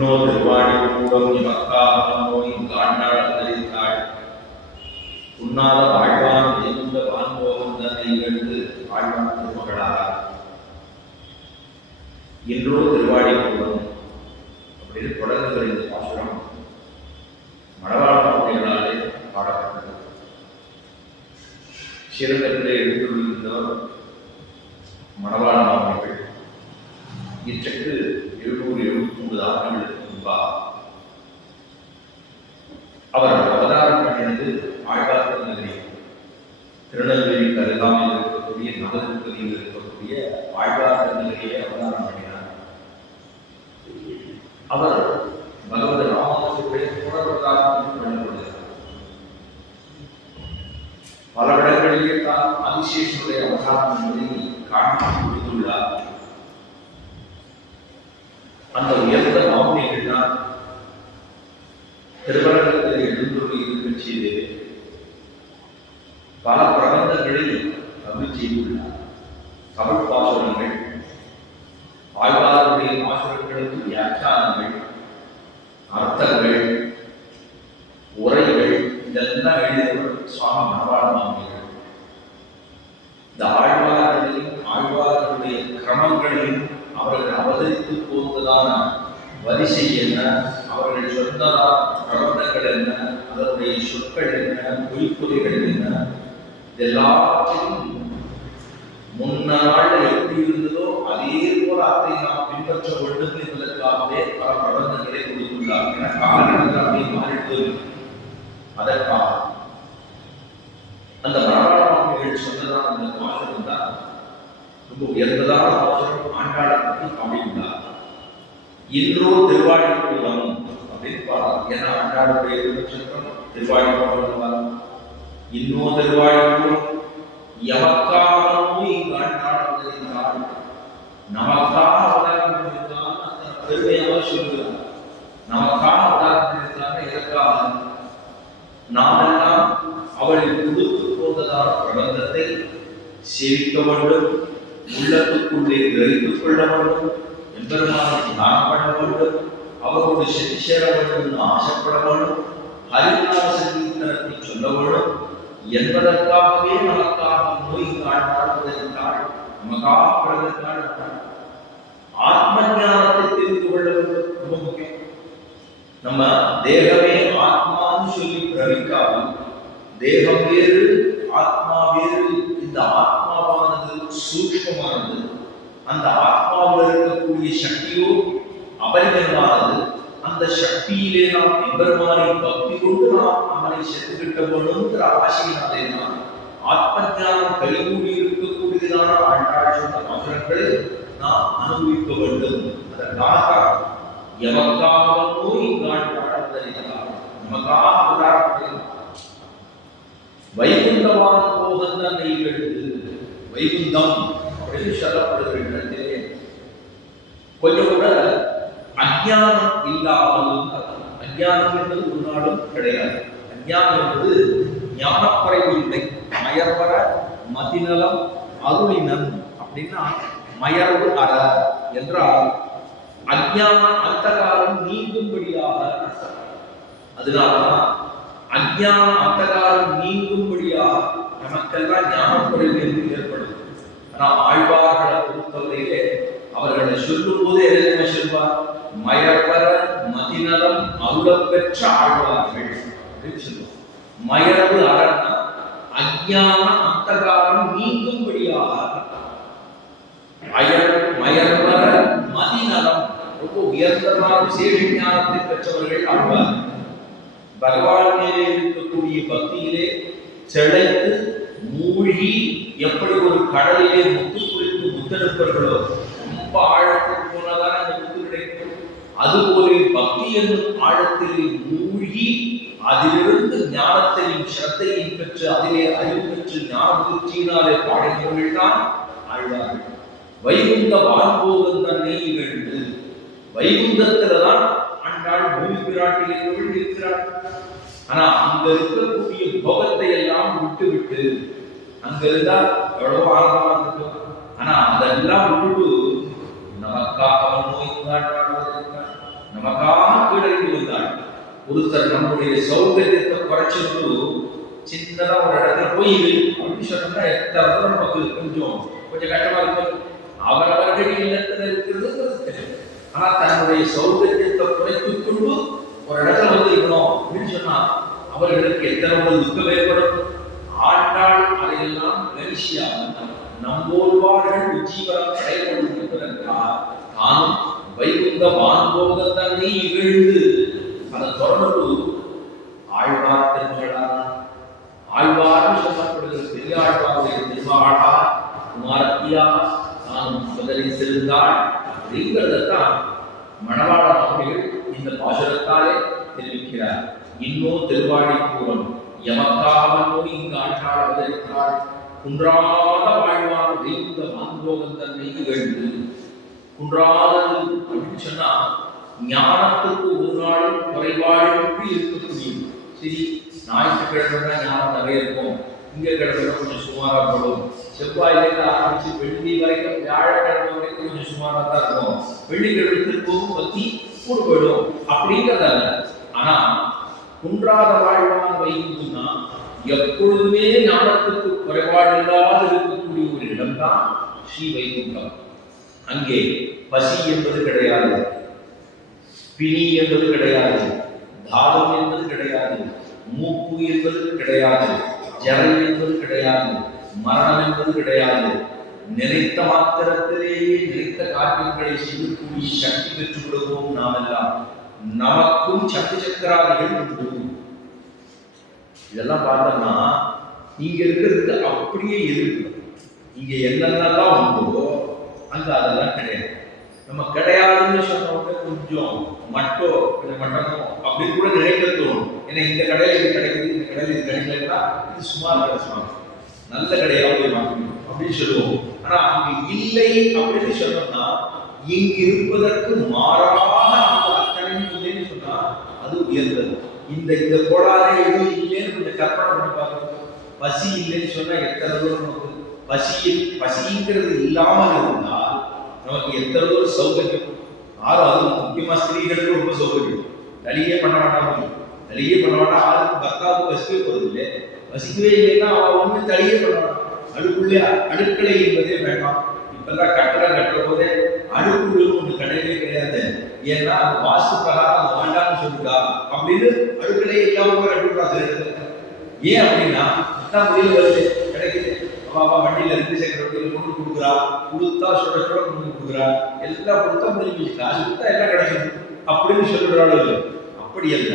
இன்னொரு திருவாடி கூடம் எமக்காகமோய் காண்டாள் அவதரித்தாள். உண்ணாத வாழ்வான் மிகுந்த வான்போகம் தன்னை இகழ்ந்து வாழ்வான் திருமகளார். இன்றோ திருவாடி கூடம் அப்படின்னு தொடங்குகிற இந்த பாசுரம் மணவாளர்களாலே பாடப்பட்டது. ஸ்ரீரங்கத்திலே எழுந்துள்ளிருந்தவர் மணவாள மாமணிகள். இச்சக்கு 773 ஆண்டுகளுக்கு முன்பாக அவர் அவதாரம் பண்ணினது ஆழ்வார் நகரி, திருநெல்வேலிக்கு அருகாமையில் இருக்கக்கூடிய நகர்பகுதியில் இருக்கக்கூடிய ஆழ்வார் நகரியை அவதாரம் பண்ணினார். அவர் பகவத ராமானுஜருடைய தொடர்வதாரம் கொள்ளப்படுகிறார். பல இடங்களிலே தான் ஆதிசேஷனுடைய அவதாரம் என்பதை காண்பித்து கொடுத்துள்ளார். அந்த உயர்ந்த மாமுனிகள் தான் திருவரங்கத்தில் எழுந்துள்ளி இருக்க செய்து பல பிரபந்தங்களை தமிழ் செய்துள்ளார். தமிழ் பாசுரங்கள், ஆழ்வாருடைய பாசுரங்களுக்கு வியாக்கியானங்கள், அர்த்தங்கள், உரைகள் இதெல்லாம் எழுதியவர் சுவாமி மணவாள மாமுனிகள். இந்த ஆழ்வார்களுடைய கிரமங்களையும் அவர்கள் அவதரித்து போவதான வரிசை என்ன, அவர்கள் சொன்னதான பிரபந்தங்கள் என்ன, அதனுடைய சொற்கள் என்ன, குறிப்புரைகள் என்ன, இதெல்லாத்தையும் முன்னாள் எப்படி இருந்ததோ அதே போல அதை நாம் பின்பற்ற வேண்டும் என்பதற்காகவே பல பிரபந்தங்களை கொடுத்துள்ளார். என காலகட்டத்தில் அப்படியே மாறிட்டு அதற்காக அந்த மணவாள மாமுனிகள் சொன்னதான அந்த பாசுரம் தான் ரொம்ப உயர்ந்ததான பாசுரம். ஆண்டாளை பற்றி பாடியுள்ளார். இன்றோ திருவாடி கூடம் அப்படின்னு பாடலாம். ஏன்னா ஆண்டாளுடைய திருச்செந்தம் திருவாடி கூடம். இன்னோ திருவாடி கூடம் எமக்காகமோ இங்கு ஆண்டாள் அவதரித்தாள், நமக்காக அவதாரம் பண்ணியிருக்கான். அந்த பெருமையாக சொல்லுகிறார். நமக்காக அவதாரம் பண்ணியிருக்காங்க. எதற்காக? நாமெல்லாம் அவள் கொடுத்து போவதான பிரபந்தத்தை சேவிக்க வேண்டும், உள்ளத்துக்குள்ளே கிரகித்துக் கொள்ள வேண்டும், எம்பெருமானை தியானம் பண்ண வேண்டும், அவரோடு சென்று சேர வேண்டும் ஆசைப்பட வேண்டும், ஹரிநாம சங்கீர்த்தனத்தை சொல்ல வேண்டும் என்பதற்காகவே நமக்காக நோய் காட்டாள், நமக்காக பிறகு ஆத்ம ஞானத்தை தெரிந்து கொள்ள வேண்டும். ரொம்ப முக்கியம். நம்ம தேகமே ஆத்மான்னு சொல்லி பிரமிக்காமல் தேகம் வேறு ஆத்மா வேறு, இந்த ஆத்மாவானது சூக்ஷ்மமானது, அந்த ஆத்மாவில் இருக்கக்கூடிய சக்தியோ அபரிமிதமானது. அந்த சக்தியிலே நாம் எம்பெருமானை பக்தி கொண்டு நாம் அவனை செத்துக்கிட்ட வேணுங்கிற ஆசையினாலே நாம் ஆத்ம ஞானம் கைகூடி இருக்கக்கூடியதான ஆண்டாள் சொன்ன மகன்களை நாம் அனுபவிக்க வேண்டும். அதற்காக எமக்காகவோ இங்காண்டாள் அவதரித்தார், நமக்காக அவதாரம். வைகுந்தமான போகன் தான் நெய்கெடுத்து வைகுந்தம் அப்படின்னு சொல்லப்படுகிற இடத்திலே கொஞ்சம் கூட அஞ்ஞானம் இல்லாமல், அஞ்ஞானம் என்பது ஒரு நாளும் கிடையாது. அஞ்ஞானம் என்பது ஞானக்குறைவு இல்லை. மயர்வர மதிநலம் அருளினன் அப்படின்னா மயர்வு அற என்றால் அஞ்ஞான அந்தகாரம் நீங்கும்படியாக. அதனால்தான் அஞ்ஞான அந்தகாரம் நீங்கும்படியாக நமக்கெல்லாம் ஞானக்குறைவு என்று ஏற்படும். ஆனால் ஆழ்வார்களை பொறுத்தவரையிலே அவர்களை சொல்லும் போது எதனை சொல்வார்? மயர்வர மதிநலம் அருளப் பெற்ற ஆழ்வார்கள் அப்படின்னு சொல்லுவார். மயர்வு அறன்னா அஞ்ஞான அந்தகாரம் நீங்கும்படியாக. மயர்வர மதிநலம் ரொம்ப உயர்ந்தமான விசேஷ ஞானத்தை பெற்றவர்கள் ஆழ்வார்கள். பகவான் மேலே இருக்கக்கூடிய பக்தியிலே செழைத்து மூழ்கி எப்படி ஒரு கடலிலே முத்து குளித்து முத்தெடுப்பார்களோ, ரொம்ப ஆழத்துக்கு போனதான அந்த முத்து கிடைக்கும். அதுபோல பக்தி என்னும் ஆழத்திலே மூழ்கி அதிலிருந்து ஞானத்தையும் சிரத்தையும் பெற்று அதிலே அறிவு பெற்று ஞான புத்தியினாலே பாடினவர்கள் தான் ஆழ்வார்கள். வைகுந்த வான்போகன் தன்னை இகழ்ந்து, வைகுந்தத்தில்தான் ஆண்டாள் பூமி பிராட்டியை இருக்கிறாள். ஆனா அங்க இருக்கக்கூடிய போகத்தை எல்லாம் விட்டு விட்டு அங்க இருந்தா எவ்வளவு ஆனந்தமா இருக்கும். ஆனா அதெல்லாம் விட்டுட்டு நமக்காக நோய் நமக்காக கீழறிந்து வந்தாள். ஒருத்தர் நம்முடைய சௌகரியத்தை குறைச்சிட்டு சின்னதா ஒரு இடத்துல போய் அப்படின்னு சொன்னா எத்தனை நமக்கு கொஞ்சம் கஷ்டமா இருக்கும். அவரவர்கள் இல்லத்தில் இருக்கிறது தெரியும். ஆனா தன்னுடைய சௌகரியத்தை குறைத்துக் கொண்டு ஒரு இடத்துல வந்து இருக்கணும் அப்படின்னு சொன்னா அவர்களுக்கு எத்தனை துக்கம் ஏற்படும். ஆண்டாள் அதையெல்லாம் மகிழ்ச்சியாக நம்போல்வார்கள் உஜ்ஜீவனம் செயல்படும் என்பதற்காக தானும் வைகுந்த வான்போக தன்னை இகழ்ந்து அதை தொடர்ந்து ஆழ்வார் திருமகளான ஆழ்வார் சொல்லப்படுகிற பெரியாழ்வாருடைய திருமகளா குமாரத்தியா தானும் அவதரித்திருந்தாள் அப்படிங்கிறதான் மணவாள மாமிகள் இந்த பாசுரத்தாலே தெரிவிக்கிறார். இன்னும் திருவாடிப்பூரம் எமக்காவனோ இங்கு ஆண்டாள் அவதரித்தாள் குன்றாத வாழ்வார் வைகுந்த வான்போகன் தன்னை இகழ்ந்து. குன்றாதது அப்படின்னு சொன்னா ஞானத்துக்கு ஒரு நாளும் குறைபாடு இருக்கக்கூடிய சரி. ஞாயிற்றுக்கிழமை ஞானம் நிறைய இருக்கும், இங்க கிழமை கொஞ்சம் சுமாரா போடும். செவ்வாயிலிருந்து ஆரம்பிச்சு வெள்ளி வரைக்கும் வியாழக்கிழமை வரைக்கும் கொஞ்சம் சுமாரா தான் இருக்கும். வெள்ளிக்கிழமை திருப்பவும் பத்தி கூடு போயிடும் அப்படிங்கிறதால. ஆனா குன்றாத வாழ்வான் வைகுந்தம்னா எப்பொழுதுமே ஞானத்துக்கு குறைபாடு இல்லாத இருக்கக்கூடிய ஒரு இடம்தான் ஸ்ரீ வைகுண்டம். அங்கே பசி என்பது கிடையாது, பிணி என்பது கிடையாது, தாகம் என்பது கிடையாது, மூப்பு என்பது கிடையாது, ஜரம் என்பது கிடையாது, மரணம் என்பது கிடையாது. நினைத்த மாத்திரத்திலேயே நினைத்த காரியங்களை செய்யக்கூடிய சக்தி பெற்றுக் விடுவோம் நாம் எல்லாம். நமக்கும் சக்தி சக்கராதிகள் உண்டு. இதெல்லாம் பார்த்தோம்னா இங்க இருக்கிறதுக்கு அப்படியே இருக்கு. இங்க என்னென்னலாம் உண்டோ அங்க அதெல்லாம் கிடையாது. நம்ம கிடையாதுன்னு சொன்னவங்க கொஞ்சம் மட்டமோ அப்படின்னு கூட நினைக்க தோணும். ஏன்னா இந்த கடையில இது கிடைக்குது, இந்த கடையில இது கிடைக்கலன்னா இது சுமார் கிடைச்சுவாங்க, நல்ல கடையா போய் வாங்கணும் அப்படின்னு சொல்லுவோம். ஆனா அங்க இல்லை அப்படின்னு சொன்னோம்னா இங்கு இருப்பதற்கு மாறாக அந்த அத்தனையும் இல்லைன்னு சொன்னா அது உயர்ந்தது. இந்த கோளாறே எதுவும் இல்லைன்னு கொஞ்சம் கற்பனை பண்ணி பார்க்கணும். பசி இல்லைன்னு சொன்னா எத்தனை தூரம் நமக்கு பசிங்கிறது இல்லாமல் இருந்தால் நமக்கு எத்தனை தூரம் சௌகரியம். ஆறு முக்கியமா ஸ்திரீகளுக்கு ரொம்ப சௌகரியம். தலியே பண்ண மாட்டாங்க, தலியே பண்ண மாட்டா. ஆளுக்கு பர்த்தாவுக்கு பசிக்கவே போறது இல்லை. பசிக்கவே இல்லைன்னா அவன் ஒண்ணு தலியே பண்ண மாட்டான். அடுக்குள்ளே அடுக்களை என்பதே வேண்டாம். இப்பெல்லாம் கட்டடம் கட்டுற போதே அடுக்குள்ள ஒன்று கிடையவே கிடையாது. ஏன்னா அது வாஸ்து பிரகாரம் வேண்டாம்னு சொல்லிட்டா அப்படின்னு அடுக்கலையே இல்லாம கட்டுறாங்க. ஏன் அப்படின்னா முடியல வருது கிடைக்குது. அப்பா வண்டியில 2 சக்கர வண்டியில கொண்டு கொடுக்குறா, கொடுத்தா சுட கொண்டு கொடுக்குறா, எல்லாம் கொடுத்தா முடிஞ்சு காசு கொடுத்தா எல்லாம் கிடைக்கும் அப்படின்னு சொல்றாள். அப்படி அல்ல.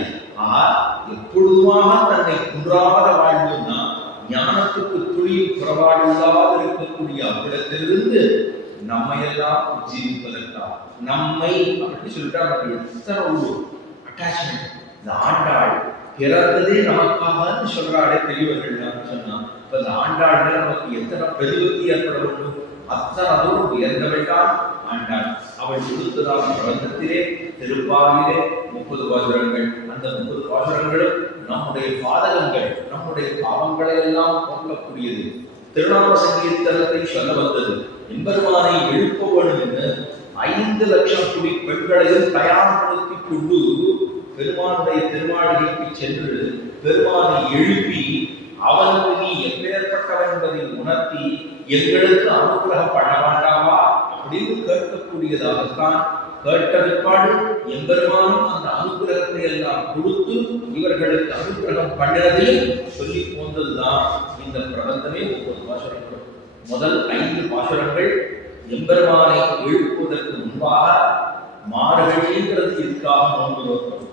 எப்பொழுதுமாக தன்னை குன்றாத வாழ்வுன்னா ஞானத்துக்கு துளியும் குறைபாடு இல்லாத இருக்கக்கூடிய அவ்விடத்திலிருந்து நம்மை எல்லாம் உஜ்ஜீவிப்பதற்காக நம்மை அப்படின்னு சொல்லிட்டா நமக்கு எத்தனை ஒரு அட்டாச்மெண்ட். இந்த ஆண்டாள் பிறந்ததே நமக்காக சொல்றாளே பெரியவர்கள் சொன்னா இப்ப இந்த ஆண்டாள் நமக்கு எத்தனை பிரதிபத்தி ஏற்பட வேண்டும். அத்தனை தூரம் உயர்ந்தவைதான் ஆண்டாள். அவள் கொடுத்ததான பிரபந்தத்திலே திருப்பாவிலே 30 பாசுரங்கள். அந்த 30 பாசுரங்களும் நம்முடைய பாதகங்கள் நம்முடைய பாவங்களை எல்லாம் போக்கக்கூடியது. திருநாம சங்கீர்த்தனத்தை சொல்ல வந்தது. எம்பெருமானை எழுப்ப வேண்டும் என்று 5 லட்சம் குடி பெண்களையும் தயார்படுத்திக் கொண்டு பெருமானுடைய திருமாளிகைக்கு சென்று பெருமானை எழுப்பி அவனுக்கு நீ எப்பேற்பட்டவன் என்பதை உணர்த்தி எங்களுக்கு அனுகிரகம் பண்ண வேண்டாமா அப்படின்னு கேட்கக்கூடியதாகத்தான். கேட்ட பிற்பாடு எம்பெருமானும் அந்த அனுகிரகத்தை எல்லாம் கொடுத்து இவர்களுக்கு அனுகிரகம் பண்ணினதையும் சொல்லி போந்ததுதான் இந்த பிரபந்தமே 30 பாசுரங்கள். முதல் 5 பாசுரங்கள் எம்பெருமானை எழுப்புவதற்கு முன்பாக மார்கழிங்கிறது இதுக்காக நோன்பு நோக்கம்.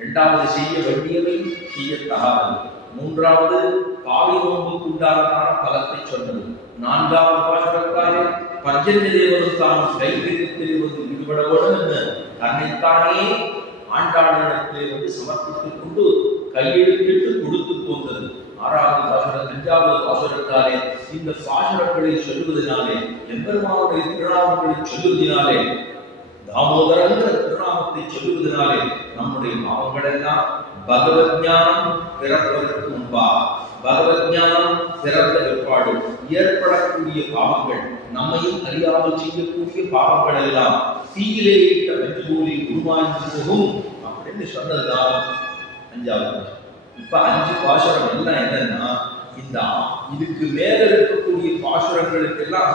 2வது செய்ய வேண்டியவை செய்யத்தகாதது. 3வது பாவி நோன்புக்கு உண்டானதான பலத்தை சொன்னது. 4வது பாசுரத்தாலே பர்ஜன்ய தேவனும் தானும் கைகரியத்தில் ஈடுபட வேண்டும் என்று தன்னைத்தானே ஆண்டாளிடத்திலே சமர்ப்பித்துக் கொண்டு கையெழுத்திட்டு கொடுத்து போந்தது. 6வது பாசுரம் 5வது பாசுரத்தாலே இந்த பாசுரங்களை சொல்லுவதனாலே எம்பெருமானுடைய திருநாமங்களை சொல்லுவதனாலே தாமோதரன் திருநாமத்தை சொல்லுவதனாலே நம்முடைய பாவங்கள் எல்லாம் பகவத் ஞானம் பிறப்பதற்கு முன்பா பகவத் ஞானம் பிறந்த பிற்பாடு ஏற்படக்கூடிய பாவங்கள் நம்மையும் அறியாமல் செய்யக்கூடிய பாவங்கள் எல்லாம் தீயிலே இட்ட வெஞ்சூரில் உருவாங்கி போகும் அப்படின்னு சொன்னதுதான் 5வது. இப்ப 5 பாசுரம் எல்லாம் என்னன்னா, இந்த இதுக்கு மேல இருக்கக்கூடிய பாசுரங்களுக்கு எல்லாம்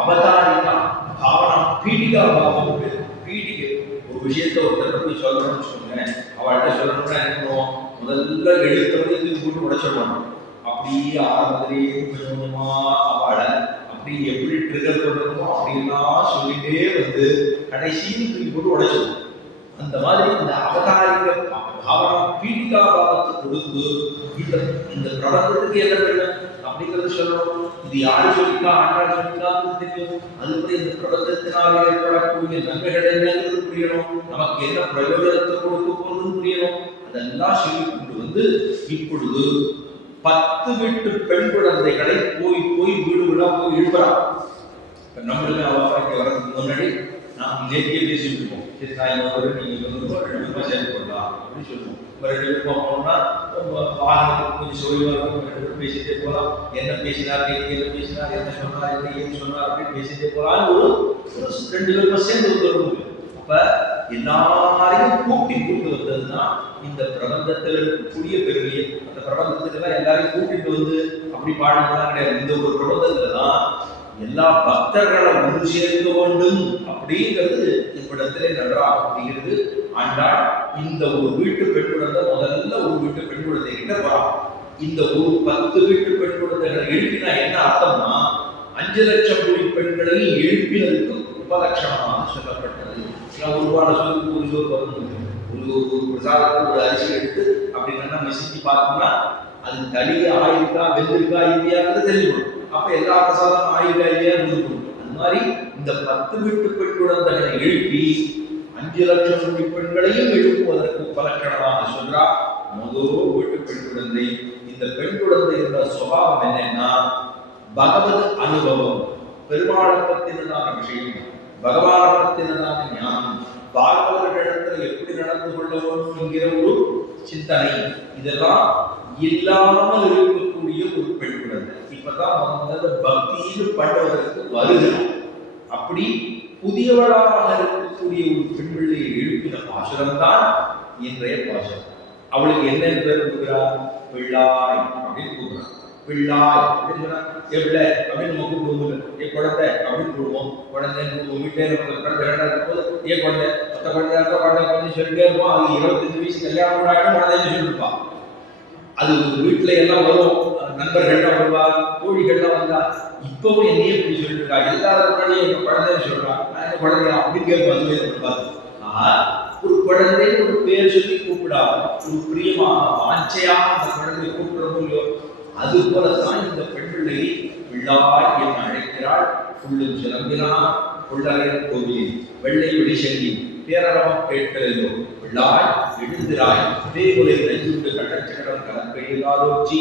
அவதாரிக்கா பாவனம் பீடிகா பாவம். பீடிகை ஒரு விஷயத்த ஒருத்தர் போய் சொல்லணும்னு வச்சுக்கோங்க, அவள்கிட்ட சொல்லணும்னா என்ன பண்ணுவோம், முதல்ல எடுத்தவரை இது போட்டு உடைச்சிடணும். அப்படியே ஆரம்பத்திலேயே கொஞ்சம் கொஞ்சமா அவளை அப்படி எப்படி ட்ரிகர் பண்ணணுமோ அப்படின்லாம் சொல்லிட்டே வந்து கடைசியில் தூக்கி போட்டு உடைச்சிடும். அந்த மாதிரி இந்த அவதாரிக பாவனம் பீடிகா பாவத்தை கொடுத்து இந்த பிரபந்தத்துக்கு என்ன வேணும் அப்படிங்கிறது சொல்லணும். இது யாரு சொல்லிக்கா, ஆண்டாள் சொல்லிக்கான்னு தெரியும். அதுபடி இந்த பிரபந்தத்தினால் ஏற்படக்கூடிய நன்மைகள் என்னங்கிறது புரியணும், நமக்கு என்ன பிரயோஜனத்தை கொடுக்க போகுதுன்னு புரியணும். அதெல்லாம் சொல்லி கொண்டு வந்து இப்பொழுது 10 வீட்டு பெண் குழந்தைகளை போய் போய் வீடு வீடா போய் எழுப்புறான். நம்மளுமே அவருக்கு வரதுக்கு முன்னாடி நாம் நேற்றையே பேசிட்டு இருக்கோம், சரி நான் நீங்க வந்து 2 பேருமா சேர்ந்து கொள்ளலாம் அப்படின்னு சொல்லுவோம். 2 பேருமா போனோம்னா வாகனத்துக்கு கொஞ்சம் சோழிவா இருக்கும், 2 பேரும் பேசிட்டே போகலாம். என்ன பேசினார், என்ன பேசினார், என்ன சொன்னார், என்ன ஏன் சொன்னார் அப்படின்னு பேசிட்டே போகலாம். ஒரு 2 பேருமா சேர்ந்து வந்துடும். அப்ப எல்லாரையும் கூட்டிட்டு வந்ததுதான் இந்த பிரபந்தத்தில் இருக்கக்கூடிய பெருமையை. அந்த பிரபந்தத்துக்கெல்லாம் எல்லாரையும் கூட்டிட்டு வந்து அப்படி பாடுறதுலாம் கிடையாது. இந்த ஒரு பிரபந்தத்துல தான் எல்லா பக்தர்களை ஒன்று சேர்க்க வேண்டும் அப்படிங்கிறது இவ்விடத்திலே நன்றாக அப்படிங்கிறது. ஆண்டாள் இந்த ஒரு வீட்டு பெண் குழந்தை முதல்ல ஒரு வீட்டு பெண் குழந்தை கிட்ட போறான். இந்த ஒரு 10 வீட்டு பெண் குழந்தைகளை எழுப்பினா என்ன அர்த்தம்னா 5 லட்சம் கோடி பெண்களையும் எழுப்பினதுக்கு உபலட்சணமாக சொல்லப்பட்டது. ஒரு ரூபாய் சொல்லுக்கு ஒரு சோறு வரணும், ஒரு பிரசாதத்துக்கு ஒரு அரிசி எடுத்து அப்படின்னு நம்ம சித்தி பார்த்தோம்னா அது தளிய ஆயிருக்கா வெந்திருக்கா இல்லையாங்கிறது தெரிஞ்சுக்கணும். அப்ப எல்லா பிரசாதமும் ஆயிருக்கா இல்லையா இருக்கணும். அந்த மாதிரி இந்த 10 வீட்டு பெண் குழந்தைகளை எழுப்பி 5 லட்சம் கோடி பெண்களையும் எழுப்புவதற்கு உபலட்சணமாக சொல்றா. முதல் வீட்டு பெண் குழந்தை. இந்த பெண் குழந்தையோட சுபாவம் என்னன்னா பகவத் அனுபவம், பெருமாளை பத்தினதான விஷயம், பகவானை பத்தினதான ஞானம், பாகவதர்களிடத்தில் எப்படி நடந்து கொள்ள வேண்டும் என்கிற ஒரு சிந்தனை, இதெல்லாம் இல்லாமல் இருக்கக்கூடிய ஒரு பெண் குழந்தை. இப்பதான் முதல்ல பக்தியில் பண்ணுவதற்கு வருகிறார். அப்படி புதியவளாக இருக்கக்கூடிய ஒரு பெண் பிள்ளையை எழுப்பின பாசுரம் தான் இன்றைய பாசுரம். அவளுக்கு என்ன பேர் கொடுக்கிறார்? பிள்ளாய் அப்படின்னு கூப்பிடுறார். பிள்ளாய் அப்படின்னு சொன்னா பிள்ளை அப்படின்னு நம்ம கூப்பிடுவோம். குழந்தை அப்படின்னு கூடுவோம். குழந்தை வீட்டிலே நமக்கு குழந்தை இருக்கும்போது குழந்தை மொத்த குழந்தை இருக்கா குழந்தை குழந்தை சொல்லிட்டே இருப்போம். அது 25 வயசு கல்யாணம் ஆகிடும் குழந்தைன்னு சொல்லியிருப்பான். அது வீட்டுல எல்லாம் வரும், நண்பர்கள்லாம் வருவா, தோழிகள்லாம் வந்தா இப்பவும் என்னையே இப்படி சொல்லிட்டு இருக்கா, எல்லாரும் முன்னாடியே எங்க குழந்தைன்னு சொல்றான், நான் என்ன குழந்தையா அப்படின்னு கேட்போம். அதுவே இருப்பாரு. ஒரு குழந்தை ஒரு பேர் சொல்லி கூப்பிடாம ஒரு பிரியமாக வாஞ்சையா அந்த குழந்தையை கூப்பிடுறோம் இல்லையோ, அது போலதான் இந்த பெண் பிள்ளையை பிள்ளாய் என அழைக்கிறாள். புள்ளும் சிலம்பினான் புள்ளகன் கோவிலில் வெள்ளை வெளிச்செங்கி பேரறவம் கேட்கிறதோ பிள்ளாய் எழுந்திராய் தேகுலை நெஞ்சுண்டு கட்டச்சக்கரம் கலப்பெய்யாரோச்சி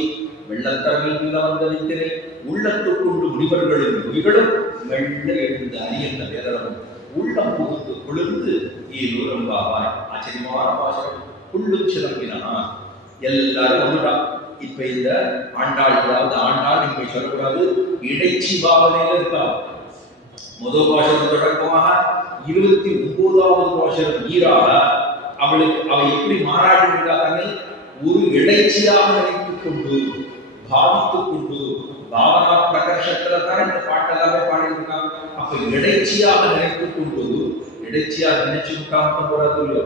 வெள்ளத்தரவில் வந்த நித்திரை உள்ளத்துக்குண்டு முனிவர்களும் நொடிகளும் மெல்ல எழுந்து அறியந்த பேரறவம் உள்ளம் புகுந்து குளிர்ந்து ஏதோ ரொம்பாவாய். ஆச்சரியமான பாசனம். புள்ளும் சிலம்பினான் எல்லாரும் வந்துட்டான். இப்ப இந்த ஆண்டாள், அதாவது ஆண்டாள் நீங்க சொல்லக்கூடாது, இடைச்சி பாவனையில இருக்கா. முதல் பாசனம் தொடக்கமாக 29வது பாசனம் ஈராக அவளுக்கு அவள் எப்படி மாறாடி இருக்காங்க, ஒரு இடைச்சியாக நினைத்துக் கொண்டு பாவித்துக் கொண்டு பாவனா பிரகர்ஷத்துல தான் இந்த பாட்டெல்லாமே பாடியிருக்காங்க. அப்ப இடைச்சியாக நினைத்துக் கொண்டு இடைச்சியாக நினைச்சு விட்டாம போறது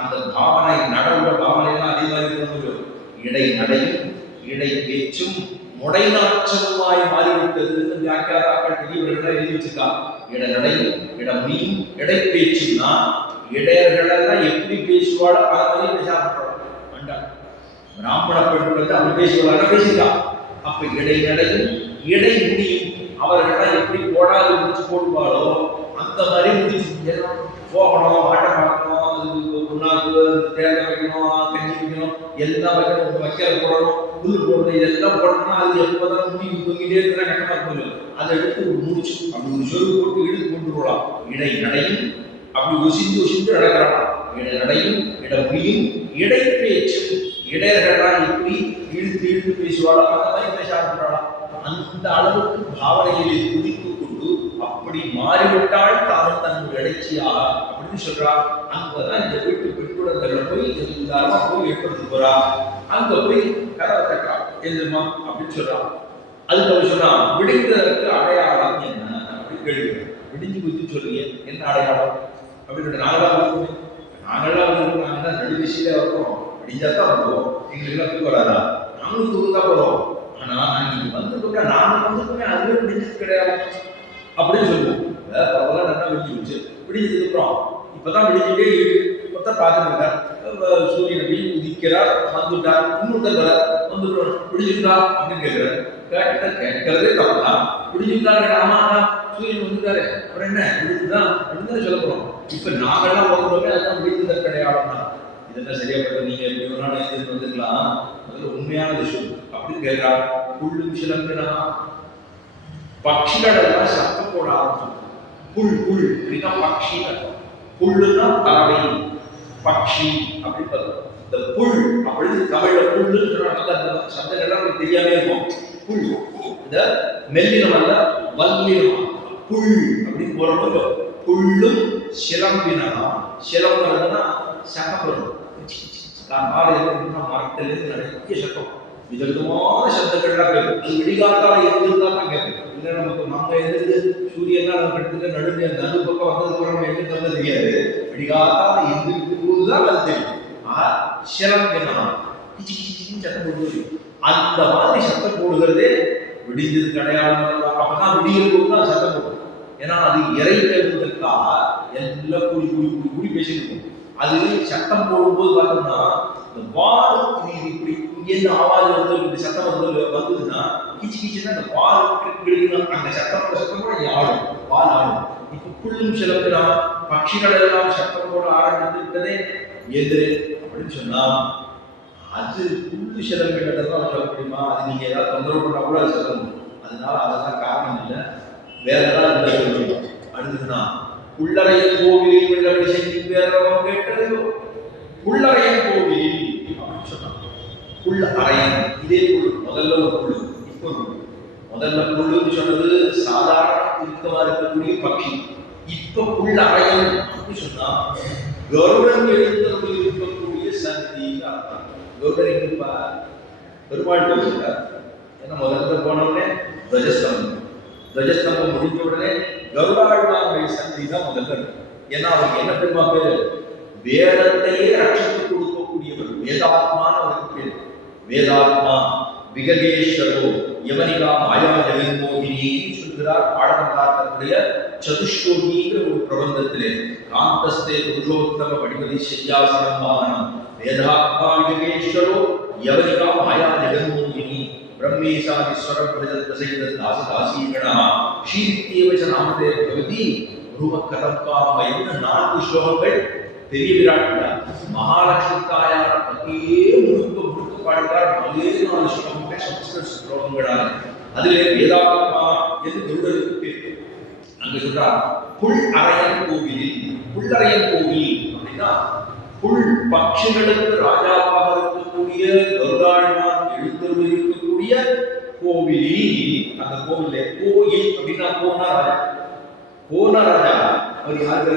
அந்த பாவனை நடவுட பாவனை எல்லாம் அதே மாதிரி இருக்கணும். இடை நடையும் இடை பேச்சும் முடை நாற்றமுமாய் மாறிவிட்டது. வியாக்கியாதாக்கள் பெரியவர்கள் எழுதி வச்சிருக்கா. இட நடையும் இட மொழியும் இடை பேச்சும்னா இடையர்களெல்லாம் எப்படி பேசுவாளோ அதை மாதிரி பேசாம பிராமண பெண்கள் அப்படி பேசுவாங்க பேசியிருக்கா. அப்ப இடை நடையும் இடை முடியும் அவர்களெல்லாம் எப்படி போடாது முடிச்சு போடுவாளோ அந்த மாதிரி முடிச்சு போகணும், ஆட்டம் பார்க்கணும், புண்ணாக்கு தேர்தல் வைக்கணும், கஞ்சி வைக்கணும், எல்லாம் வைக்கணும், வைக்கிற போடணும், புல் போடுறது, இதெல்லாம் போடணும்னா அது எப்போதான் முடி தூங்கிட்டே இருக்கிற கட்டமா இருக்கும். அதை எடுத்து ஒரு முடிச்சு அப்படி ஒரு சொல்லு போட்டு இழுத்து கொண்டு போகலாம். இடை நடையும் அப்படி உசிந்து நடக்கிறான். இட நடையும் இட முடியும் இடை பேச்சும் இடையர்களால் எப்படி இழுத்து பேசுவாளோ அந்த மாதிரி பேச ஆரம்பிக்கிறாளாம். அந்த அளவுக்கு பாவனைகளை குதித்து மாறிவிட்டால் தானும் தன் இடைச்சியா அப்படின்னு சொல்றா. அங்கதான் இந்த வீட்டு பெண்குழந்தைகளை போய் எல்லாருமா போய் ஏற்படுத்தி போறா. அங்க போய் கதவை தட்டா, எழுதுமா அப்படின்னு சொல்றா. அதுக்கு அவர் சொன்னா, விடிந்ததற்கு அடையாளம் என்ன அப்படின்னு கேள்வி. விடிஞ்சு குத்தி சொல்றீங்க, என்ன அடையாளம் அப்படின்னு. நாங்களாம் நடுவிசையில வரோம், விடிஞ்சாதான் வருவோம், எங்களுக்கு எல்லாம் தூக்க வராதா? நாங்களும் தூக்கத்தான் போறோம். ஆனா நீங்க வந்துட்டோம்னா நாங்க வந்துட்டோமே, அதுவே விடிஞ்சது கிடையாது அப்படின்னு சொல்லுவோம். பரவாயில்ல, நல்லா விடிஞ்சு வச்சு விடிஞ்சதுக்கு அப்புறம் இப்பதான் விடிஞ்சுட்டே இருக்கு. இப்பதான் பார்த்துட்டு சூரியன் போய் உதிக்கிறார், வந்துட்டார், இன்னொருத்தர் வர வந்துடுறோம், விடிஞ்சுட்டா அப்படின்னு கேட்கிறார். கேட்கறதே தப்புதான். விடிஞ்சுட்டாரு, ஆமாடா சூரியன் வந்துட்டாரு, அப்புறம் என்ன விடிஞ்சுதான் அப்படின்னு சொல்ல போறோம். இப்ப நாங்கெல்லாம் வந்துட்டோமே, அதுதான் விடிஞ்சது கிடையாது. இதெல்லாம் சரியாப்பட்ட நீங்க எப்படி வேணாலும் எழுதிட்டு வந்துக்கலாம், அதுல உண்மையான விஷயம் அப்படின்னு கேட்கிறா. புல்லும் சிலம்பினா பட்சிகள் எல்லாம் சத்தம் போட ஆரம்பிச்சு. புல் புல் அப்படின்னா பட்சி, புல்லுன்னா பறவை, பட்சி அப்படின்னு பார்த்தோம். இந்த புல் அப்படின்னு தமிழ்ல புல்லுன்னு சொன்னாங்க. அந்த சப்தம் எல்லாம் தெரியாமே இருக்கும். புல், இந்த மெல்லினம் அல்ல வல்லினம், புல் அப்படின்னு போறப்போ புல்லும் சிலம்பினா, சிலம்புனா சத்தம் வரும். மரத்திலிருந்து நிறைய சத்தம், விதவிதமான சப்தங்கள்லாம் கேட்கும். விடிகாத்தால எழுந்திருந்தா தான் கேட்கும். இல்லை நமக்கு நம்ம எழுந்து சூரியன்லாம் நம்ம எடுத்துட்டு நடுங்க நடு பக்கம் வந்ததுக்கு நம்ம எழுந்து தெரியாது. விடிகாத்தால எழுந்திருக்கும் போதுதான் அது தெரியும். சிலம்பினா கிச்சி கிச்சின்னு சத்தம் போடுவது. அந்த மாதிரி சத்தம் போடுகிறதே விடிஞ்சது கிடையாது. அப்பதான் விடியும் போதுதான் சத்தம் போடும். ஏன்னா அது இறை தேடுவதற்காக எல்லாம் கூடி கூடி கூடி கூடி பேசியிருக்கும். அது சத்தம் போடும்போது பார்த்தோம்னா இந்த வால் இப்படி இங்கேருந்து ஆவாஜ் வந்து இப்படி சத்தம் வந்ததுன்னா கிச்சு கிச்சுன்னா அந்த வால் அந்த சத்தம் கூட ஆடும், வால் ஆடும். இப்ப புல்லும் சிலம்புனா பட்சிகள் எல்லாம் சத்தம் போட ஆரம்பித்து விட்டதே எது அப்படின்னு சொன்னா, அது புல்லு சிலம்பினதான் சொல்ல முடியுமா? அது நீங்க ஏதாவது தொந்தரவு பண்ணா கூட அது சொல்லணும். அதனால அதெல்லாம் காரணம் இல்லை, வேற ஏதாவது சொல்லணும். அடுத்ததுன்னா புல்லறையன் கோவிலில் வெள்ளவடி செய்தி பேரவம் கேட்டதையோ. புல்லறையன் கோவிலில் அப்படின்னு சொன்னாங்க. புல் அறையன், இதே புல் முதல்ல ஒரு புல், இப்போ ஒரு புல். முதல்ல புல்லுன்னு சொன்னது சாதாரண இருக்கமா இருக்கக்கூடிய பட்சி. இப்ப புல் அறையன் அப்படின்னு சொன்னா கருடன் எழுந்தவர்கள் இருக்கக்கூடிய சந்தி அர்த்தம். கருடன் எங்கப்பா? பெருமாள் கோவில். ஏன்னா முதல்ல போனவுடனே துவஜஸ்தம்பம், துவஜஸ்தம்பம் முடிஞ்ச உடனே கருடாழ்வாருடைய சந்தி தான் முதல்ல இருக்கும். ஏன்னா அவருக்கு என்ன பெருமா பேரு? வேதத்தையே ரட்சித்து கொடுக்கக்கூடியவர், வேதாத்மான அவருக்கு பேரு. வேதாத்மா விககேஸ்வரோ யவனிகா மாயா ஜெகன்மோகினி சொல்கிறார் பாடமகாரனுடைய சதுஷ்லோகிங்கிற ஒரு பிரபந்தத்திலே. காந்தஸ்தே புருஷோத்தம படிமதி செய்யாசனம் வாகனம் வேதாத்மா விககேஸ்வரோ யவனிகா மாயா ஜெகன்மோகினி பிரம்மேசாதீஸ்வர பிரஜத்த செய்த தாசதாசீகணா ஷீரித்யேவச்ச நாமதே பகவதி ரூபக்கதம்காமயம் 4 ஸ்லோகங்கள் பெரிய விராட்டியா மகாலட்சுமி தாயார் பற்றியே முழுக்க பாடுகிறார். 4 ஸ்லோகங்கள் சமஸ்கிருத ஸ்லோகங்களாக. அதிலே வேதாத்மா என்று கருடருக்கு பேர். அங்க சொல்றார் புல் அறையன் கோவில். புல்லறையன் கோவில் அப்படின்னா புல் பட்சிகளுக்கு ராஜாவாக இருக்கக்கூடிய கருடாழ்வான் எழுந்தருள் இருக்கக்கூடிய கோவிலில். அந்த கோவிலே கோயில் அப்படின்னா போனா ராஜா, போன ராஜா அவர் யாரு?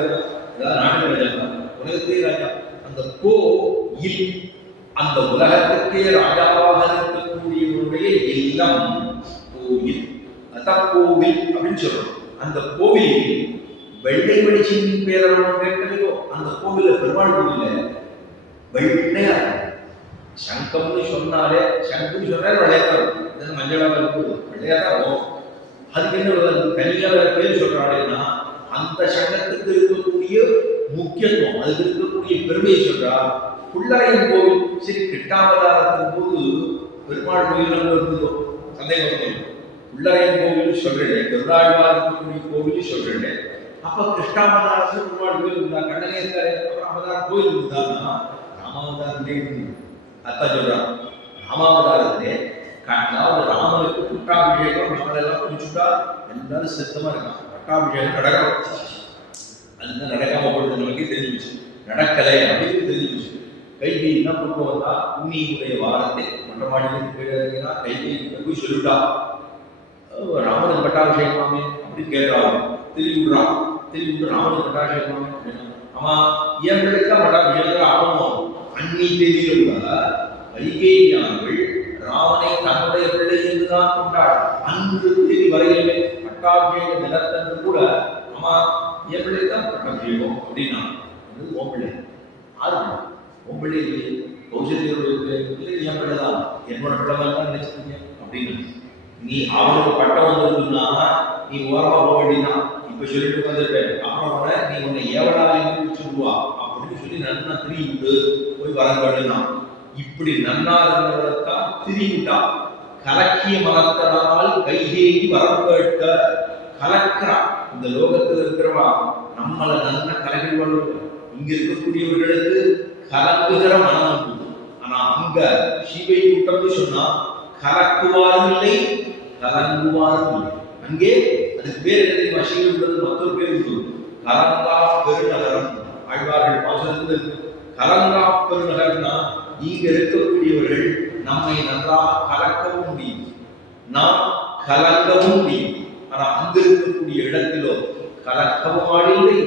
நாடக ராஜா, உலகத்தே ராஜா. அந்த கோயில் அந்த உலகத்துக்கே ராஜாவாக இருக்கக்கூடியவருடைய இல்லம் கோயில். அதான் கோவில் அப்படின்னு சொல்றோம். அந்த கோவிலில் வெள்ளை வெளிச்சின் பேரவன் கேட்டதையோ. அந்த கோவில பெருமாள் கோவில வெள்ளையா சங்கம்னு சொன்னாலே, சங்குன்னு சொன்னாலே விளையாடும், மஞ்சளாக இருக்குது, விளையாதான் ஆகும். அதுக்கு என்ன தனியாக பேர் சொல்றாங்கன்னா அந்த சங்கத்துக்கு இருக்கக்கூடிய முக்கியத்துவம், அதுக்கு இருக்கக்கூடிய பெருமையை சொல்றா. புல்லறையன் கோவில் சரி கிட்டாவதாரத்தின் போது பெருமாள் கோயில் இருந்ததோ சந்தேகம் இருந்தது. புல்லறையன் கோவில் சொல்றேன், கருடாழ்வார் இருக்கக்கூடிய கோவில் சொல்றேன். அப்ப கிருஷ்ணாவதாரத்தில் பெருமாள் கோயில் இருந்தா, கண்ணனே இருக்காரு, அப்புறம் அவதாரம் கோயில் இருந்தாருன்னா ராமாவதாரத்திலே இருந்து அதான் சொல்றான். ராமாவதாரத்திலே அதாவது ராமனுக்கு பட்டாபிஷேகம் நம்மளெல்லாம் குடிச்சுட்டா எல்லாரும் சித்தமா இருக்கான். பட்டாபிஷேகம் நடக்கும், அதுதான் நடக்காம போடுறது நமக்கு தெரிஞ்சுச்சு. நடக்கலை அப்படின்னு தெரிஞ்சுச்சு. கைகை என்ன கொண்டு வந்தா உன்னியுடைய வாரத்தை மற்ற மாநிலத்துக்கு போயிடுறீங்கன்னா கைகை போய் சொல்லிட்டா ராமனுக்கு பட்டாபிஷேகமாமே அப்படின்னு கேட்கறாங்க. திரிவுறா திரிவுட்டு ராமனுக்கு கட்டாட்சம் ஆமா ஏன் பிள்ளைக்கா மட்டா விஜயங்கிற ஆகணும் அன்னி தேதியில வைகேயானவள் ராமனை தன்னுடைய பிள்ளை என்றுதான் கொண்டாள். அன்று தேதி வரையிலுமே பட்டாபிஷேக தினத்தன்று கூட அம்மா என் பிள்ளை தான் பட்டாபிஷேகம் அப்படின்னா ஓம் பிள்ளை ஆறு ஓம் பிள்ளை இல்லை கௌசல்யோட என் பிள்ளை தான் என்னோட பிள்ளை தான் நினைச்சிருக்கீங்க அப்படின்னு நீ அவனுக்கு பட்டம் வந்திருக்குன்னா நீ ஓரமா போக வேண்டியதான். இப்ப சொல்லிட்டு வந்துட்டேன் அப்புறம் நீ உன்னை ஏவலாலையும் வச்சுடுவா அப்படின்னு சொல்லி நன்னா திரிவிட்டு போய் வர வேண்டுதான். இப்படி நன்னா இருந்தவரைத்தான் திரிவிட்டா. கலக்கிய மரத்தனால் கைகேயி வரம் கேட்க கலக்கிறா. இந்த லோகத்தில் இருக்கிறவா நம்மளை நன்னா கலக்கிடுவாள். இங்க இருக்கக்கூடியவர்களுக்கு கலக்குகிற மனம் உண்டு. ஆனா அங்க சிவை கூட்டம்னு சொன்னா கலக்குவாரும் இல்லை கலங்குவாரும் இல்லை. அங்கே அதுக்கு பேர் என்ன தெரியுமா? சிவன்றது மற்றொரு பேர் உண்டு. கலங்கா பெருநகரம். ஆழ்வார்கள் பாசனத்தில் கலங்கா பெருநகர்னா இங்க இருக்கக்கூடியவர்கள் நம்மை நல்லா கலக்கவும் முடியும், நாம் கலங்கவும் முடியும். ஆனா அங்க இருக்கக்கூடிய இடத்திலோ கலக்கவும் ஆடில்லை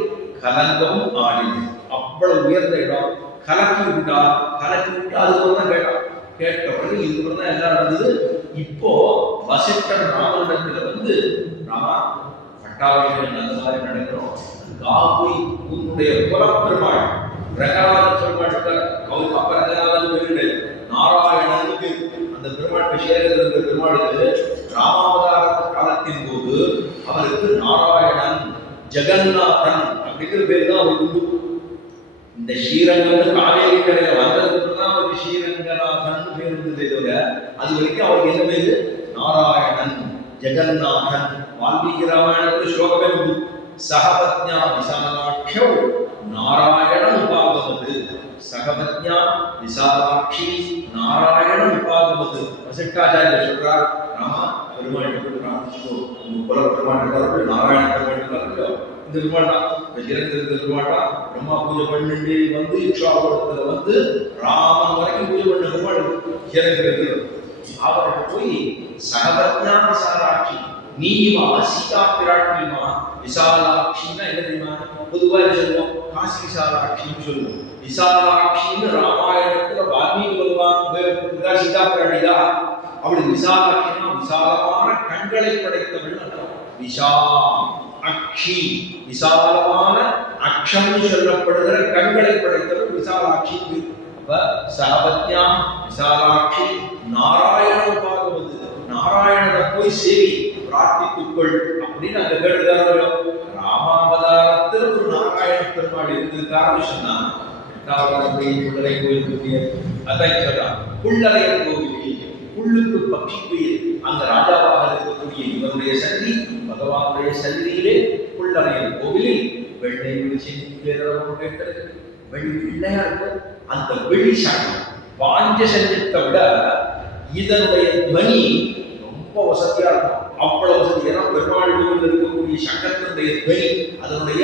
கலங்கவும் ஆடில்லை. அவ்வளவு உயர்ந்த இடம். கலக்கி விட்டா அதுக்கப்புறம் கேட்டான். கேட்ட பிறகு இதுக்கப்புறம் தான் என்ன நடந்தது? இப்போ வசிஷ்டர் ராமனிடத்துல ராமா பட்டாபிஷேகம் அந்த மாதிரி நடக்கிறோம், போய் உன்னுடைய புலப்பெருமாள் ரங்கநாத பெருமாள் அவருக்கு அப்ப ரங்கநாதன் பேரு நாராயணன் அந்த பெருமாள் சேர பெருமாளுக்கு ராமாவதார காலத்தின் போது அவருக்கு நாராயணன் ஜெகநாதன் அப்படிங்கிற பேர் தான் அவருக்கு உண்டு. இந்த ஸ்ரீரங்கம் காவேரி கரையில வந்ததுக்கு தான் அவருக்கு ஸ்ரீரங்கநாதன் பேர் இருந்ததே தவிர அது வரைக்கும் அவருக்கு என்ன பேரு? நாராயணன் ஜெகநாதன். வால்மீகி ராமாயணத்துல ஸ்லோகமே உண்டு. சகபத்ஞா விசாலாட்சௌ நாராயணம் உபாகமது. சகபத்ஞா விசாலாட்சி நாராயணம் உபாகமது. வசிஷ்டாச்சாரியர் சொல்றார், ராமா பெருமாள் பிரார்த்திச்சோ உங்க குல பெருமாள் நாராயண பெருமாள் இந்த பெருமாள் தான் பெருமாள் தான் பிரம்மா பூஜை பண்ணிட்டு இக்ஷாபுரத்துல ராமன் வரைக்கும் பூஜை பண்ண பெருமாள் இறங்கிறது. அவர்கிட்ட போய் சகபத்ஞா விசாலாட்சி நீமா சீதா பிராட்டிமா. விசாலாட்சின்னா என்ன தெரியுமா? பொதுவா சொல்லுவோம் காசி விசாலாட்சின்னு சொல்லுவோம். விசாலாட்சின்னு ராமாயணத்துல வால்மீகி பகவான் சீதா பிராட்டிதா. அப்படி விசாலாட்சினா விசாலமான கண்களை படைத்தவள். விஷா அக்ஷி விசாலமான அக்ஷம் சொல்லப்படுகிற கண்களை படைத்தவள் விசாலாட்சி. சகபத்யா விசாலாட்சி நாராயண உபாகமது. நாராயணனை போய் சேவி பிரார்த்தித்துக்கொள் அப்படின்னு அங்க கேட்டுக்காரோ. ராமாவதாரத்தில் ஒரு நாராயண பெருமாள் இருந்திருக்காருன்னு சொன்னா புள்ளரை கோயில் அதான் சொல்றான். புள்ளரையர் கோவிலில் புள்ளுக்கு பக்ஷி கோயில் அந்த ராஜாவாக இருக்கக்கூடிய இவருடைய சந்தி பகவானுடைய சந்தியிலே புள்ளரையர் கோவிலில் வெள்ளை விழிச்சி பேரவம் கேட்டது. வெள்ளையா இருக்கும் அந்த வெளி சங்கம் வாஞ்ச சஞ்சத்தை விட இதனுடைய துவனி ரொம்ப வசதியா இருக்கும். அவ்வளவு வசதி. ஏன்னா பெருமாள் கோவில் இருக்கக்கூடிய சங்கத்தினுடைய துவனி அதனுடைய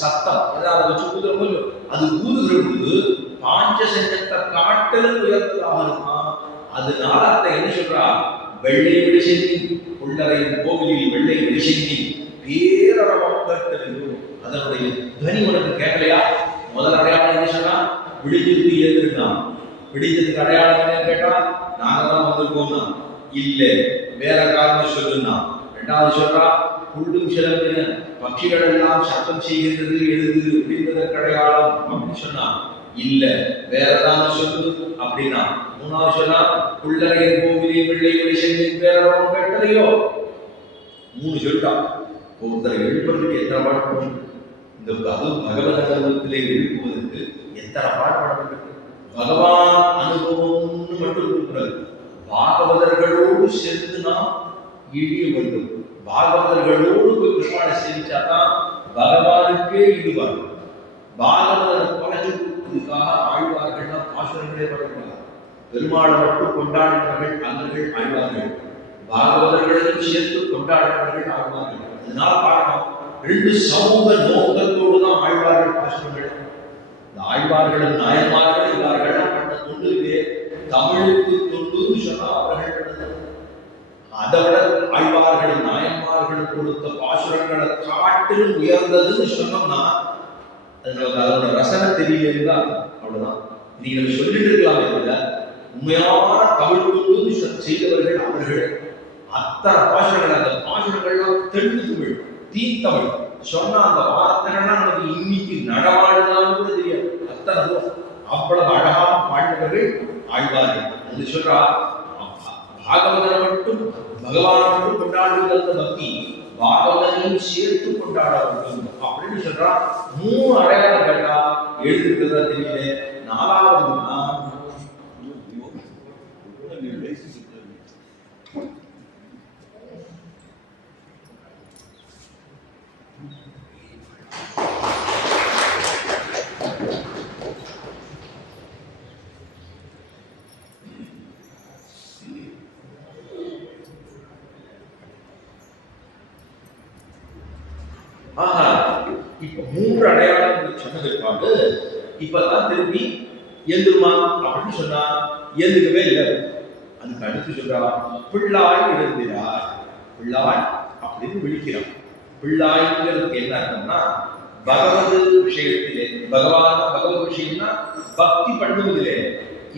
சத்தம் அதை வச்சு ஊதுற அது ஊதுகிற பொழுது பாஞ்ச சஞ்சத்தை காட்டலும் உயர்ந்ததாக இருக்குமா. அதனால அந்த என்ன சொல்றா? வெள்ளை வெளிச்செந்தி புள்ளரையின் கோவிலில் வெள்ளை வெளிச்செந்தி பேரவம் கேட்டது. அதனுடைய துவனி உனக்கு கேட்கலையா? முதல் அடையாளம் என்ன சொன்னா? விடிஞ்சதுக்கு ஏந்திருக்கான். விடிஞ்சதுக்கு அடையாளம் என்னன்னு கேட்டா நாங்க தான் வந்திருக்கோம்னா இல்ல வேற காரணம் சொல்லுன்னா. ரெண்டாவது சொல்றா புல்லும் சிலம்பின பட்சிகள் எல்லாம் சத்தம் செய்கின்றது எழுது அப்படின்றதற்கு அடையாளம் அப்படின்னு சொன்னா இல்ல வேறதான் சொல்லு அப்படின்னா. மூணாவது சொன்னா புள்ளரையின் கோவிலில் வெள்ளை வெளிச்செந்தி பேரவம் கேட்டதையோ. மூணு சொல்லிட்டா. ஒருத்தரை எழுப்புறதுக்கு எத்தனை பாட்டு இந்த பகவத் அனுபவத்திலே எழுப்புவதற்கு எத்தனை பாடுபட பகவான் அனுபவம்னு மட்டும் இருக்கிறது. பாகவதர்களோடு சேர்ந்து நாம் ஈடிய வேண்டும். பாகவதர்களோடு பெருமாளை சேவிச்சாதான் பகவானுக்கே ஈடுபாடு. பாகவதர் பழஞ்சு கொடுப்பதற்காக ஆழ்வார்கள் பாசுரங்களே படுகிறார். பெருமாளை மட்டும் கொண்டாடினவர்கள் அங்கர்கள் ஆழ்வார்கள். பாகவதர்களையும் சேர்த்து கொண்டாடினவர்கள் ஆழ்வார்கள். அதனால பாடணும் ரெண்டு சமூக நோக்கத்தோடு தான் ஆழ்வார்கள் பாசுரங்கள். இந்த ஆழ்வார்களும் நாயன்மார்கள் இவர்கள் பண்ண தொண்டுவே தமிழுக்கு தொண்டு சொன்னா அவர்கள் பண்ணது. அதை விட ஆழ்வார்கள் நாயன்மார்கள் கொடுத்த பாசுரங்களை காட்டு காட்டிலும் உயர்ந்ததுன்னு சொன்னோம்னா அது நமக்கு அதோட ரசனை தெரியல. அவ்வளவுதான். நீங்கள் சொல்லிட்டு இருக்கலாமே தவிர உண்மையான தமிழ் கொண்டு செய்தவர்கள் அவர்கள். அத்தனை பாஷைகள், அந்த பாஷைகள்லாம் தெளிவு தமிழ், தீ தமிழ் சொன்ன அந்த வார்த்தைகள்லாம் நமக்கு இன்னைக்கு நடமாடுதான்னு கூட தெரியாது. அத்தனை அவ்வளவு அழகாக பாடினவர்கள் ஆழ்வார்கள். அது சொல்றா பாகவதனை மட்டும் பகவானை மட்டும் கொண்டாடுவது அந்த பக்தி, பாகவதனையும் சேர்த்து கொண்டாட வேண்டும் அப்படின்னு சொல்றா. 3 அடையாளம் கேட்டா எழுதிருக்கிறதா தெரியல. 4வதுன்னா இப்ப 3 அடையாளங்கள் சொன்னதுக்காக இப்பதான் திரும்பி எழுதுமா அப்படின்னு சொன்னா எழுதுக்கவே இல்லை. அதுக்கு அடுத்து சொல்றா பிள்ளாய் எழுந்திராய். பிள்ளாய் அப்படின்னு விழிக்கிறான். பிள்ளாய்ங்கிறதுக்கு என்ன அர்த்தம்னா பகவத் விஷயத்திலே, பகவத் விஷயம்னா பக்தி பண்ணுவதிலே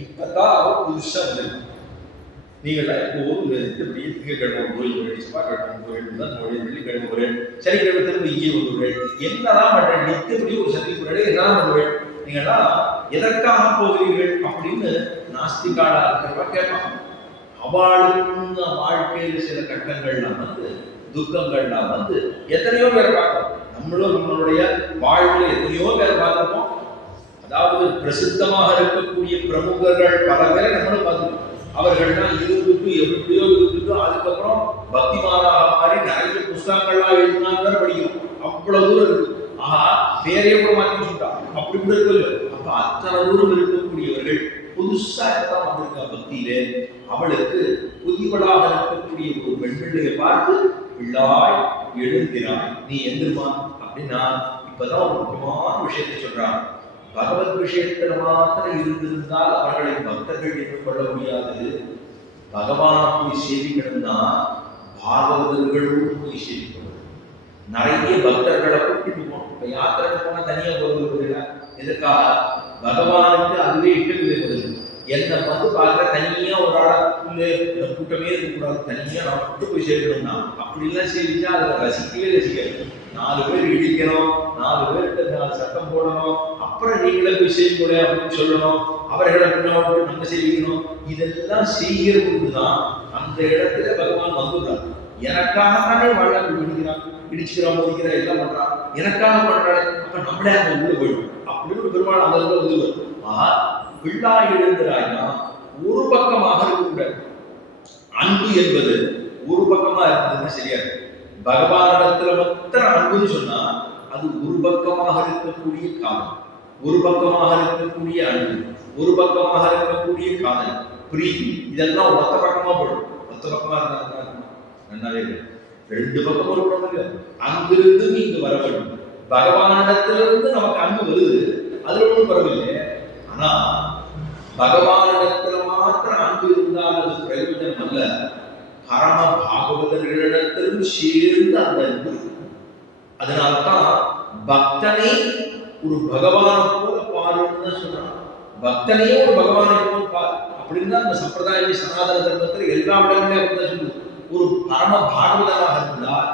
இப்பதான் புதுசா வருது. நீங்கள் எப்போதும் திங்கக்கிழமை கோயில், செவ்வாய்க்கிழமை கோயில், முதல் கோயில், வெள்ளிக்கிழமை கோயில், சனிக்கிழமை திரும்ப இங்கே வருவேன். என்னதான் பண்றேன்? நித்தபடி ஒரு சந்திப்பு என்னதான் பண்ணுவேன்? நீங்கள்லாம் எதற்காக போகிறீர்கள் அப்படின்னு நாஸ்திகாலா இருக்கிறவா கேட்பாங்க. அவளுக்கு வாழ்க்கையில் சில கட்டங்கள்லாம் வந்து, துக்கங்கள்லாம் வந்து எத்தனையோ பேரை பார்க்கணும். நம்மளும் நம்மளுடைய வாழ்வில் எத்தனையோ பேரை பார்த்துருப்போம். அதாவது பிரசித்தமாக இருக்கக்கூடிய பிரமுகர்கள் பல பேரை நம்மளும் பார்த்துருப்போம். அவர்கள்லாம் இருந்துட்டு எப்படியோ இருந்துட்டு அதுக்கப்புறம் பக்திமானாக மாறி நிறைய புஸ்தகங்கள்லாம் எழுதினாங்க படிக்கணும். அவ்வளவு தூரம் இருக்கு. ஆஹா, பேரே கூட மாற்றி சொல்லிட்டான். அப்படி கூட இருக்கு. அப்ப அத்தனை தூரம் இருக்கக்கூடியவர்கள் புதுசா தான் வந்திருக்கா பக்தியிலே. அவளுக்கு புதிவளாக இருக்கக்கூடிய ஒரு பெண் பிள்ளையை பார்த்து பிள்ளாய் எழுந்திராய், நீ எந்திருமா அப்படின்னா இப்பதான் ஒரு முக்கியமான விஷயத்தை சொல்றான். பகவத் விஷயத்துல மாத்திரம் இருந்திருந்தால் அவர்களை பக்தர்கள் ஏற்றுக்கொள்ள முடியாது. பகவான போய் சேவிக்கணும்னா பாகவதர்களோடு போய் சேவிக்கணும். நிறைய பக்தர்களை கூட்டிட்டு போகணும். இப்ப யாத்திரை போனா தனியா போகிறது எதுக்காக? பகவானுக்கு அதுவே இட்டு பதில். என்னை வந்து பார்க்க தனியா ஒரு ஆளுக்குள்ளே கூட்டமே இருக்கக்கூடாது. தனியா நான் கூட்டு போய் சேர்க்கணும்னா அப்படிலாம் சேவிச்சா அதை ரசிக்கவே ரசிக்கணும். 4 பேர் இடிக்கணும், 4 பேருக்கு சட்டம் போடணும், அப்புறம் நீங்களே போய் செய்யக்கூட அப்படின்னு சொல்லணும், அவர்களை முன்னாடி நம்ம செய்யணும். இதெல்லாம் செய்கிற பொழுதுதான் அந்த இடத்துல பகவான் வந்துடுறார். எனக்காகத்தானே வாழ்க்கை இடிக்கிறான், இடிச்சுக்கிறான், மோதிக்கிறான், எல்லாம் பண்றான், எனக்காக பண்றாரு. அப்ப நம்மளே அங்க உள்ள போயிடும் அப்படின்னு பெருமாள் அந்த இடத்துல உதவுவார். ஆஹா, பிள்ளாய் எழுந்துறாய்னா ஒரு பக்கமாக இருக்கக்கூடாது. அன்பு என்பது ஒரு பக்கமா இருந்ததுன்னா சரியாது. பகவானிடத்துல மாத்திரம் அன்புன்னு சொன்னா அது ஒரு பக்கமாக இருக்கக்கூடிய காதல், ஒரு பக்கமாக இருக்கக்கூடிய அன்பு, ஒரு பக்கமாக இருக்கக்கூடிய காதல், பிரீதி, இதெல்லாம் ஒத்த பக்கமா போடும். ஒத்த பக்கமா இருந்தா நல்லாவே இல்லை. 2 பக்கமும் இருக்கணும். அங்கிருந்து இங்கு வர வேண்டும். பகவானிடத்திலிருந்து நமக்கு அன்பு வருது, அதுல ஒன்றும் பரவாயில்லை. ஆனா பகவானிடத்துல மாத்திரம் அன்பு இருந்தால் அது பிரயோஜனம் அல்ல. பரம பாகவதர்களிடத்திலும் சேர்ந்து அந்த அன்பு. அதனால்தான் பக்தனை ஒரு பகவானை போல பாருன்னு சொல்றான். பக்தனையே ஒரு பகவானை போல பாரு அப்படின்னு தான் அந்த சம்பிரதாய சனாதன தர்மத்தில் எல்லா இடங்களிலும் அப்படிதான் சொல்லுது. ஒரு பரம பாகவதராக இருந்தால்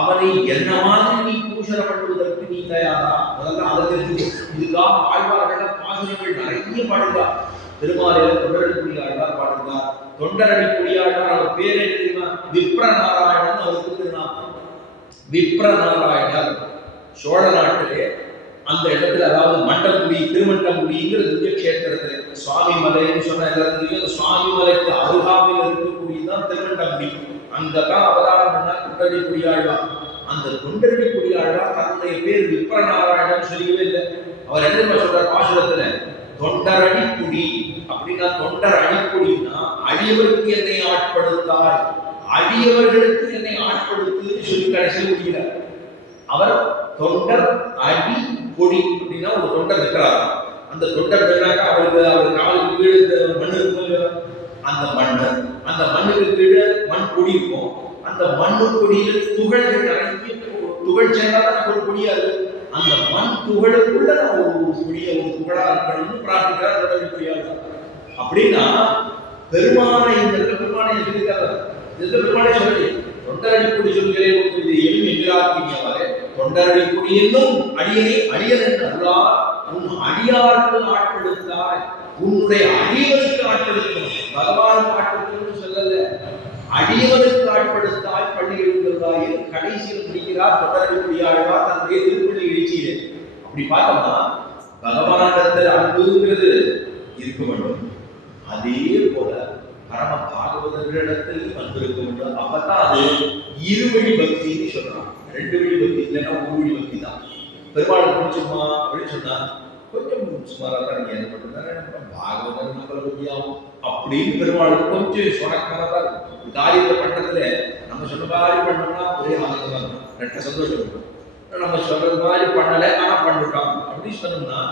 அவனை என்ன மாதிரி நீ பூஷணம் பண்ணுவதற்கு நீ தயாரா? முதல்ல அதை தெரிஞ்சு. இதுக்காக ஆழ்வார்கள் பாசுரங்கள் நிறைய பாடுகிறார். திருமாலையில தொண்டரடி ஆழ்வார் பாடுகிறார். தொண்டரடி குடியாழ்வார் அவர் பேரே தெரியுமா? விப்ர நாராயணன் அவருக்கு திருநாமம். விப்ர நாராயணர் சோழ நாட்டிலே அந்த இடத்துல, அதாவது மண்டங்குடி, திருமண்டங்குடிங்கிற திவ்ய கஷேத்திரத்துல சுவாமி மலைன்னு சொன்ன எல்லாத்துலயும் சுவாமி மலைக்கு அருகாமையில் இருக்கக்கூடியதான் திருமண்டங்குடி. அங்கதான் அவதாரம் பண்ணா தொண்டரடி குடியாழ்வார். அந்த தொண்டரடி குடியாழ்வார் தன்னுடைய பேர் விப்ர நாராயணன் சொல்லவே இல்லை. அவர் என்ன சொல்றார் பாசுரத்துல? தொண்டரடி குடி அப்படின்னா, தொண்டர் அடிக்குடினா அடியவருக்கு என்னை ஆட்படுத்தாய், அடியவர்களுக்கு என்னை ஆட்படுத்துன்னு சொல்லி கடைசியில் முடிகிறார். அவர் தொண்டர் அடி கொடி அப்படின்னா ஒரு தொண்டர் இருக்கிறார். அந்த தொண்டர் நின்றாக்க அவருக்கு அவர் காலுக்கு கீழே மண் இருக்கும். அந்த மண்ணு, அந்த மண்ணுக்கு கீழே மண் கொடி இருக்கும். அந்த மண்ணு கொடியில் துகள்கள் நிறைய துகள் சேர்ந்தாதான் நமக்கு ஒரு கொடியாது. அந்த மண் துகளுக்குள்ள நம்ம ஒரு கொடிய ஒரு துகளா இருக்கணும்னு பிரார்த்திக்கிறார் தொடர்புடையார். அப்படின்னா பெருமானை இந்த பெருமானை சொல்லித்தார். இந்த பெருமானை சொல்லி தொண்டரடி கொடி சொல்கிறே இது எலும் எதிராக்கியவாறு தொண்டரடி கொடி என்னும் அடியனை அடியன் என்று அருளார் உன் அடியாருக்கு ஆட்படுத்தாய். உன்னுடைய அடியவனுக்கு ஆட்படுத்தணும், பகவானுக்கு ஆட்படுத்தணும்னு சொல்லல, அடியவனுக்கு ஆட்படுத்தாய் பள்ளி எழுந்தாயில் கடைசியில் முடிக்கிறார் தொடரடிப்படியாழ்வார் தன்னுடைய திருப்பள்ளி எழுச்சியிலே. அப்படி பார்த்தோம்னா பகவானிடத்தில் அன்புங்கிறது இருக்க வேண்டும். அதே போல பரம பாகவதர்களிடத்தில் அன்பு இருக்க வேண்டும். அப்பதான் அது இருவழி பக்தின்னு சொல்றான். ரெண்டு வழி பக்தி இல்லைன்னா ஒரு வழி பக்தி தான். பெருமாள் பிடிச்சுமா அப்படின்னு சொன்னா கொஞ்சம் சுமாராக தான் நீங்க என்ன பண்ணுறாங்க பாகவதர் நம்மளை பற்றியாகும் அப்படின்னு பெருமாளுக்கு கொஞ்சம் சுணக்கமாக தான் இருக்கும். காரியத்தை பண்றதுல நம்ம சொன்ன மாதிரி பண்ணோம்னா ஒரே ஆனந்தமாக இருக்கும், ரெட்ட சந்தோஷம் இருக்கும். நம்ம சொல்றது மாதிரி பண்ணலை ஆனால் பண்ணிட்டோம் அப்படின்னு சொன்னோம்னா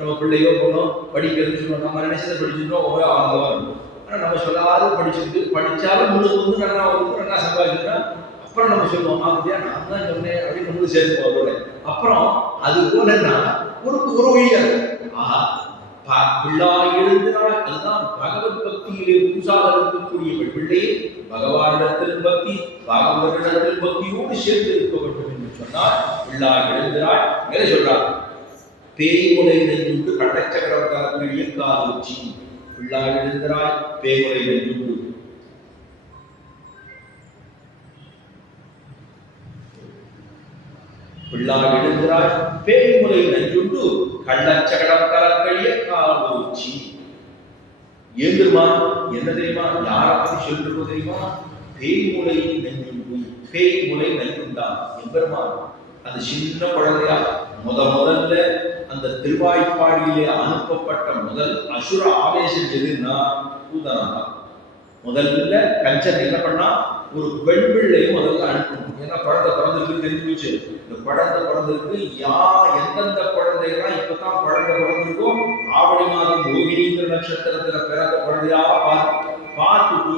நம்ம பிள்ளையோ போனோம் படிக்கிறதுன்னு சொன்னோம், நம்ம நினைச்சதை படிச்சுட்டோம் ஒரே ஆனந்தமாக இருக்கும். ஆனால் நம்ம சொல்லாத படிச்சுட்டு படித்தாலும் முழுக்க நல்லா நல்லா சம்பாதிச்சுட்டா அப்புறம் நம்ம சொல்லுவோம் அப்படியா நான் தான் சொன்னேன் அப்படின்னு நம்மளும் சேர்ந்து அதோட அப்புறம் அது போலன்னா ஒரு வழியா ஆஹா பிள்ளா எழுந்தினாள். அதுதான் பகவத் பக்தியிலே புதுசாக இருக்கக்கூடிய பிள்ளையை பகவானிடத்தில் பக்தி பாகவதரிடத்தில் பக்தியோடு சேர்ந்து இருக்க வேண்டும் என்று சொன்னால் பிள்ளா எழுந்தினாள். மேலே சொல்றார் பேய்முலை நெஞ்சுண்டு கட்டச்சக்கரவர்காரர்கள் இயக்காது உச்சி. பிள்ளா எழுந்தினாள் பேய்முலை நெஞ்சுண்டு பிள்ளா எழுந்திராய் பேய்முலை நஞ்சுண்டு கள்ளச்சகடம் கலக்கழிய காலூச்சி. ஏந்திருமா என்ன தெரியுமா, யாரை பத்தி சொல்லிருக்கோம் தெரியுமா? பேய்முலை நஞ்சுண்டு. பேய்முலை நஞ்சுண்டான் எம்பெருமான் அந்த சின்ன குழந்தையா முதல்ல அந்த திருவாய்ப்பாடியிலே அனுப்பப்பட்ட முதல் அசுர ஆவேசம் எதுன்னா பூதனா. முதல்ல கஞ்சன் என்ன பண்ணா ஒரு பெண் பிள்ளையும் முதல்ல அனுப்பணும். ஏன்னா குழந்தை பிறந்திருக்கு தெரிஞ்சு போச்சு. இந்த குழந்தை பிறந்திருக்கு எந்தெந்த குழந்தைகள்லாம் இப்பதான் குழந்தை பிறந்திருக்கும் ஆவணி மாதம் ரோகிணிங்கிற நட்சத்திரத்துல பிறந்த குழந்தையா பார்த்துட்டு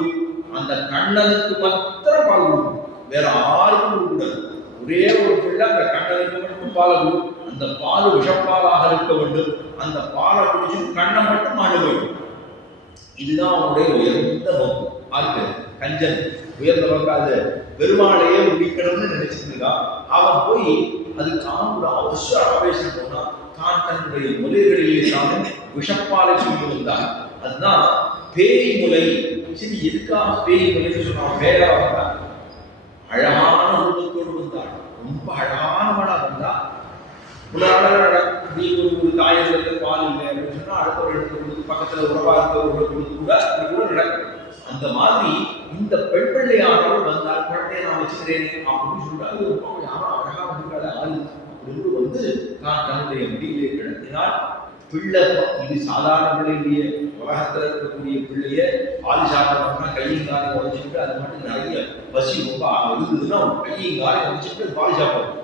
அந்த கண்ணனுக்கு மாத்திரம் பால் கொடுக்கும், வேற யாருக்கும் கொடுக்கூடாது. ஒரே ஒரு பிள்ளை அந்த கண்ணனுக்கு மட்டும் பால் கொடுக்கும். அந்த பால் விஷப்பாலாக இருக்க வேண்டும். அந்த பாலை குடிச்சு கண்ணை மட்டும் ஆட வேண்டும். இதுதான் அவனுடைய உயர்ந்த நோக்கம். ஆக்கு கஞ்சன் உயர்ந்த நோக்காது பெருமாளையே முடிக்கணும்னு நினைச்சிட்டு இருக்கான். அவன் போய் அது காணோட அவசர ஆவேசம் போனா தான் தன்னுடைய முலைகளிலே தான் விஷப்பாலை சொல்லி வந்தான். அதுதான் பேய் முலை. சரி, எதுக்காக பேய் முலைன்னு சொன்னான்? வேற வந்தான், அழகான உருவத்தோடு வந்தான், ரொம்ப அழகானவனா வந்தா. நீ ஒரு தாயர்களுக்கு பால் இல்லை அப்படின்னு சொன்னா அடுத்த ஒரு இடத்துல பக்கத்துல உறவா இருக்கிறவர்களுக்கு கூட நடக்கும். அந்த மாதிரி இந்த பெண் பிள்ளையானவள் வந்தால் குழந்தைய நான் வச்சுக்கிறேன் அப்படின்னு சொல்லிட்டு யாரும் அழகா வந்துட்டால ஆளு அப்படின்னு வந்து நான் தன்னுடைய முடிவிலே கிடத்தினால் பிள்ளை இது சாதாரண பிள்ளையிலேயே உலகத்துல இருக்கக்கூடிய பிள்ளைய ஆளு சாப்பிட்றோம்னா கையும் காலையும் உடைச்சிட்டு அது மட்டும் நிறைய பசி ரொம்ப இருந்ததுன்னா கையும் காலையும் உடைச்சிட்டு பால் சாப்பிடும்.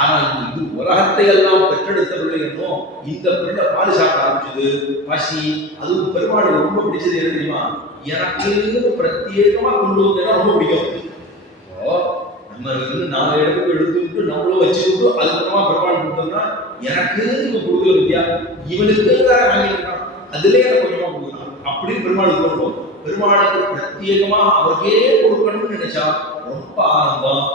ஆனா இது உலகத்தை எல்லாம் பெற்றெடுத்த பிள்ளைகளுமோ இந்த பிள்ளை பால் சாப்பிட ஆரம்பிச்சது பசி. அதுவும் பெருமாள் ரொம்ப பிடிச்சது என்ன தெரியுமா? எனக்கு பிரத்யேகமா கொண்டு வந்தா ரொம்ப பிடிக்கும். நம்ம 4 இடத்துக்கு எடுத்துக்கிட்டு நம்மளும் வச்சுக்கிட்டு அதுக்கப்புறமா பெருமாள் கொடுத்தோம்னா எனக்கு கொடுக்கல வித்தியா இவனுக்கு வாங்கியிருக்கான் அதுலயே கொஞ்சமா கொடுக்கலாம் அப்படின்னு பெருமாளுக்கு கொடுப்போம். பெருமாளுக்கு பிரத்யேகமா அவருக்கே கொடுக்கணும்னு நினைச்சா ரொம்ப ஆனந்தம்.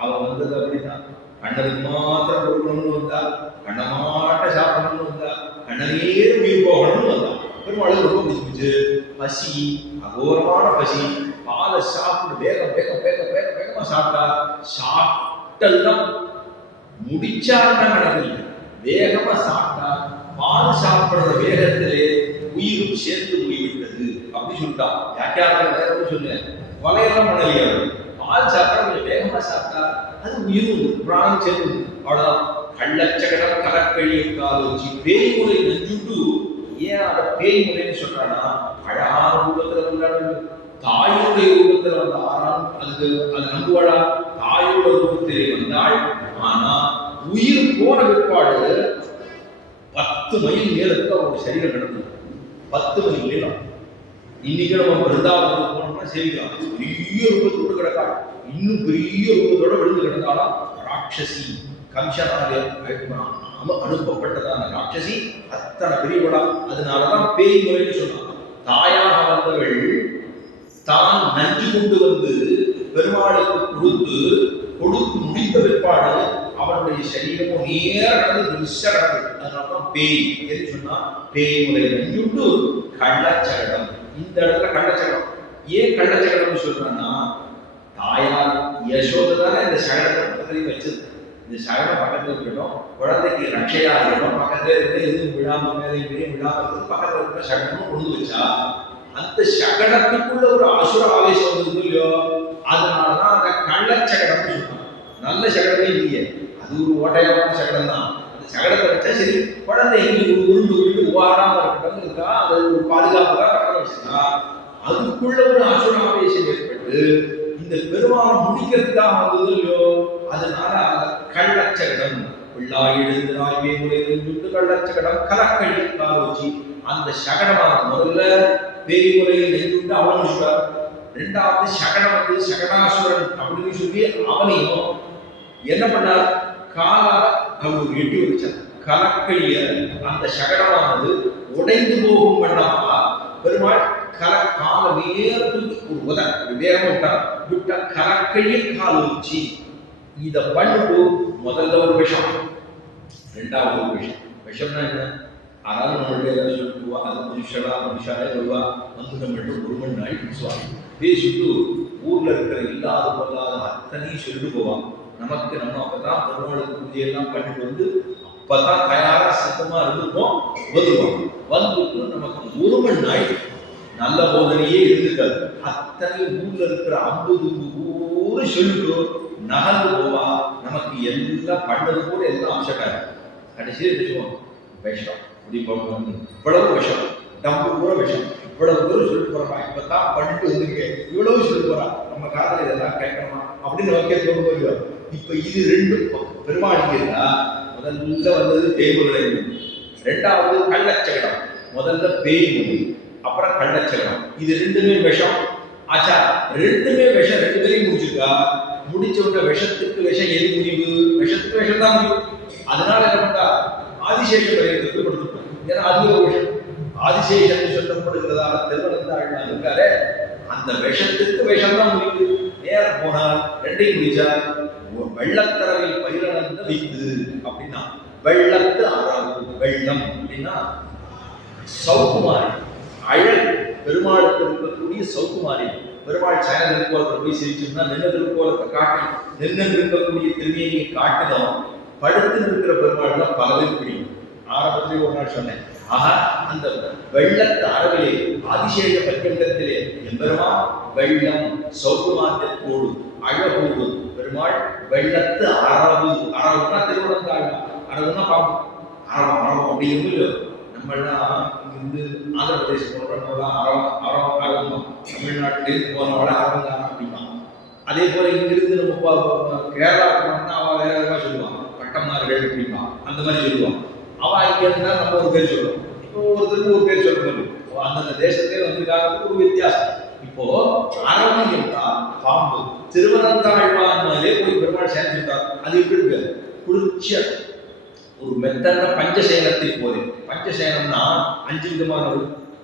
அவன் வந்தது அப்படிதான். கண்ணனுக்கு மாத்திரம் கொடுக்கணும்னு வந்தா, கண்ணமாட்ட சாப்பிடணும்னு வந்தா, கண்ணனையே உயிர் போகணும்னு வந்தா. பெருமாளுக்கு ரொம்ப பிடிச்சிருச்சு. பசி, அகோரமான பசி. பாலை சாப்பிட்டு வேகமா சாப்பிட்டா சாப்பிட்டெல்லாம் முடிச்சாருன்னா நடக்கல. வேகமா சாப்பிட்டா பால் சாப்பிடுற வேகத்திலே உயிரும் சேர்ந்து போய்விட்டது அப்படி சொல்லிட்டான். யாக்கியாரத்துல சொல்ல வலையெல்லாம் பண்ணலையா? பால் சாப்பிட்டா கொஞ்சம் வேகமா சாப்பிட்டா அது உயிரும் பிராணம் சேர்ந்து அவ்வளவுதான். கள்ளச்சகடம் கலக்கழிய காலோச்சி பேய்முறை நெஞ்சுட்டு. ஏன் அதை பேய்முறைன்னு சொல்றானா? அழகான ரூபத்துல வந்தாலும் தாயுடைய ரூபத்துல வந்த ஆறாம் அதுக்கு அது நம்புவாளா? தாயோட ரூபத்திலே வந்தாள். ஆனா உயிர் போன பிற்பாடு 10 மைல் நீளத்துக்கு அவங்க சரீரம் கிடந்தது. 10 மைல் நீளம். இன்னைக்கு நம்ம பிருந்தாவனத்துக்கு போனோம்னா சேவிக்கலாம், பெரிய ரூபத்தோடு கிடக்கா. இன்னும் பெரிய ரூபத்தோட விழுந்து கிடந்தாலும் ராட்சசி கம்சனாலே அனுப்பப்பட்டதான ராட்சசி அத்தனை பெரியவளா. அதனாலதான் பேய் முறைன்னு சொன்னான். தாயாக வந்தவள் தான் நஞ்சு கொண்டு வந்து பெருமாளுக்கு கொடுத்து முடித்த பிற்பாடு அவனுடைய சரீரமும் நேரது நிச்சரது. அதனாலதான் பேய் என்று சொன்னா பேய் முறை நஞ்சுண்டு கள்ளச்சகடம். இந்த இடத்துல கள்ளச்சகடம் ஏன் கள்ளச்சகடம் சொல்றான்னா, தாயார் யசோதான இந்த சகடத்தை பக்கத்துலயும் வச்சது. இந்த சகடம் பக்கத்துல இருக்கட்டும், குழந்தைக்கு ரட்சையா இருக்கட்டும், பக்கத்துல இருக்க எதுவும் விழாம மேலே விழாம பக்கத்துல இருக்கிற சகடமும் கொண்டு வச்சா அந்த சகடத்துக்குள்ள ஒரு அசுர ஆவேசம் வந்து இல்லையோ, அதனாலதான் அந்த கள்ளச்சகடம் சொல்றாங்க. நல்ல சகடமே இல்லையே, அது ஒரு ஓட்டையான சகடம் தான். அந்த சகடத்தை வச்சா சரி குழந்தை எங்களுக்கு உருண்டு உருண்டு உவாராம இருக்கட்டும் இருக்கா, அது ஒரு பாதுகாப்புக்காக பக்கம் வச்சுக்கா. அதுக்குள்ள ஒரு அசுர ஆவேசம் ஏற்பட்டு இந்த பெருமாள் முடிக்கிறதுக்காக வந்தது இல்லையோ, அதனால அந்த கள்ளச்சகடம் பிள்ளாய் எழுந்தாய் வேமுறையில் கள்ளச்சகடம் கலக்கழி காலோச்சி. அந்த சகடமான முதல்ல பேய்முறையை நெய்துண்டு அவன் சொல்றார். ரெண்டாவது சகடம் வந்து சகடாசுரன் அப்படின்னு சொல்லி அவனையும் என்ன பண்ணார், காலால அவர் எட்டி வச்சார். கலக்கைய அந்த சகடமானது உடைந்து போகும் பண்ணாமா பெருமாள் கால வேறத்துக்கு ஒரு ஒரு வேகம் விட்ட கலக்கையில் கால் வச்சு இதை பண்ணிட்டு முதல்ல ஒரு விஷம், ரெண்டாவது ஒரு விஷம். விஷம்னா என்ன, அதாவது நம்மளுடைய ஏதாவது சொல்லிட்டுவா, அது மனுஷாலே வருவா வந்து நம்மள்ட்ட ஒரு மணி நாள் பேசுவாங்க. பேசிட்டு ஊர்ல இருக்கிற இல்லாத பொல்லாத அத்தனையும் சொல்லிட்டு போவாங்க. நமக்கு நம்ம அப்பதான் பெருமாளுக்கு பூஜையெல்லாம் பண்ணிட்டு வந்து அப்பதான் தயாரா சித்தமா இருந்துருப்போம். வந்துருவோம். வந்துட்டு நமக்கு ஒரு மணி நாள் நல்ல போதனையே இருந்துக்காது. அத்தனை ஊர்ல இருக்கிற 50 ஊரு சொல்லிட்டு நகர்ந்து போவா. நமக்கு எல்லாம் பண்ணது கூட எல்லாம் அம்சக்காரு. கடைசியில் வச்சுக்கோங்க விஷம் இவ்வளவு விஷம், டம்பு கூட விஷம், இவ்வளவு தூரம் சொல்லிட்டு போறா. இப்பதான் பண்ணிட்டு வந்துருக்கேன், இவ்வளவு சொல்லிட்டு போறா, நம்ம காதல இதெல்லாம் கேட்கணுமா அப்படின்னு வைக்க தோணுது. இப்ப இது ரெண்டும் பெருமாள் இருந்தா முதல்ல வந்தது பேய்முறை, ரெண்டாவது கள்ளச்சகடம். முதல்ல பேய் மொழி, அப்புறம் கள்ளச்சகடம். இது ரெண்டுமே விஷம் ஆச்சா. ரெண்டுமே விஷம், ரெண்டு பேரையும் முடிச்சிருக்கா. முடிச்ச உடனே விஷத்துக்கு விஷம் எது முடிவு, விஷத்துக்கு விஷம் தான் முடிவு. அதனால என்ன பண்ணா ஆதிசேஷ பரியத்துக்கு கொடுத்துருக்கோம். ஏன்னா அது ஒரு விஷம். ஆதிசேஷன் சொல்லப்படுகிறதால திருவனந்தாழ்வான் இருக்காரு, அந்த விஷத்துக்கு விஷம் தான் முடிவு. நேரம் போனால் ரெண்டையும் முடிச்சா வெள்ளத்தரவில் பயிரளந்த வைத்து அப்படின்னா வெள்ளத்து அரவு. வெள்ளம் அப்படின்னா சௌகுமாரி, அழகு. பெருமாளுக்கு இருக்கக்கூடிய சௌகுமாரி. பெருமாள் சயன திருக்கோலத்தை போய் சிரிச்சுன்னா நின்ன திருக்கோலத்தை காட்டி நின்று இருக்கக்கூடிய திருமையை காட்டினோம். படுத்து இருக்கிற பெருமாள் தான் பலவே பிடிக்கும். ஆரம்பத்திலே ஒரு நாள் சொன்னேன். ஆஹா, அந்த வெள்ளத்து அரவிலே ஆதிசேஷ பத்தியத்திலே எம்பெருமா வெள்ளம் சௌகுமாரத்தோடு அழகோடு பெருமாள் வெள்ளத்து அரவு. அரவுனா திருவனந்தாழ்வா, அரவுனா பாம்பு. அரவம் அப்படிங்கிறது நம்மளாம் இங்கிருந்து ஆந்திர பிரதேசம் போனவங்களாம் அரவம், தமிழ்நாட்டிலேருந்து போனவங்கள அரவங்காரம் அப்படிமா. அதே போல இங்கிருந்து நம்ம கேரளா போனோம்னா அவன் வேற விதமா சொல்லுவான், பட்டமார்கள் அப்படிமா, அந்த மாதிரி சொல்லுவான். அவன் இங்க இருந்தா நம்ம ஒரு பேர் சொல்லுவோம், இப்போ ஒருத்தருக்கு ஒரு பேர் சொல்றது. அந்தந்த தேசத்திலே வந்துக்காக ஒரு வித்தியாசம். இப்போ அரவம் என்றால் பாம்பு. திருவனந்தாழ்வான்மாலே போய் பெருமாள் சேர்ந்துட்டார். அது எப்படி இருக்கு, குளிர்ச்சியா ஒரு மெத்தன பஞ்சசேனத்தை போது. பஞ்சசேனம்னா 5 விதமானது.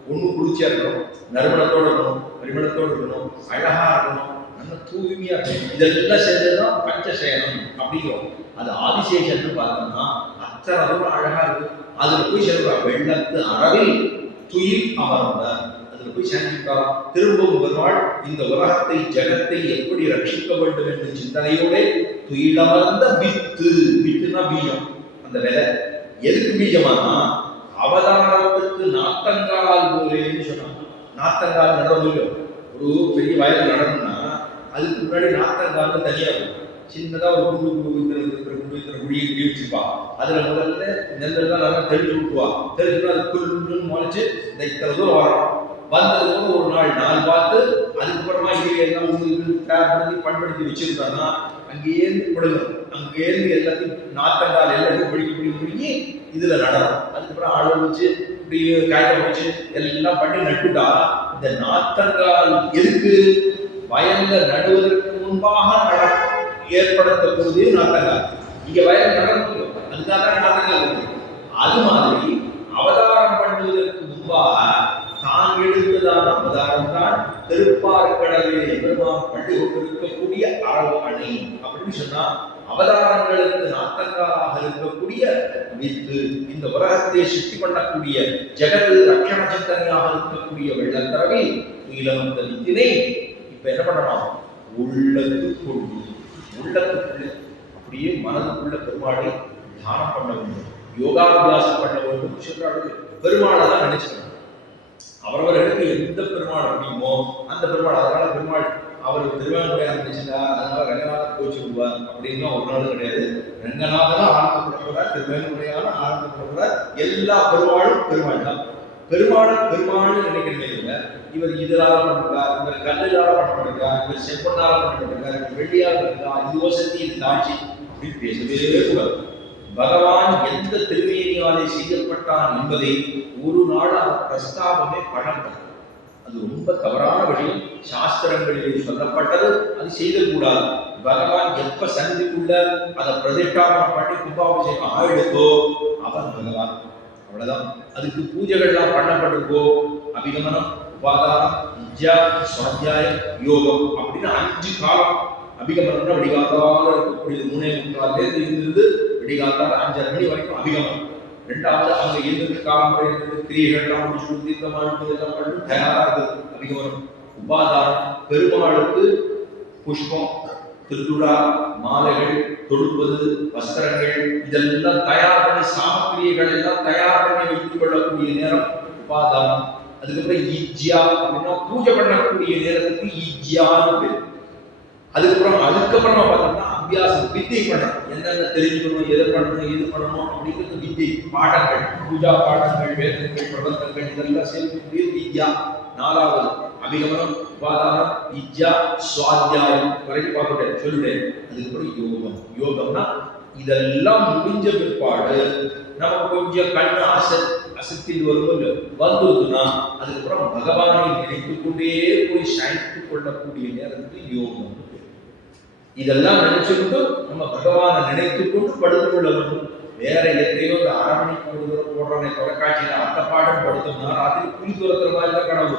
ஒண்ணு குளிர்ச்சியா இருக்கணும், நறுமணத்தோடு இருக்கணும், பரிமளத்தோடு இருக்கணும், அழகா இருக்கணும், நல்ல தூய்மையா இருக்கணும். இதெல்லாம் சேர்ந்ததுதான் பஞ்சசேனம் அப்படிங்கிறோம். அது ஆதிசேஷன் பார்த்தோம்னா அத்தனை அழகா இருக்கு. அதுல போய் சேர்ந்தா வெள்ளத்து அரவில் துயில் அமர்ந்தார். அதுல போய் சேர்ந்துட்டாரா. திரும்பவும் பெருமாள் இந்த உலகத்தை ஜகத்தை எப்படி ரட்சிக்க வேண்டும் என்ற சிந்தனையோட துயிலமர்ந்த வித்து. வித்துனா பீஜம். அந்த விதை எதுக்கு பீஜமானா அவதாரத்துக்கு நாத்தங்கால் போலேன்னு சொன்னாங்க. நாத்தங்கால் நடவு ஒரு பெரிய வயல் நடணும்னா அதுக்கு முன்னாடி நாத்தங்கால் தனியா இருக்கும். சின்னதா ஒரு குழியை வச்சுப்பா. அதுல முதல்ல நெல்லெல்லாம் நல்லா தெளிச்சு விட்டுவா. தெளிச்சுட்டு அது குழு முளைச்சு இந்த இத்தனை தூரம் வரும். வந்ததுக்கு ஒரு நாள் பார்த்து அதுக்கப்புறமா எல்லாம் பண்படுத்தி வச்சிருந்தாங்கன்னா அங்கேருந்து கொடுக்கணும். அங்கேருந்து எல்லாத்தையும் நாத்தங்கால் எல்லாத்தையும் பிடிக்கி இதுல நடணும். அதுக்கப்புறம் அளவு வச்சு இப்படி காய்க வச்சு எல்லாம் பண்ணி நட்டுட்டா இந்த நாத்தங்கால் எதுக்கு வயல்ல நடுவதற்கு முன்பாக நடக்கும். ஏற்படுத்தக்கூடியது நாட்டங்கால். இங்க வயல் நடந்து அதுக்காக நாட்டங்கால் இருக்கு. அது மாதிரி அவதாரம் பண்ணுவதற்கு முன்பாக தான் எடுத்ததான அவதாரம் தான் திருப்பார்கடலில் எம்பெருமான் பள்ளி கொண்டிருக்கக்கூடிய அரவு அணை அப்படின்னு சொன்னா அவதாரங்களுக்கு நாட்டங்காலாக இருக்கக்கூடிய வித்து, இந்த உலகத்தை சுத்தி பண்ணக்கூடிய ஜெகது ரட்சண சிந்தனையாக இருக்கக்கூடிய வெள்ளத்தரவி நீலவந்த வித்தினை இப்ப என்ன பண்ணலாம்? உள்ளத்துக்குள்ள அப்படியே மனதுக்குள்ள பெருமாளை தியானம் பண்ண வேண்டும், யோகாபியாசம் பண்ண வேண்டும் சொல்றாரு. பெருமாளை தான் நினைச்சுக்கணும். அவரவர்களுக்கு எந்த பெருமாள் அப்படிமோ அந்த பெருமாள். அதனால பெருமாள் அவருக்கு திருவாரூரை நினைச்சுட்டா அதனால ரங்கநாதர் கோச்சு விடுவார் அப்படின்லாம் ஒரு நாள் கிடையாது. ரங்கநாதனும் ஆரம்பப்படக்கூடாது, திருவேங்கடையாலும் ஆரம்பப்படக்கூடாது. எல்லா பெருமாளும் பெருமாள் தான். பெருமாள் நினைக்கிறமே இல்லை. இவர் இதனால பண்ணிருக்கார், இவர் கல்லுனால பண்ணப்பட்டிருக்கார், இவர் செப்பனால பண்ணப்பட்டிருக்கார், இவர் வெள்ளியால் இருக்கா, இது வசதி இது தாட்சி அப்படின்னு பேசவே கூடாது. பகவான் எந்த திருமேனியாலே செய்யப்பட்டான் என்பதை ஒரு நாள் அவர் பிரஸ்தாபமே பண்ணப்பட்டது. அது ரொம்ப தவறான விஷயம். சாஸ்திரங்களிலே சொல்லப்பட்டது அது செய்தல் கூடாது. பகவான் எப்ப சந்திக்குள்ள அதை பிரதிஷ்டாபனம் பண்ணி கும்பாபிஷேகம் ஆயிடுத்தோ அவன் பகவான், அவ்வளவுதான். அதுக்கு பூஜைகள்லாம் பண்ணப்பட்டிருக்கோ அபிகமனம், உபாதானம், வித்யா, சுவாத்தியாயம், யோகம் அப்படின்னு 5 காலம். அபிகமனம்னா விடிகாத்தால இருக்கக்கூடியது 3:45 இருந்து விடிகாத்தால 5:30 மணி வரைக்கும் அபிகமனம். ரெண்டாவது அவங்க இருந்து காலமுறை கிரியைகள்லாம் முடிச்சு தீர்த்தமானது எல்லாம் பண்ணி தயாரா இருக்குது அபிகமனம். உபாதானம் பெருமாளுக்கு புஷ்பம், திருத்துழா, மாலைகள், தொடுப்பது, வஸ்திரங்கள் இதெல்லாம் தயார் பண்ணி சாமக்கிரியைகள் எல்லாம் தயார் பண்ணி வைத்துக் கொள்ளக்கூடிய நேரம் உபாதானம். அதுக்கப்புறம் ஈஜ்யா அப்படின்னா பூஜை பண்ணக்கூடிய நேரத்துக்கு ஈஜ்யான்னு பேர். அதுக்கப்புறம் பார்த்தோம்னா அபியாசம், வித்தை பண்ணணும். என்னென்ன தெரிஞ்சுக்கணும், எது பண்ணணும் அப்படிங்கிறது வித்தை பாடங்கள், பூஜா பாடங்கள், வேதங்கள், பிரபந்தங்கள் இதெல்லாம் சேர்க்கக்கூடிய வித்யா. 4வது அபிகமனம், உபாதானம், வித்யா, சுவாத்தியாயம் வரைக்கும் பார்த்துட்டேன் சொல்லிட்டேன். அதுக்கப்புறம் யோகம்னா இதெல்லாம் முடிஞ்ச பிற்பாடு நமக்கு கொஞ்சம் கண்ணு அசத்தில் வந்ததுன்னா அதுக்கப்புறம் பகவானை நினைத்துக் கொண்டே போய் சாய்த்துக் கொள்ளக்கூடிய நேரத்துக்கு யோகம். இதெல்லாம் நினைச்சுக்கிட்டு நம்ம பகவானை நினைத்துக் கொண்டு படுத்துக் கொள்ள வேண்டும். வேற எத்தையோ இந்த 1/2 மணிக்கு போடுறவனை தொலைக்காட்சியில அத்த பாடம் படுத்தோம்னா ராத்திரி புலி துரத்துற மாதிரி தான் கனவு.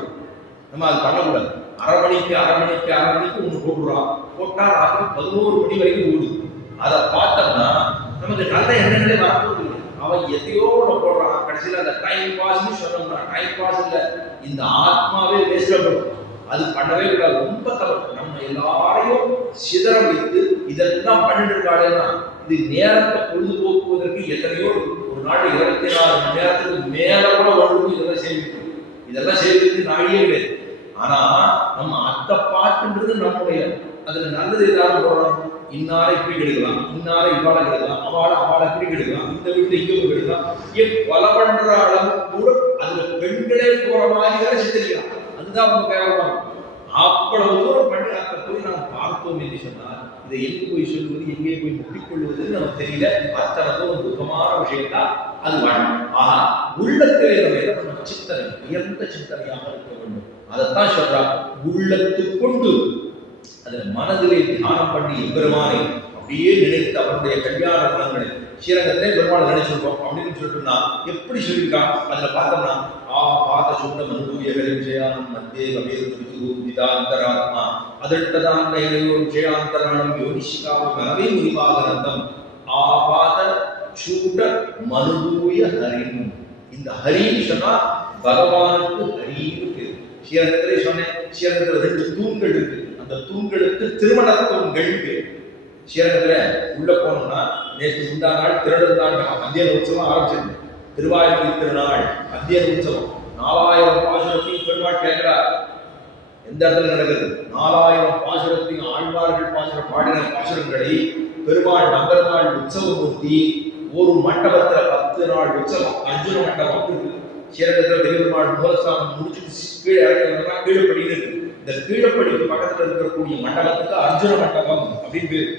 நம்ம அது பண்ணக்கூடாது. 1/2 மணிக்கு ஒண்ணு போட்டுறான், போட்டா ராத்திரி 11 மணி வரைக்கும் ஓடுது. அதை பார்த்தோம்னா நமக்கு நல்ல எண்ணங்களே வரப்போகுது. அவன் எதையோ ஒன்று போடுறான், கடைசியில் அந்த டைம் பாஸ்ன்னு சொன்னோம்னா டைம் பாஸ் இல்லை, இந்த ஆத்மாவே வேஸ்டப்படும். அது பண்ணவே கூடாது, ரொம்ப தவறு. நம்ம எல்லாரையும் சிதற வைத்து இதெல்லாம் பண்ணிட்டு இருக்காளேன்னா இது நேரத்தை பொழுதுபோக்குவதற்கு எத்தனையோ ஒரு நாள் 24 மணி நேரத்துக்கு மேல கூட ஒழுங்கு இதெல்லாம் செய்வதற்கு நாடியே கிடையாது. ஆனா நம்ம அத்தை பாட்டுன்றது நம்முடைய அதுல நல்லது ஏதாவது போடுறோம். இன்னாரை இப்படி கெடுக்கலாம், இன்னாரை இவ்வாழ கெடுக்கலாம், அவளை இப்படி கெடுக்கலாம், இந்த வீட்டுல இங்கே கெடுக்கலாம். கொலை பண்ற அளவு கூட அதுல பெண்களே போற மாதிரி வேற சித்தரிக்கலாம். அதுதான் அவங்க கேவலமா இருக்கும். அவ்வளவு தூரம் பண்ணி அத்தை போய் நாம் பார்த்தோம் என்று சொன்னால் இதை எங்கே போய் சொல்வது, எங்கே போய் முட்டிக்கொள்வது நமக்கு தெரியல. அத்தனை ஒரு துக்கமான விஷயத்தா அது வாழும். ஆனா உள்ளத்திலே நம்ம சிந்தனை உயர்ந்த சிந்தனையாக இருக்க வேண்டும். அதைத்தான் சொல்றா, உள்ளத்து கொண்டு அதுல மனதிலே தியானம் பண்ணி எம்பெருமானை அப்படியே நினைத்து அவருடைய கல்யாண குணங்களை ஸ்ரீரங்கத்திலே பெருமாளை நினைச்சிருக்கோம் அப்படின்னு சொல்லிட்டுனா எப்படி சொல்லியிருக்கான். அதுல பார்த்தோம்னா பாத சுத்த மனுபூயகரி விஷயானம் மத்தியே கபீர்தாந்தராத்மா அதட்டதாந்த விஷயாந்தராணம் யோனிஷிகாவை மனவே முனிபாகரந்தம் ஆபாத சூட மனுபூய ஹரின். இந்த ஹரின்னு சொன்னா பகவானுக்கு ஹரின்னு பேர். ஸ்ரீரங்கத்திலே சொன்னேன், ஸ்ரீரங்கத்துல 2 தூண்கள் இருக்கு. அந்த தூண்களுக்கு திருமண தூண்கள் பேர். ஸ்ரீரங்கத்துல உள்ள போனோம்னா நேற்று முந்தா நாள் திருடந்தாள் அத்தியன உற்சவம் ஆரம்பிச்சிருக்கு. திருவாயூர் திருநாள் அத்தியன உற்சவம் 4000 பாசுரத்தையும் பெருமாள் கேட்கிறார். எந்த இடத்துல நடக்குது? 4000 பாசுரத்தையும் ஆழ்வார்கள் பாசுரம் பாடின பாசுரங்களை பெருமாள் நம்பெருமாள் உற்சவம் ஊர்த்தி ஒரு மண்டபத்துல 10 நாள் உற்சவம் அர்ஜுன மண்டபம் இருக்கு. ஸ்ரீரங்கத்துல பெருமாள் மூலஸ்தானம் முடிச்சுட்டு கீழே இறங்கினா கீழப்படின்னு இருக்கு. இந்த கீழப்படிக்கு பக்கத்துல இருக்கக்கூடிய மண்டபத்துக்கு அர்ஜுன மண்டபம் அப்படின்னு பேரு.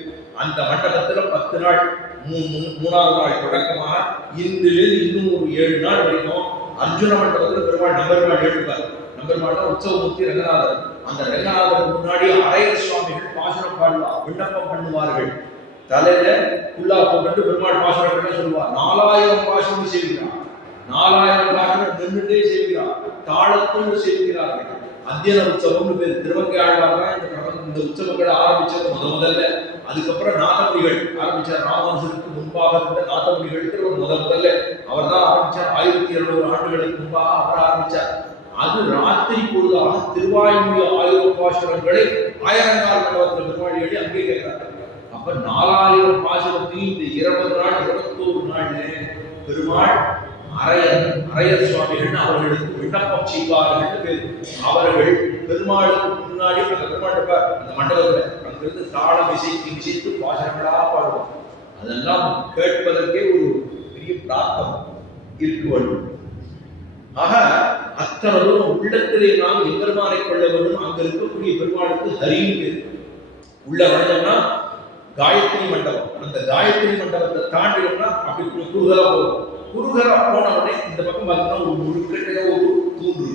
அந்த மண்டபத்துல 10 நாள் 3வது நாள் தொடக்கமாக இன்றிலிருந்து இன்னும் ஒரு 7 நாள் வரைக்கும் அர்ஜுன மண்டபத்துல பெருமாள் நம்பெருமாள் எழுப்பார். எம்பெருமானா உற்சவமூர்த்தி ரங்கநாதர். அந்த ரங்கநாதருக்கு முன்னாடி அரையர் சுவாமிகள் பாசுரம் பாடுவார், விண்ணப்பம் பண்ணுவார்கள். தலையில புல்லா போட்டு பெருமாள் பாசுரம் சொல்லுவார். 4000 பாசுரம் செய்கிறார். 4000 பாசுரம் நின்றுட்டே செய்கிறார். தாளத்தோடு செய்கிறார்கள். அத்தியன உற்சவம்னு பேர். திருவங்கை ஆழ்வார் தான் இந்த உற்சவங்களை ஆரம்பிச்சது முதல்ல. அதுக்கப்புறம் நாதமுனிகள் ஆரம்பிச்சார். ராமானுஜருக்கு முன்பாக இருந்த நாதமுனிகளுக்கு ஒரு முதல்ல அவர் தான் ஆரம்பிச்சார். 1200 ஆண்டுகளுக்கு முன்பாக அவர் ஆரம்பிச்சார். அது ராத்திரி பொழுதாக திருவாய்மொழி 1000 பாசுரங்களை ஆயிரங்கால் மண்டபத்தில் பெருமாள் எழுதி அங்கே கேட்கிறார். அப்ப 4000 பாசுரத்தையும் இந்த 20 நாள் 21 நாள்ல பெருமாள் அரையர் சுவாமிகள் அவர்களுக்கு விண்ணப்பம் செய்வார்கள் பேர். அவர்கள் பெருமாளுக்கு முன்னாடி அந்த பெருமாள் இருப்பார் அந்த மண்டபத்துல. அங்கிருந்து தாளம் இசைத்து பாசுரங்களா பாடுவோம். அதெல்லாம் கேட்பதற்கே ஒரு பெரிய பிரார்த்தம் இருக்க வேண்டும். ஆக அத்தனை தூரம் உள்ளத்திலே நாம் எம்பெருமானை கொள்ள வேண்டும். அங்க இருக்கக்கூடிய பெருமாளுக்கு ஹரின்னு உள்ள வந்தோம்னா காயத்ரி மண்டபம். அந்த காயத்ரி மண்டபத்தை தாண்டினோம்னா அப்படி குருகரா போகும். குருகரா போன உடனே இந்த பக்கம் பார்த்தோம்னா ஒரு முழுக்கட்டையோ ஒரு தூண்டு,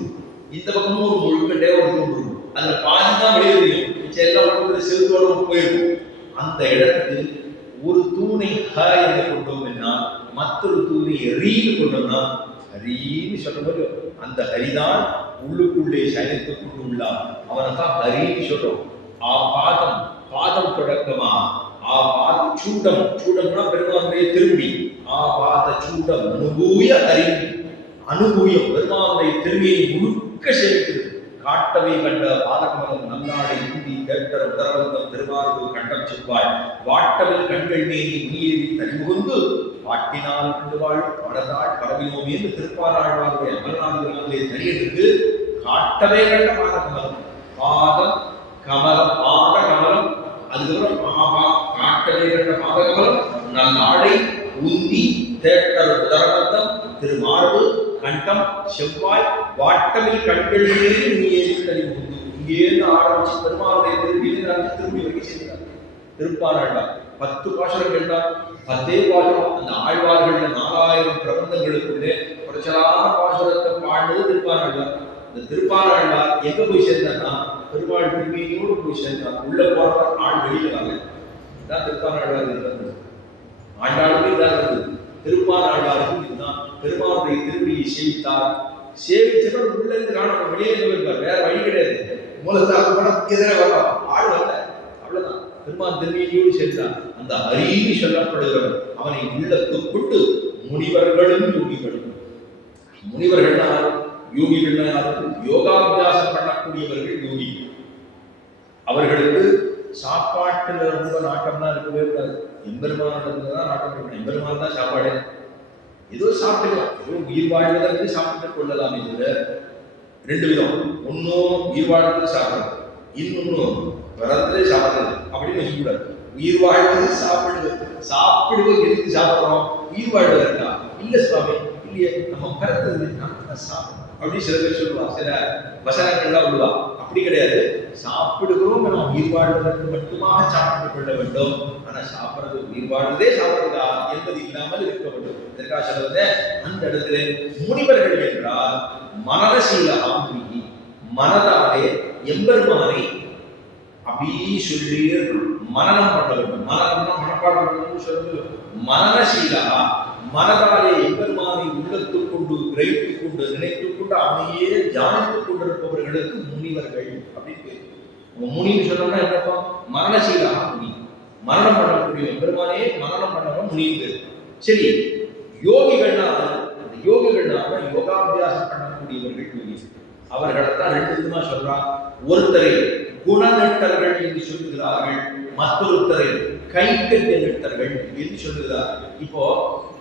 இந்த பக்கமும் ஒரு முழுக்கட்டையோ ஒரு தூண்டு. அதுல பாதி தான் வெளியேறியும், மிச்சம் எல்லாம் ஒன்று செலுத்தோட போயிருக்கும். அந்த இடத்துக்கு ஒரு தூணை ஹ என்று கொண்டோம்னா மற்றொரு தூணை ரீன்னு கொண்டோம்னா ஹரின்னு சொல்ற மாதிரி அந்த ஹரிதான் உள்ளுக்குள்ளே சயனித்துக் கொண்டு உள்ளார். அவனை தான் ஹரின்னு சொல்றோம். பாதம் தொடக்கமா பாத சூடம்னா பெருமானுடைய திரும்பி பாத சூடம் அனுபூய ஹரி. அனுபூயம் பெருமானுடைய திரும்பியை முழுக்க சேர்க்கிறது. காட்டவை கண்ட பாதகமலம் நல்லாடை இந்தி கேட்டர உதரவந்தம் திருமார்பு கண்டம் செவ்வாய் வாட்டவில் கண்கள் மேனி நீரி தனிமுகுந்து பாட்டினால் கண்டு வாழ் படதாள் பரவினோம் என்று திருப்பாராழ்வாருடைய அமர்நாடுகளிலே தனியதுக்கு காட்டவே கண்ட பாதகமலம் பாதம் கமலம் பாத கமலம். அதுக்கப்புறம் காட்டவே கண்ட பாதகமலம் நல்லாடை உந்தி தேட்டர உதரவந்தம் திருமார்பு கண்டம் செவ்வாய் வாட்டவில் கண்கள் நீரி தனிமுகுந்து. இங்கேருந்து ஆரம்பிச்சு பெருமாளுடைய திரும்பி வரைக்கும் செய்கிறார் திருப்பாராழ்வார். 10 பாசுரம் கேட்டார். 10 பாசுரம் அந்த ஆழ்வார்கள் 4000 பிரபந்தங்களுக்குள்ளே குறைச்சலான பாசுரத்தை பாடுவது திருப்பாராழ்வார். இந்த திருப்பாராழ்வார் எங்க போய் சேர்ந்தார்னா பெருமாள் திரும்பியோடு போய் சேர்ந்தார். உள்ள போறவர் ஆள் வெளியில வாங்க. இதுதான் திருப்பாராழ்வார் இருக்கிறது. ஆண்டாளுமே இதான் இருந்தது. திருப்பாராழ்வாருக்கும் இதுதான். பெருமாளுடைய திரும்பியை சேவித்தார். சேவிச்சவர் உள்ள இருந்து காண வெளியே போயிருப்பார். வேற வழி கிடையாது. மூலத்தாக கூட எதிரே வரலாம். ஆள் வரல. அவ்வளவுதான். பெருமாள் திரும்பியோடு சேர்ந்தார். அந்த ஹரின்னு சொல்லப்படுகிறவர் அவனை உள்ளத்துக் கொண்டு முனிவர்களும் யோகிகளும். முனிவர்கள்னா யோகிகள்னா யாரும் யோகாபியாசம் பண்ணக்கூடியவர்கள் யோகி. அவர்களுக்கு சாப்பாட்டுல ரொம்ப நாட்டம்னா இருக்கவே கூடாது. எம்பெருமானதான் நாட்டம் இருக்கணும். எம்பெருமான் தான் சாப்பாடு. ஏதோ சாப்பிட்டுக்கலாம். ஏதோ உயிர் வாழ்வதற்கு சாப்பிட்டுக் கொள்ளலாம். இதுல 2 விதம். ஒன்னும் உயிர் வாழ்வதற்கு சாப்பிடுறது, இன்னொன்னும் வரத்திலே சாப்பிடுறது. அப்படின்னு வச்சுக்கூடாது. உயிர் வாழ்வது சாப்பிடுவது எதுக்கு சாப்பிடுறோம்? உயிர் வாழ்வதற்கா? இல்ல சுவாமி, இல்லையே, நம்ம பிறந்தது சாப்பிடும் அப்படின்னு சில பேர் சொல்லுவாங்க. சில வசனங்கள்லாம் உள்ளவா. அப்படி கிடையாது. சாப்பிடுகிறோம் நம்ம உயிர் வாழ்வதற்கு மட்டுமாக சாப்பிட்டுக் கொள்ள வேண்டும். ஆனா சாப்பிடுறது உயிர் வாழ்வதே சாப்பிடுறதா என்பது இல்லாமல் இருக்க வேண்டும். இதற்காக சொல்வது அந்த இடத்துல முனிவர்கள் என்றால் மனசீலகம் மனதாலே எம்பெருமானை அப்படி சொல்லி மனனம் பண்ண வேண்டும். மனநம்னா மனப்பாடம் பண்ணணும்னு சொல்லுங்க. மனசீலா மனதாலே எம்பெருமானை உள்ளத்துக் கொண்டு கிரகித்துக் கொண்டு நினைத்துக் கொண்டு அவனையே தியானித்துக் கொண்டிருப்பவர்களுக்கு முனிவர்கள் அப்படின்னு. முனின்னு சொன்னோம்னா என்னப்பா? மரணசீலா முனி. மரணம் பண்ணக்கூடிய எம்பெருமானே மரணம் பண்ணவன் முனிவு. சரி, யோகிகள்னா யோகாபியாசம் பண்ணக்கூடியவர்கள் யோகி. அவர்களைத்தான் 2 விதமா சொல்றான். ஒருத்தரை குணநட்டர்கள் என்று சொல்லுகிறார்கள், மற்றொருத்தரை கைக்கட்டிய நட்டர்கள் என்று சொல்லுகிறார்கள். இப்போ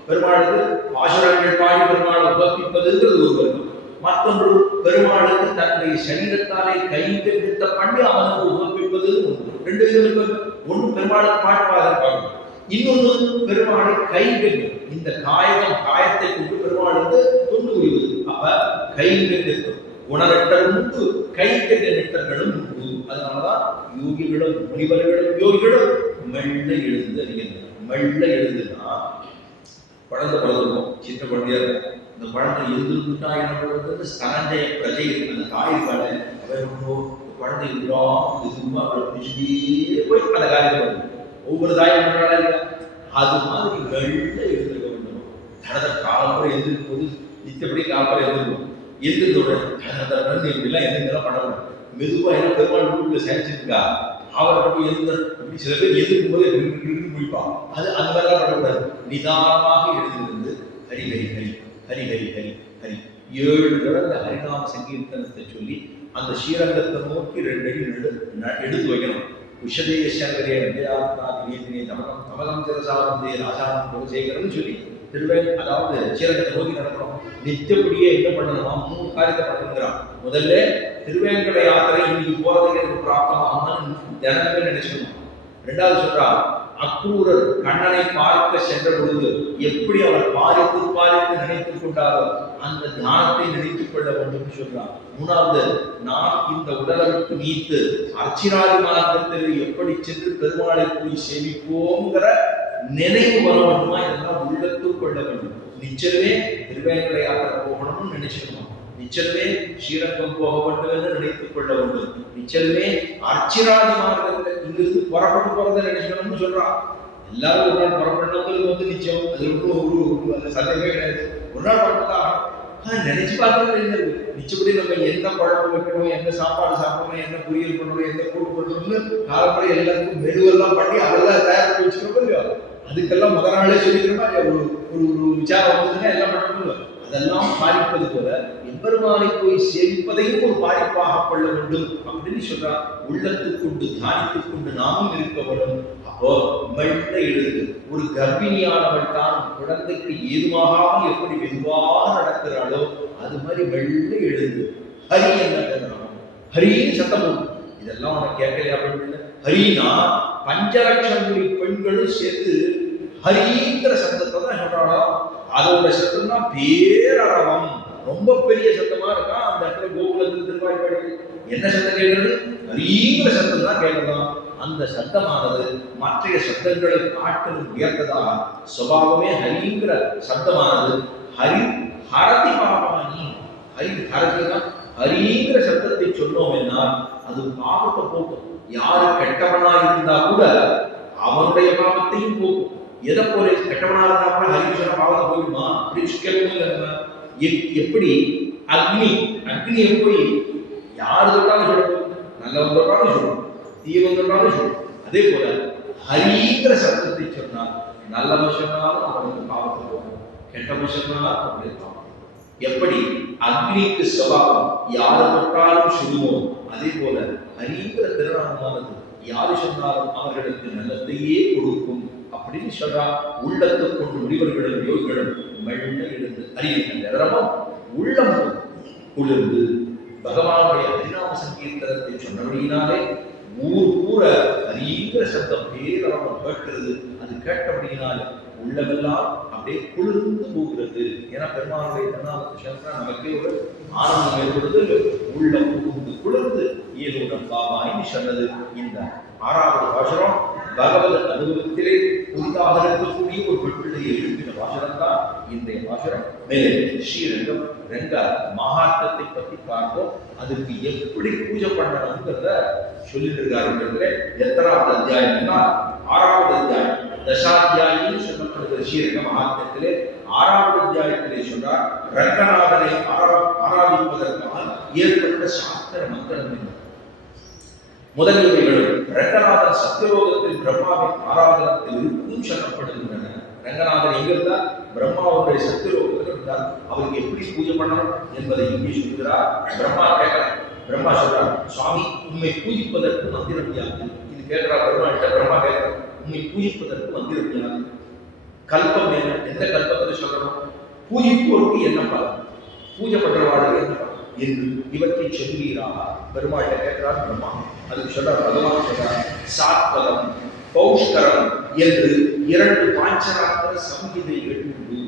பெருமாளுக்கு பாசுரங்கள் பாடி பெருமாளை உபப்பிப்பதுங்கிறது ஒரு வர்க்கம். மற்றொன்று பெருமாளுக்கு தன்னுடைய சரீரத்தாலே கைங்கரித்த பண்ணி அவனுக்கு உபப்பிப்பது ஒன்று. 2 விதம் இருப்பது. ஒன்று பெருமாளுக்கு பாட்டுப்பாக பாடணும், இன்னொன்று பெருமாளை கைங்கரியம். இந்த காயத்தை கொண்டு பெருமாளுக்கு தொண்டு புரிவது. அப்ப கைங்கரியம் குணநட்டரும் உண்டு, கைக்கட்டிய நட்டர்களும் உண்டு. அதனாலதான் யோகிகளும் முனிவர்களும் யோகிகளும் மெல்ல எழுந்து அறியணும். மெல்ல எழுதுனா குழந்தை பிறந்திருக்கும், சின்ன குழந்தையா இருக்கும். இந்த அந்த குழந்தை இருந்துட்டா என்ன பண்ணுறது, ஸ்தனஞ்சய பிரஜை அந்த தாய் இருக்காள குழந்தை இருந்தும் அவளை பிடிச்சிட்டே போய் அந்த காரியத்தை பண்ணுவோம். ஒவ்வொரு தாயும் பண்றாளா இல்லையா? அது மாதிரி வெள்ள எழுந்துக்க வேண்டும். தனத காலம்புரை எழுந்திருக்கும் போது நித்தப்படி காலம்புரை எழுந்திருக்கும். எழுந்ததோட தனதான் இப்படிலாம் எழுந்தெல்லாம் பண்ணணும். மெதுவாக என்ன பெருமாள் வீட்டுல சேர்ந்துருக்கா அவரை போய் எழுந்த சில பேர் எதிர்க்கும் போது முடிப்பான். அது அந்த மாதிரிலாம் பண்ணக்கூடாது. நிதானமாக எழுந்திருந்து ஹரி ஹரி ஹரி ஹரி ஹரி ஹரி ஹரி 7 தடவை அந்த ஹரிநாம சங்கீர்த்தனத்தை சொல்லி அந்த ஸ்ரீரங்கத்தை நோக்கி 2 அடி எடுத்து வைக்கணும். உஷதேய சங்கரே வித்யாத்மாதினே தமகம் தமகம் சிரசாரந்தே ராஜானம் குலசேகரன்னு சொல்லி அதாவது ஸ்ரீரங்கத்தை நோக்கி நடக்கணும். நித்தியப்படியே என்ன பண்ணணுமா 3 காரியத்தை பண்ணணுங்கிறான். முதல்ல திருவேங்கட யாத்திரை இன்னைக்கு போறதுக்கு எனக்கு பிராப்தமாகும்னு தினமே நினைச்சுக்கணும். 2வது சொல்றா அக்ரூரர் கண்ணனை பார்க்க சென்ற பொழுது எப்படி அவர் பாரித்து நினைத்துக் கொண்டாரோ அந்த தியானத்தை நினைத்துக் கொள்ள வேண்டும் சொல்றார். 3வது நாம் இந்த உடலை விட்டு நீத்து அர்ச்சிராதி மார்க்கத்தில் எப்படி சென்று பெருமாளை போய் சேவிப்போங்கிற நினைவு வர வேண்டுமா, இதெல்லாம் உள்ளத்துக் கொள்ள வேண்டும். நிச்சயமே திருவேங்கட யாத்திரை போகணும்னு நினைச்சுக்கணும். நிச்சயமே ஸ்ரீரங்கம் போக வேண்டும் என்று நினைத்துக் கொள்ள வேண்டும். நிச்சயமே அர்ச்சிராதி மார்க்கத்தில் இங்கிருந்து புறப்பட்டு போறதை நினைக்கணும்னு சொல்றான். எல்லாரும் ஒரு நாள் புறப்படணுங்கிறது நிச்சயம். அது ஒரு சந்தேகமே கிடையாது. ஒரு நாள் புறப்பட்டா நினைச்சு பார்க்கறது நிச்சயப்படி நம்ம என்ன குழம்பு வைக்கணும், என்ன சாப்பாடு சாப்பிடணும், என்ன பொரியல் பண்ணணும், என்ன கூட்டு பண்ணணும்னு காலப்படி எல்லாருக்கும் மெனுவெல்லாம் பண்ணி அதெல்லாம் தயார் பண்ணி வச்சுக்கணும் இல்லையா? அதுக்கெல்லாம் முதல் நாளே சொல்லிக்கிறோமா ஒரு விசாரம் வந்ததுன்னா எல்லாம் பண்ணணும். அதெல்லாம் பாதிப்பது போல எம்பெருமானை போய் சேவிப்பதையும் ஒரு பாதிப்பாக கொள்ள வேண்டும் அப்படின்னு சொல்றார். உள்ளத்துக் கொண்டு தியானித்துக் கொண்டு நாமும் இருக்க வேண்டும். அப்போ மெல்ல எழுது ஒரு கர்ப்பிணியானவள் தான் குழந்தைக்கு ஏதுவாகாமல் எப்படி மெதுவாக நடக்கிறாளோ அது மாதிரி மெல்ல எழுது ஹரி என்ன கேட்கணும், ஹரின்னு சத்தம். இதெல்லாம் உனக்கு கேட்கலையா? அப்படின்னு ஹரினா 5 லட்சம் பெண்களும் சேர்த்து ஹரிங்கிற சத்தத்தை தான் சொல்றாளோ. அதோட சத்தம் தான் பேரளவம், ரொம்ப பெரிய சத்தமா இருக்கா. அந்த இடத்துல கோகுலத்தில் திருவாய்ப்பாடி என்ன சத்தம் கேட்கறது? ஹரிங்கிற சத்தம் தான் கேட்கலாம். அந்த சத்தமானது மற்ற சத்தங்களை காட்டிலும் உயர்ந்ததாக சுபாவமே ஹரிங்கிற சத்தமானது ஹரி ஹரதி பாபானி. ஹரி ஹரதி தான். ஹரிங்கிற சத்தத்தை சொன்னோம் என்னால் அது பாவத்தை போக்கும். யாரு கெட்டவனா இருந்தா கூட அவனுடைய பாவத்தையும் போக்கும். எதை போல கெட்டவனா இருந்தா கூட ஹரி சொன்ன பாவத்தை போயிடுமா அப்படின்னு கேட்கணும். எப்படி அக்னியை போய் யாரு தொட்டாலும் சொல்லணும், நல்லவன் தொட்டாலும் சொல்லணும், தீவன் தொட்டாலும் சொல்லணும். அதே போல ஹரிங்கிற சத்தத்தை சொன்னா நல்லவன் சொன்னாலும் அவனுக்கு பாவத்தை போகும், கெட்டவன் சொன்னாலும் அவனுடைய பாவம். எப்படி அக்னிக்கு சுபாவம் யாரு தொட்டாலும் சொல்லுமோ அதே போல ஹரிங்கிற திருநாமமானது யாரு சொன்னாலும் அவர்களுக்கு நல்லதையே கொடுக்கும் அப்படின்னு சொல்றா. உள்ளத்தை கொண்டு முடிவர்களும் யோகிகளும் மெல்ல எழுந்து அறிவிக்கின்றமும் உள்ளம் குளிர்ந்து பகவானுடைய ஹரிநாம சங்கீர்த்தனத்தை சொன்னபடியினாலே ஊர ஹரிங்கிற சத்தம் பேரளவு கேட்கிறது. அது கேட்டபடியினாலே உள்ளமெல்லாம் அப்படியே குளிர்ந்து போகிறது. ஏன்னா பெருமானுடைய திருநாமத்தை சொன்னா நமக்கே ஒரு ஆனந்தம் ஏற்படுது. உள்ளம் குளிர்ந்து ஏதோடம் பாபாயின்னு சொன்னது. இந்த 6வது பாசுரம் பகவத் அனுபவத்திலே புதிதாக இருக்கக்கூடிய ஒரு பெண்பிள்ளையை எழுப்பின பாசுரம் தான் இன்றைய பாசுரம். மேலே ஸ்ரீரங்கம் ரங்க மகாத்மத்தை பற்றி பார்ப்போம். அதுக்கு எப்படி பூஜை பண்ணணுங்கிறத சொல்லிட்டு இருக்காருங்கிறதுல எத்தனாவது அத்தியாயம்னா 6வது அத்தியாயம். தசாத்தியாயின்னு சொல்லப்படுகிற ஸ்ரீரங்க மகாத்மத்திலே 6வது அத்தியாயத்திலே சொல்றார் ரங்கநாதனை ஆராதிப்பதற்காக ஏற்பட்ட சாஸ்திர மந்திரம் என்ன. முதலியவைகளும் ரங்கநாதன் சத்தியலோகத்தில் பிரம்மாவின் ஆராதனத்தில் இருக்கும் சொல்லப்படுகின்றன. ரங்கநாதன் எங்கிருந்தார்? பிரம்மாவுடைய சத்தியலோகத்தில் இருந்தார். அவருக்கு எப்படி பூஜை பண்ணணும் என்பதை இங்கே சொல்கிறார். பிரம்மா கேட்கிறார். பிரம்மா சொல்றார், சுவாமி உண்மை பூஜிப்பதற்கு மந்திரம் யாது? இது கேட்கிறார் பெருமாள்கிட்ட. பிரம்மா கேட்கிறார், உண்மை பூஜிப்பதற்கு மந்திரம் யாது? கல்பம் என்ன? எந்த கல்பத்தை சொல்லணும்? பூஜிப்போருக்கு என்ன பலன்? பூஜை பண்றவாளுக்கு என்ன பலன் என்று இவற்றை சொல்கிறார். பெருமாள்கிட்ட கேட்கிறார் பிரம்மா. அதுக்கு சொல்ற பகவான் சொல்றார், சாத்வதம் பௌஷ்கரம் என்று 2 பாஞ்சராத்திர சம்ஹிதைகள் உண்டு.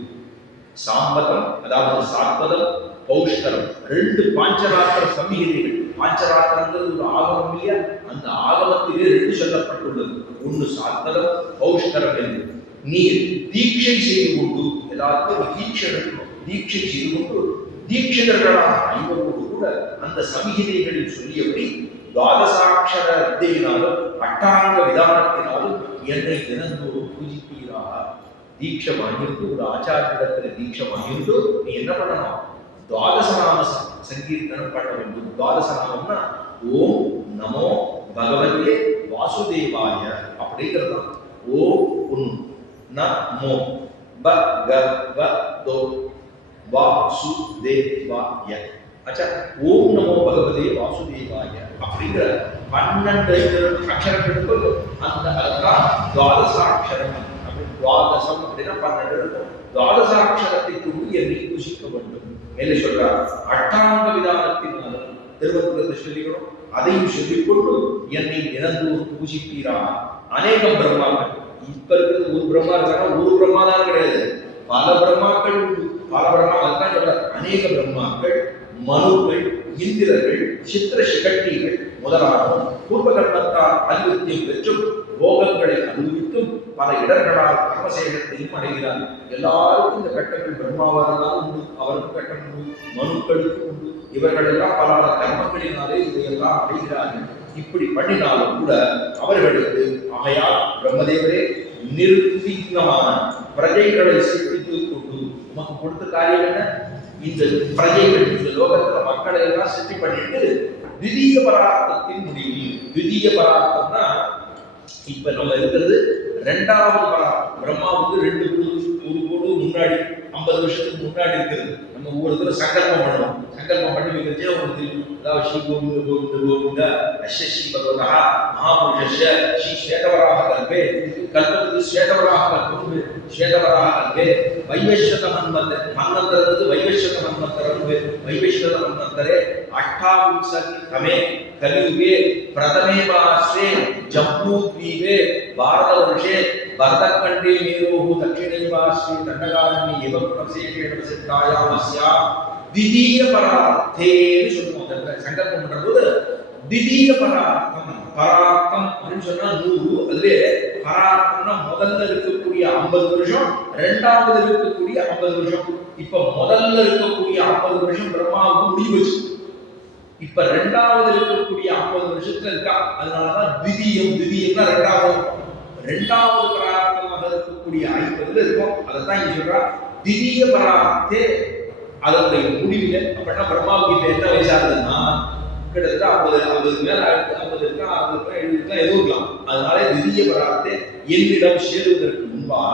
சாம்பதம் அதாவது சாத்வதம், பௌஷ்கரம் 2 பாஞ்சராத்திர சம்ஹிதைகள். பாஞ்சராத்திரங்கிறது ஒரு ஆகமம் இல்லையா? அந்த ஆகமத்திலே 2 சொல்லப்பட்டுள்ளது. ஒன்று சாத்வதம், பௌஷ்கரம் என்று. நீர் தீட்சை செய்து கொண்டு எல்லாருக்கும் தீட்சை எடுக்கணும். தீட்சை செய்து கொண்டு தீட்சிதர்களான ஐவரோடு கூட அந்த சமிகிதைகளில் சொல்லியபடி துவாதசாட்சர வித்தையினாலும் அட்டாங்க விதானத்தினாலும் என்னை தினந்தோறும் பூஜிப்பீராக. தீட்சை வாங்கிட்டு ஒரு ஆச்சாரியத்துல தீட்சை வாங்கிட்டு நீ என்ன பண்ணணும்? துவாதசநாம சங்கீர்த்தனம் பண்ண வேண்டும். துவாதசநாமம்னா ஓம் நமோ பகவதே வாசுதேவாய அப்படிங்கிறது. ஓம் உன் நமோ பகவதோ வாசுதேவாய. அச்சா, ஓம் நமோ பகவதே வாசுதேவாய அப்படிங்கிற 12 அக்ஷரங்களுக்கு அந்த துவாதசாட்சரம். துவாதசம் அப்படின்னா 12 இருக்கும். துவாதசாட்சரத்தை கொண்டு என்னை பூஜிக்க வேண்டும். மேலே சொல்றார், அட்டாங்க விதானத்தினாலும் திருவள்ளுவத்தை சொல்லிக்கணும், அதையும் சொல்லிக்கொண்டு என்னை தினந்தோறும் பூஜிப்பீரா. அநேகம் பிரம்மாக்கள் இப்ப இருக்கிறது ஒரு பிரம்மா இருக்காங்க, ஒரு பிரம்மா தான் கிடையாது, பல பிரம்மாக்கள் உண்டு. பல பிரம்மா அதுதான் சொல்றார். அநேக பிரம்மாக்கள், மனுக்கள், இந்திரர்கள், சித்திர சிகட்டிகள் முதலான பூர்வ கர்மத்தால் அனுபவத்தையும் பெற்றும் போகங்களை அனுபவித்தும் பல இடர்களால் கர்மசேகத்தையும் அடைகிறார். எல்லாருக்கும் இந்த கட்டங்கள் பிரம்மாவாதான் உண்டு, அவருக்கு கட்டம் உண்டு, மனுக்களுக்கு உண்டு. இவர்கள் எல்லாம் பல கர்மங்களினாலே இதையெல்லாம் அடைகிறார்கள். இப்படி பண்ணினாலும் கூட அவர்களுக்கு ஆகையால் பிரம்மதேவரே நிர்விக்னமான பிரஜைகளை சிருஷ்டித்துக் கொண்டு உமக்கு கொடுத்த காரியம் என்ன? இந்த பிரஜைகள், இந்த லோகத்துல மக்களை எல்லாம் சிருஷ்டி பண்ணிட்டு திடீய பரார்த்தத்தின் முடிவு. திடீய பரார்த்தம்னா இப்ப நம்ம இருக்கிறது 2வது பரார்த்தம். பிரம்மாவுக்கு 2 ஒரு கோடு முன்னாடி 50 வருஷத்துக்கு முன்னாடி இருக்கிறது. நம்ம ஒவ்வொருத்தர சங்கல்பம் பண்ணுவோம். சங்கல்பம் பண்ணி வைக்கிறதே உங்களுக்கு அதாவது ஸ்ரீ கோவிந்த கோவிந்த கோவிந்த அஸ்யஸ்ரீ பகவதா மகாபுருஷஸ்ய ஸ்ரீ ஸ்வேதவராக கல்பே கல்பத்துக்கு ஸ்வேதவராக கல்பம் ஸ்வேதவராக கல்பே வைவஸ்வத மன்வந்தரத்துக்கு வைவஸ்வத மன்வந்தரம் வைவஸ்வத மன்வந்தரே 28 தமே கலியுगे प्रथमे पार्श्वे जम्बूद्वीपे भारतवर्षे भरतखण्डे मेरोः दक्षिणे पार्श्वे दण्डकारण्ये एव प्रशेषेण प्रसिद्धायाम् अस्यां द्वितीय परार्थे சொல்லுவோம். சங்கல்பம் பண்றபோது द्वितीय பரார்த்தம், பரார்த்தம் அப்படின்னு சொன்னா 100. அதுவே பரார்த்தம்னா முதல்ல இருக்கக்கூடிய 50 வருஷம், 2வது இருக்கக்கூடிய 50 வருஷம். இப்ப முதல்ல இருக்கக்கூடிய 50 வருஷம் பிரம்மாவுக்கு முடிவுச்சு. இப்ப 2வது இருக்கக்கூடிய 50 வருஷத்துல இருக்கா. அதனாலதான் திதியம். திதியம்னா 2வது பரார்த்தமாக இருக்கக்கூடிய 50 இருக்கும். அதைத்தான் இங்க சொல்றா திதிய பரார்த்தே. அதனுடைய முடிவில் அப்படின்னா பிரம்மாவுக்கு இப்ப என்ன வயசாகுதுன்னா கிட்டத்தட்ட 50 மேல 50 இருக்கா, 60 70 எதுவும் இருக்கலாம். அதனால திதிய பரார்த்தே என்னிடம் சேருவதற்கு முன்பாக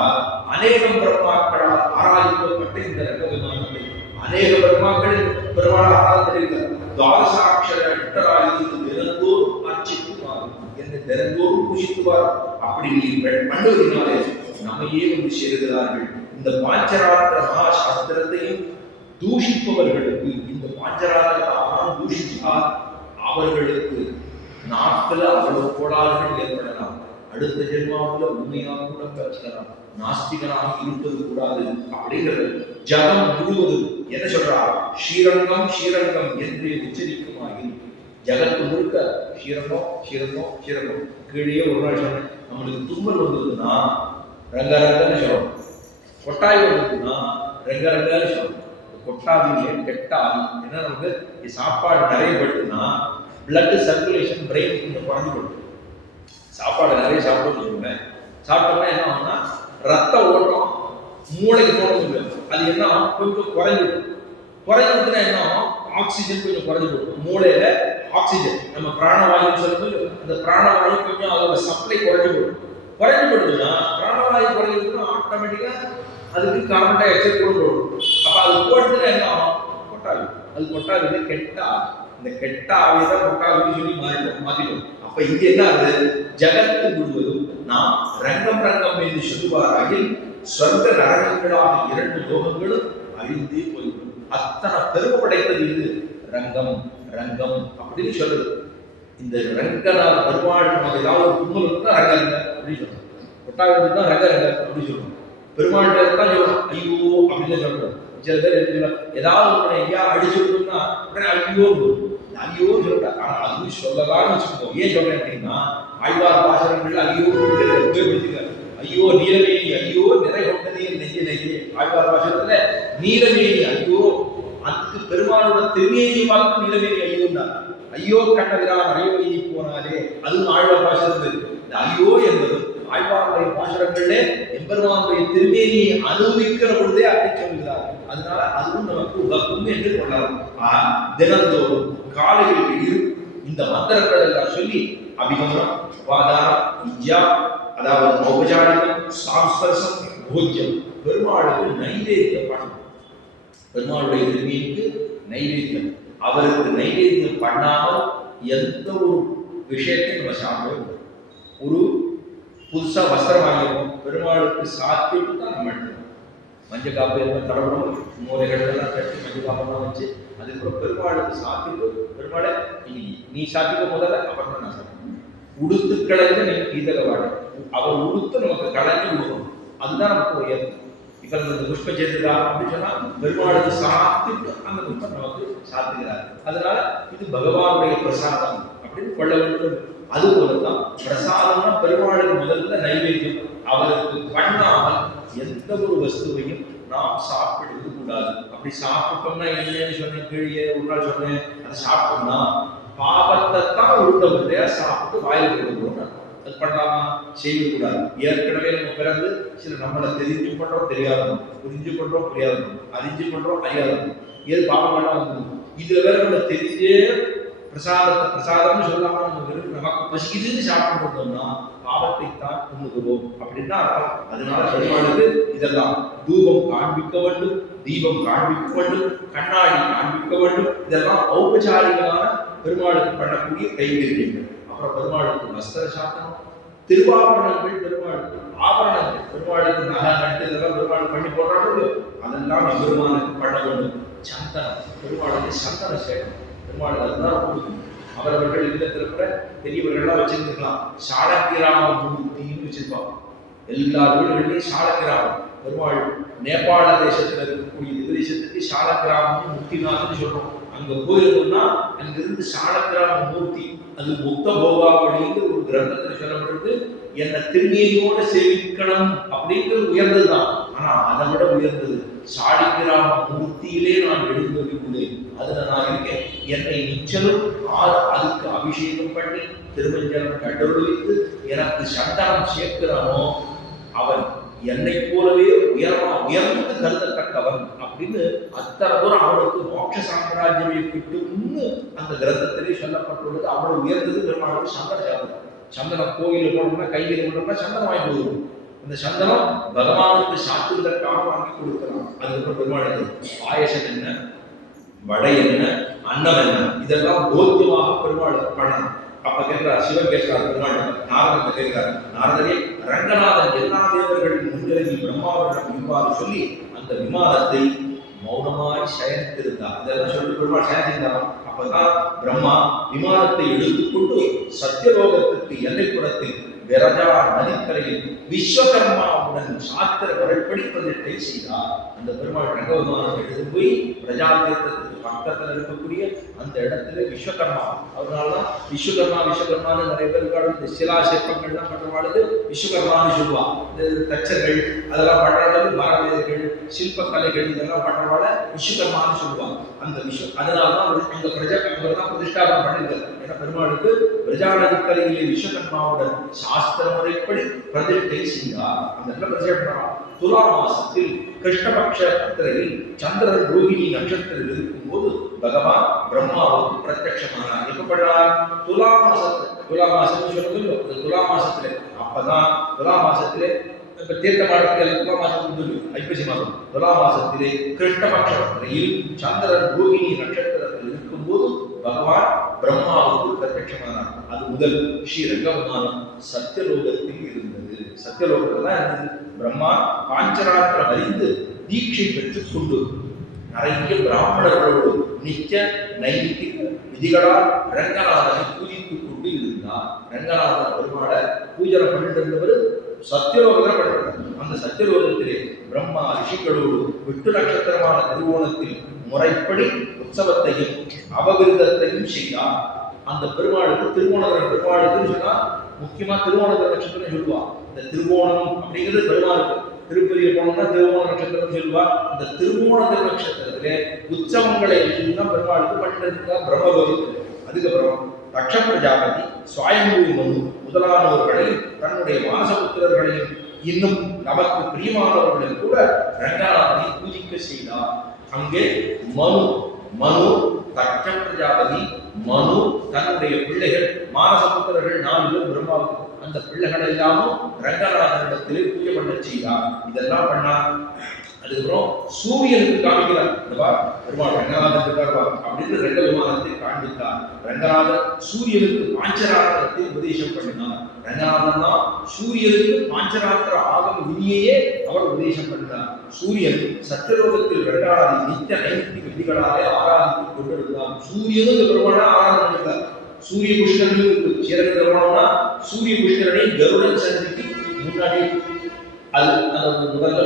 அநேகம் பிரம்மாக்களால் ஆராய்க்கப்பட்ட இந்த ரக விமானத்தை அநேக பிரம்மாக்கள் பெருமாள் ஆராய்ச்சிருக்கிறார். துவாதசாட்சர விட்டராயிருந்து தினந்தோறும் அர்ச்சிக்குவார், என்று தினந்தோறும் பூஜிக்குவார். அப்படி நீ பண்ணுவதனாலே நம்மையே வந்து சேருகிறார்கள். இந்த பாஞ்சராத்திர மகாசாஸ்திரத்தையும் தூஷிப்பவர்களுக்கு, இந்த பாஞ்சராத்திரத்தை அவன் தூஷித்தால் அவர்களுக்கு நாட்கள் அவ்வளவு கோளாறுகள் ஏற்படலாம். அடுத்த ஜென்மாவுல உண்மையாக கூட கற்கலாம். நாஸ்திகனாக இருப்பது கூடாது அப்படிங்கிறது. ஜகம் முழுவதும் என்ன சொல்றா? ஸ்ரீரங்கம் ஸ்ரீரங்கம் என்று உச்சரிக்குமாகி ஜகத்து முழுக்க ஸ்ரீரங்கம் ஸ்ரீரங்கம் ஸ்ரீரங்கம். கீழே ஒரு நாள் சொன்னேன், நம்மளுக்கு தும்மல் வந்ததுன்னா ரங்கரங்கன்னு சொல்லணும், கொட்டாய் வந்ததுன்னா ரங்கரங்கன்னு சொல்லணும். கொட்டாவிலே கெட்டாவி. ஏன்னா நமக்கு சாப்பாடு நிறைய படுத்துனா பிளட் சர்க்குலேஷன் பிரெயின் கொஞ்சம் குறைஞ்சு படுத்து. சாப்பாடு நிறைய சாப்பிட்டோம்னு சாப்பிட்டோம்னா என்ன ஆகும்னா ரத்த ஓட்டம் மூளைக்கு போக முடியும். அது என்ன ஆகும்? கொஞ்சம் குறைஞ்சுனா என்ன ஆகும்? ஆக்சிஜன் கொஞ்சம் குறைஞ்சு போடும். மூளையில ஆக்சிஜன் நம்ம பிராணவாயு சொல்லும்போது அந்த பிராணவாயு கொஞ்சம் அதோட சப்ளை குறைஞ்சு போடுதுன்னா பிராணவாயு குறைஞ்சதுன்னா ஆட்டோமேட்டிக்கா அதுக்கு கார்பன் டை ஆக்சைடு கூட போடும். அப்ப அது போடுறதுல என்ன ஆகும்? கொட்டாவி. அது கொட்டாவி கெட்ட ஆவி. இந்த கெட்ட ஆவியை தான் கொட்டாவின்னு சொல்லி மாத்திடும். அப்ப இங்க என்ன ஆகுது? ஜகத்து முழுவதும் நாம் ரங்கம் ரங்கம் என்று சொல்லுவாராகில் சொர்க்க நரகங்களாக 2 லோகங்களும் அழிந்தே போய்விடும். அத்தனை பெருமை படைத்தது இது ரங்கம் ரங்கம் அப்படின்னு சொல்றது. இந்த ரங்கனால் பெருமாள் ஏதாவது ஒரு கும்பல் இருந்தா ரங்கரங்க அப்படின்னு சொல்றோம். கொட்டாவி தான் ரங்கரங்க அப்படின்னு சொல்றோம். பெருமாள்கிட்ட தான் சொல்லணும் ஐயோ அப்படின்னு சொல்றோம். சில பேர் ஏதாவது ஒன்று ஐயா அடிச்சுட்டோம்னா உடனே ஐயோ ஐயோ சொல்றேன். ஆனா அது சொல்லலாம்னு வச்சுக்கோங்க. ஏன் சொல்றேன் அப்படின்னா ஆழ்வார் பாசனங்கள்ல ஐயோ உபயோகிச்சுக்க ஐயோ நீலமேனி, ஐயோ நிறை கொண்டதே நெஞ்சிலேயே. ஆழ்வார் பாசுரத்துல நீலமேனி ஐயோ, அதுக்கு பெருமானோட திருமேனியை பார்த்து நீலமேனி ஐயோன்னா, ஐயோ கண்ணவிரான் அறையோகி போனாலே, அதுவும் ஆழ்வார் பாசுரத்தில். இந்த ஐயோ என்பது ஆழ்வாருடைய பாசுரங்களிலே எம்பெருமானுடைய திருமேனியை அனுபவிக்கிற பொழுதே அப்படி சொல்கிறார். அதனால அதுவும் நமக்கு உகக்கும் என்று கொள்ளலாம். தினந்தோறும் காலையில் இந்த மந்திரங்கள் எல்லாம் சொல்லி அபிகமனம், உபாதானம், வித்யா, அதாவது ஔபச்சாரிகம், சாம்ஸ்பர்சம், போஜ்யம், பெருமாளுக்கு நைவேத்தியம் பண்ணணும். பெருமாளுடைய திருமேனிக்கு நைவேத்தியம், அவருக்கு நைவேத்தியம் பண்ணாமல் எந்த ஒரு விஷயத்தையும் நம்ம சாப்பிடுவோம். ஒரு புதுசா வஸ்திரம் வாங்கிடுவோம், பெருமாளுக்கு சாத்திட்டு தான் நம்ம எடுத்துக்கணும். மஞ்சள் காப்பு எல்லாம் தடவணும், மூலைகள் எல்லாம் கட்டி மஞ்சள் காப்பெல்லாம் வச்சு அதுக்கப்புறம் பெருமாளுக்கு சாத்திட்டு, பெருமாளை நீ சாப்பிக்க முதல்ல, அப்புறம் தான் நான் சாப்பிடணும். உடுத்து கலைந்து நீங்க கீதக வாழ, அவர் உடுத்து நமக்கு கலைஞ்சு விடுக்கணும், அதுதான் நமக்கு உயர்வு. இப்ப இந்த புஷ்பம் சேர்த்துக்கா அப்படின்னு சொன்னா பெருமாளுக்கு சாத்திட்டு அந்த புஷ்பம் நமக்கு சாத்துகிறார். அதனால இது பகவானுடைய பிரசாதம் அப்படின்னு கொள்ள வேண்டும். அது போலதான் பிரசாதம்னா பெருமாளுக்கு முதல்ல நைவேத்தியம், அவருக்கு பண்ணாமல் எந்த ஒரு வஸ்துவையும் நாம் சாப்பிடுவது கூடாது. அப்படி சாப்பிட்டோம்னா என்னன்னு சொன்னேன், கீழே ஒரு நாள் சொன்னேன், அதை சாப்பிட்டோம்னா பாவத்தை தான் உருண்டை சாப்பிட்டு வாயில் கொடுக்கணும். அது பண்ணலாமா? செய்யக்கூடாது. ஏற்கனவே நம்ம பிறந்து சில நம்மளை தெரிஞ்சு பண்றோம் தெரியாதவங்க, புரிஞ்சு பண்றோம் புரியாதவங்க, அறிஞ்சு பண்றோம் அறியாதவங்க, ஏது பாவங்கள்லாம் வந்து இதுல வேற நம்ம தெரிஞ்சே பிரசாதம்னு சொல்லாம நமக்கு பசிக்குதுன்னு சாப்பிட்டு இருந்தோம்னா பாவத்தை தான் உண்ணுகிறோம் அப்படின்னா அர்த்தம். அதனால பெருமாளுக்கு இதெல்லாம் தூபம் காண்பிக்க வேண்டும், தீபம் காண்பிக்க வேண்டும், கண்ணாடி காண்பிக்க வேண்டும். இதெல்லாம் ஔபச்சாரிகமான பெருமாளுக்கு பண்ணக்கூடிய கைங்கரியங்கள். அப்புறம் பெருமாளுக்கு வஸ்திர சாத்தனம், திருவாபரணங்கள், பெருமாளுக்கு ஆபரணங்கள், பெருமாளுக்கு நகை நட்டு இதெல்லாம் பெருமாள் பண்ணி போடுறாங்க, அதெல்லாம் பெருமாளுக்கு பண்ண வேண்டும். சந்தனம், பெருமாளுக்கு சந்தனம் சேர்க்கணும். பெருமாளுக்கு அதுதான் கொடுக்கும். அவரவர்கள் இல்லத்தில் கூட பெரியவர்கள்லாம் வச்சிருந்துக்கலாம், சாலக்கிராம மூர்த்தின்னு வச்சிருப்பாங்க. எல்லா வீடுகளிலையும் சாலக்கிராமம். பெருமாள் நேபாள தேசத்துல இருக்கக்கூடிய திவதேசத்துக்கு சாலக்கிராமம் முக்திநாதன்னு சொல்றோம். அங்க போயிருந்தோம்னா அங்கிருந்து சாலக்கிராம மூர்த்தி, அது முக்த போகாவளிங்கிற ஒரு கிரந்தத்தில் சொல்லப்படுறது. என்ன திருநீரோட சேவிக்கணும் அப்படிங்கிறது உயர்ந்ததுதான். ஆனா அதை விட உயர்ந்தது சாலிகிராம மூர்த்தியிலே நான் எழுந்தொழிவுள்ளேன், அதுல நான் இருக்கேன். என்னை நிச்சலும் அதுக்கு அபிஷேகம் பண்ணி திருமஞ்சனம் கண்டொழித்து எனக்கு சந்தனம் சேர்க்கிறானோ அவன் என்னை போலவே உயர்ந்து கருதத்தக்கவன் அப்படின்னு அத்தனை தூரம் அவனுக்கு மோட்ச சாம்ராஜ்யத்தை கிட்டும்னு அந்த கிரந்தத்திலே சொல்லப்பட்டுள்ளது. அவ்வளவு உயர்ந்தது பெருமாளுக்கு சந்தன சாதனம். சந்தனம் கோயிலில் போனோம்னா கையில் போனோம்னா சந்தனம் வாங்கி கொடுக்கணும். அந்த சந்தனம் பகவானுக்கு சாத்துவதற்காக வாங்கி கொடுக்கலாம். அதுக்கப்புறம் பெருமாளுக்கு பாயசம் என்ன, வடை என்ன, அன்னம் என்ன, இதெல்லாம் போத்தியமாக பெருமாள் பண்ணணும். அப்ப கேட்கிறார், சிவன் கேட்கிறார் பெருமாள், நாரதன் கேட்கிறார், நாரதனே ரங்கநாதன் எல்லா தேவர்களின் முன்னிலையில் பிரம்மாவிடம் இவ்வாறு சொல்லி அந்த விமானத்தை மௌனமாய் சயனித்திருந்தார். இதெல்லாம் சொல்லி பெருமாள் சயனித்திருந்தார். அப்பதான் பிரம்மா விமானத்தை எடுத்துக்கொண்டு சத்தியலோகத்திற்கு எல்லைப்புறத்தில் விரஜா நதிக்கரையில் விஸ்வகர்மாவுடன் சாத்திர முறைப்படி பிரதிஷ்டை செய்தார். அந்த பெருமாள் ரங்க விமானத்தை எடுத்து போய் பிரஜாதீர்த்தத்துக்கு பக்கத்தில் இருக்கக்கூடிய அந்த இடத்துல விஸ்வகர்மா, அதனாலதான் விஸ்வகர்மான்னு நிறைய பேர் இந்த சிலா சிற்பங்கள்லாம் பண்றவாளுக்கு விஸ்வகர்மான்னு சொல்லுவா. இந்த தச்சர்கள் அதெல்லாம் பண்றவங்க, மரவேதர்கள், சிற்பக்கலைகள் இதெல்லாம் பண்றவாள விஸ்வகர்மான்னு சொல்லுவாங்க. அந்த அதனாலதான் அந்த பிரஜாதான் பிரதிஷ்டாபனம் பண்ணிருக்காரு. ஏன்னா பெருமாளுக்கு பிரஜாநதிக்கரையிலே விஸ்வகர்மாவுடன் சாஸ்திர முறைப்படி பிரதிஷ்டை செய்தார். அந்த பிரதிஷ்டை துலா மாசத்தில் கிருஷ்ணபக்ஷ அத்திரையில் சந்திரன் ரோகிணி நட்சத்திரத்தில் இருக்கும் போது பகவான் பிரம்மாவுக்கு பிரத்யட்சமானார். எப்ப பண்ணார்? துலா மாசத்துல சொல்லுங்க. துலா மாசத்துல அப்பதான் துலா மாசத்திலே தீர்த்த மாடத்தில் துலா மாசம் ஐப்பசி மாதம் துலா மாசத்திலே கிருஷ்ணபக்ஷ அத்திரையில் சந்திரன் ரோகிணி நட்சத்திரத்தில் இருக்கும் போது பகவான் பிரம்மாவுக்கு பிரத்யட்சமானார். அது முதல் ஸ்ரீரங்க விமானம் சத்தியலோகத்தில் இருந்தது. சத்தியலோகத்தில் தான் இருந்தது. பிரம்மா பாஞ்சராத்திரம் அறிந்து தீட்சை பெற்றுக் கொண்டு நிறைய பிராமணர்களோடு நித்திய நைதிக விதிகளால் ரங்கநாதனை பூஜித்துக் கொண்டு இருந்தார். ரங்கநாதன் பெருமாளை பூஜனை பண்ணிட்டு இருந்தவர் சத்தியலோகத்தில் பண்ணிட்டார். அந்த சத்தியலோகத்திலே பிரம்மா ரிஷிகளோடு விட்டு நட்சத்திரமான திருவோணத்தில் முறைப்படி உற்சவத்தையும் அபவிருதத்தையும் செய்தார். அந்த பெருமாளுக்கு திருவோணகிரி பெருமாளுக்குன்னு சொன்னா முக்கியமா திருவோணகிரி நட்சத்திரம் சொல்லுவா. இந்த திருவோணம் அப்படிங்கிறது பெருமாளுக்கு. திருப்பதியில் போனோம்னா திருவோண நட்சத்திரம் சொல்லுவா. இந்த திருவோணகிரி நட்சத்திரத்திலே உற்சவங்களை எல்லாம் பெருமாளுக்கு பண்ணிட்டு பிரம்மபோதிக்கு. அதுக்கப்புறம் தக்ஷ பிரஜாபதி சுவாயம்பூ மனு முதலானவர்களையும் தன்னுடைய மாசபுத்திரர்களையும் இன்னும் நமக்கு பிரியமானவர்களையும் கூட ரங்கநாதனை பூஜிக்க செய்தார். அங்கே மனு தக்ஷ பிரஜாபதி மனு தன்னுடைய பிள்ளைகள் மானசபுத்திரர்கள் 4 பேர் பிரம்மாவுக்கு. அந்த பிள்ளைகள் எல்லாமும் ரங்கநாதனிடத்திலே பூஜை பண்ண செய்தார். இதெல்லாம் பண்ணா அதுக்கப்புறம் சூரியனுக்கு காமிக்கிறார். பெருமாள் ரங்கநாதன் இருக்கார் அப்படின்னு ரங்க விமானத்தை காண்பித்தார். ரங்கநாதன் சூரியனுக்கு பாஞ்சராத்திரத்தை உபதேசம் பண்ணினார். ரங்கநாதன் தான் சூரியனுக்கு பாஞ்சராத்திர ஆகம விதியையே அவர் உபதேசம் பண்ணினார். சூரியன் சத்தியலோகத்தில் ரங்கநாதை நித்திய நைத்திக விதிகளாலே ஆராதித்துக் கொண்டிருந்தார். சூரியனுக்கு பெருமாளா ஆராதனை பண்ணிருக்கார். சூரிய புஷ்கரனுக்கு சேரக பெருமாள்னா சூரிய புஷ்கரனை கருடன் சந்திக்கு முன்னாடி அது முதல்ல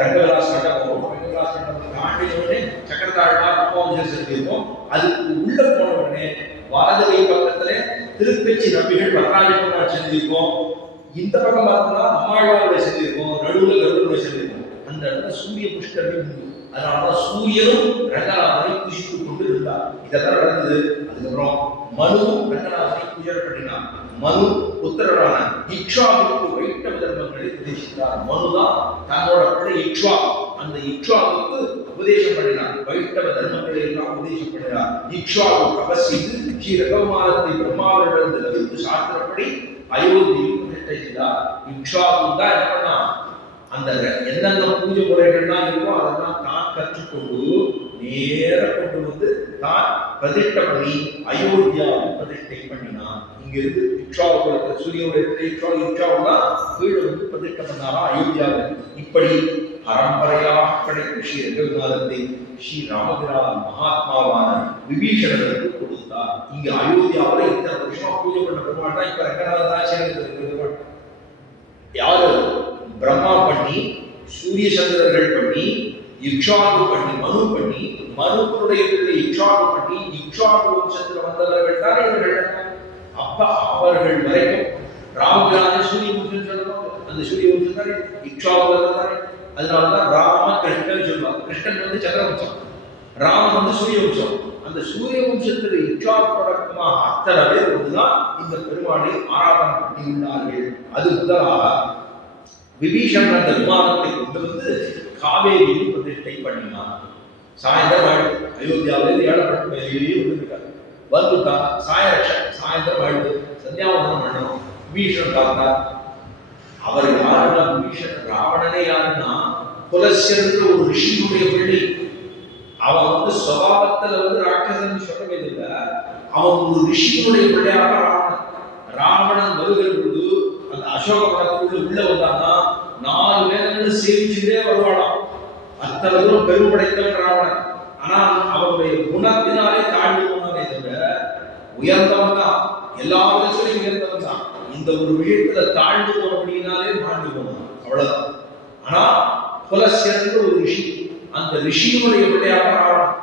ரங்கவிலாஸ் கட்டம் ரங்கவிலாஸ் கட்டம் தாண்டின உடனே சக்கரத்தாழ்வார் அப்பாவஞ்சர் செஞ்சிருக்கோம். அதுக்கு உள்ள போன உடனே வலது கை பக்கத்துல திருப்பச்சி நம்பிகள் வரராஜபெருமாள் செஞ்சிருக்கோம். இந்த பக்கம் பார்த்தோம்னா நம்மாழ்வாருடைய செஞ்சிருக்கோம். நடுவுல கருடனுடைய செஞ்சிருக்கோம். அந்த இடத்துல சூரிய புஷ்கரணி. அதனாலதான் சூரியனும் ரங்கநாதனை பூஜித்துக் கொண்டு இருந்தார். இதெல்லாம் நடந்தது. அதுக்கப்புறம் மனுவும் ரங்கநாதனை பூஜை பண்ணினார். மனு புத்திரரான இக்ஷ்வாகுக்கு வைஷ்ணவ தர்மங்களை உபதேசித்தார். மனுதான் தன்னோட பிள்ளை இக்ஷ்வா, அந்த இக்ஷ்வாகுக்கு உபதேசம் பண்ணினார். வைஷ்ணவ தர்மங்களை எல்லாம் உபதேசம் பண்ணினார். இக்ஷ்வாகு தபஸ்ஸித்து ஸ்ரீ ரகமானத்தை பிரம்மாவிடமிருந்து லபித்து சாஸ்திரப்படி அயோத்தியில் பிரதிஷ்டை செய்தார். இக்ஷ்வாகு தான் என்ன பண்ணா, அந்த என்னென்ன பூஜை முறைகள்லாம் இருக்கோ அதெல்லாம் தான் கற்றுக்கொண்டு நேர கொண்டு வந்து தான் பிரதிஷ்டை பண்ணி அயோத்தியாவில் பிரதிஷ்டை பண்ணினான். இங்க இருந்து இக்ஷ்வாகுலத்துல சூரியனுடைய இக்ஷ்வாகுனா கீழே வந்து பிரதிஷ்டை பண்ணாரா அயோத்தியாவில். இப்படி பரம்பரையாக கிடைத்த ஸ்ரீ ரங்கநாதத்தை ஸ்ரீ ராமபிரான் மகாத்மாவான விபீஷணனுக்கு கொடுத்தார். இங்க அயோத்தியாவில் இத்தனை வருஷமா பூஜை பண்ண பெருமாள் தான் இப்ப ரங்கநாதாச்சாரியர். யாரு? பிரம்மா பண்ணி, சூரிய சந்திரர்கள் பண்ணி, இக்ஷ்வாகு பண்ணி, மனு பண்ணி, மனுடைய இக்ஷ்வாகு பண்ணி, இக்ஷ்வாகு வம்சத்தில் வந்தவர்கள் தான் இவர்கள். அப்ப அவர்கள் வரைக்கும் ராமபிரான சூரிய வம்சம் சொல்லணும். அந்த சூரிய வம்சம் தானே இக்ஷ்வாகு தானே. அதனாலதான் ராம கிருஷ்ணன் சொல்லுவாங்க. கிருஷ்ணன் வந்து சந்திரவம்சம், ராமன் வந்து சூரிய வம்சம். அந்த சூரிய வம்சத்தில் இக்ஷ்வாகு தொடக்கமாக அத்தனை பேர் வந்துதான் இந்த பெருமாளை ஆராதனை பண்ணியுள்ளார்கள். அது முதலாக விபீஷணன் அந்த விமானத்தை கொண்டு வந்து காவேரியில் பிரதிஷ்டை பண்ணினார். சாயந்தரம் அயோத்தியாவிலிருந்து ஏழப்பட்டு வெளியே வந்துருக்காரு. வந்துட்டா சாயந்தரம் ஆயிடுது, சந்தியாவந்தனம் பண்ணணும். விபீஷணன் பார்த்தார். அவர் யாருன்னா விபீஷணன் ராவணனே யாருன்னா புலஸ்யன்ற ஒரு ரிஷியுடைய பிள்ளை. அவன் வந்து சுபாவத்துல வந்து ராட்சசன் சொல்லவே இல்லை. அவன் ஒரு ரிஷியினுடைய பிள்ளையாக ராவணன். ராவணன் வருகிற பொழுது அந்த அசோக வனத்துக்குள்ள உள்ள வந்தான்னா 4 வேதங்களை சேவிச்சுட்டே வருவானாம். அத்தனை தூரம் பெரும்படைத்தவன் ராவணன். ஆனா அவனுடைய குணத்தினாலே தாழ்ந்து போனவனே தவிர உயர்ந்தவன் தான். எல்லா விதத்திலையும் உயர்ந்தவன் தான். இந்த ஒரு விஷயத்துல தாழ்ந்து போனபடியினாலே மாண்டு போனான், அவ்வளவுதான். ஆனா புலஸ்யன்ற ஒரு ரிஷி, அந்த ரிஷியினுடைய பிள்ளையாக ராவணன்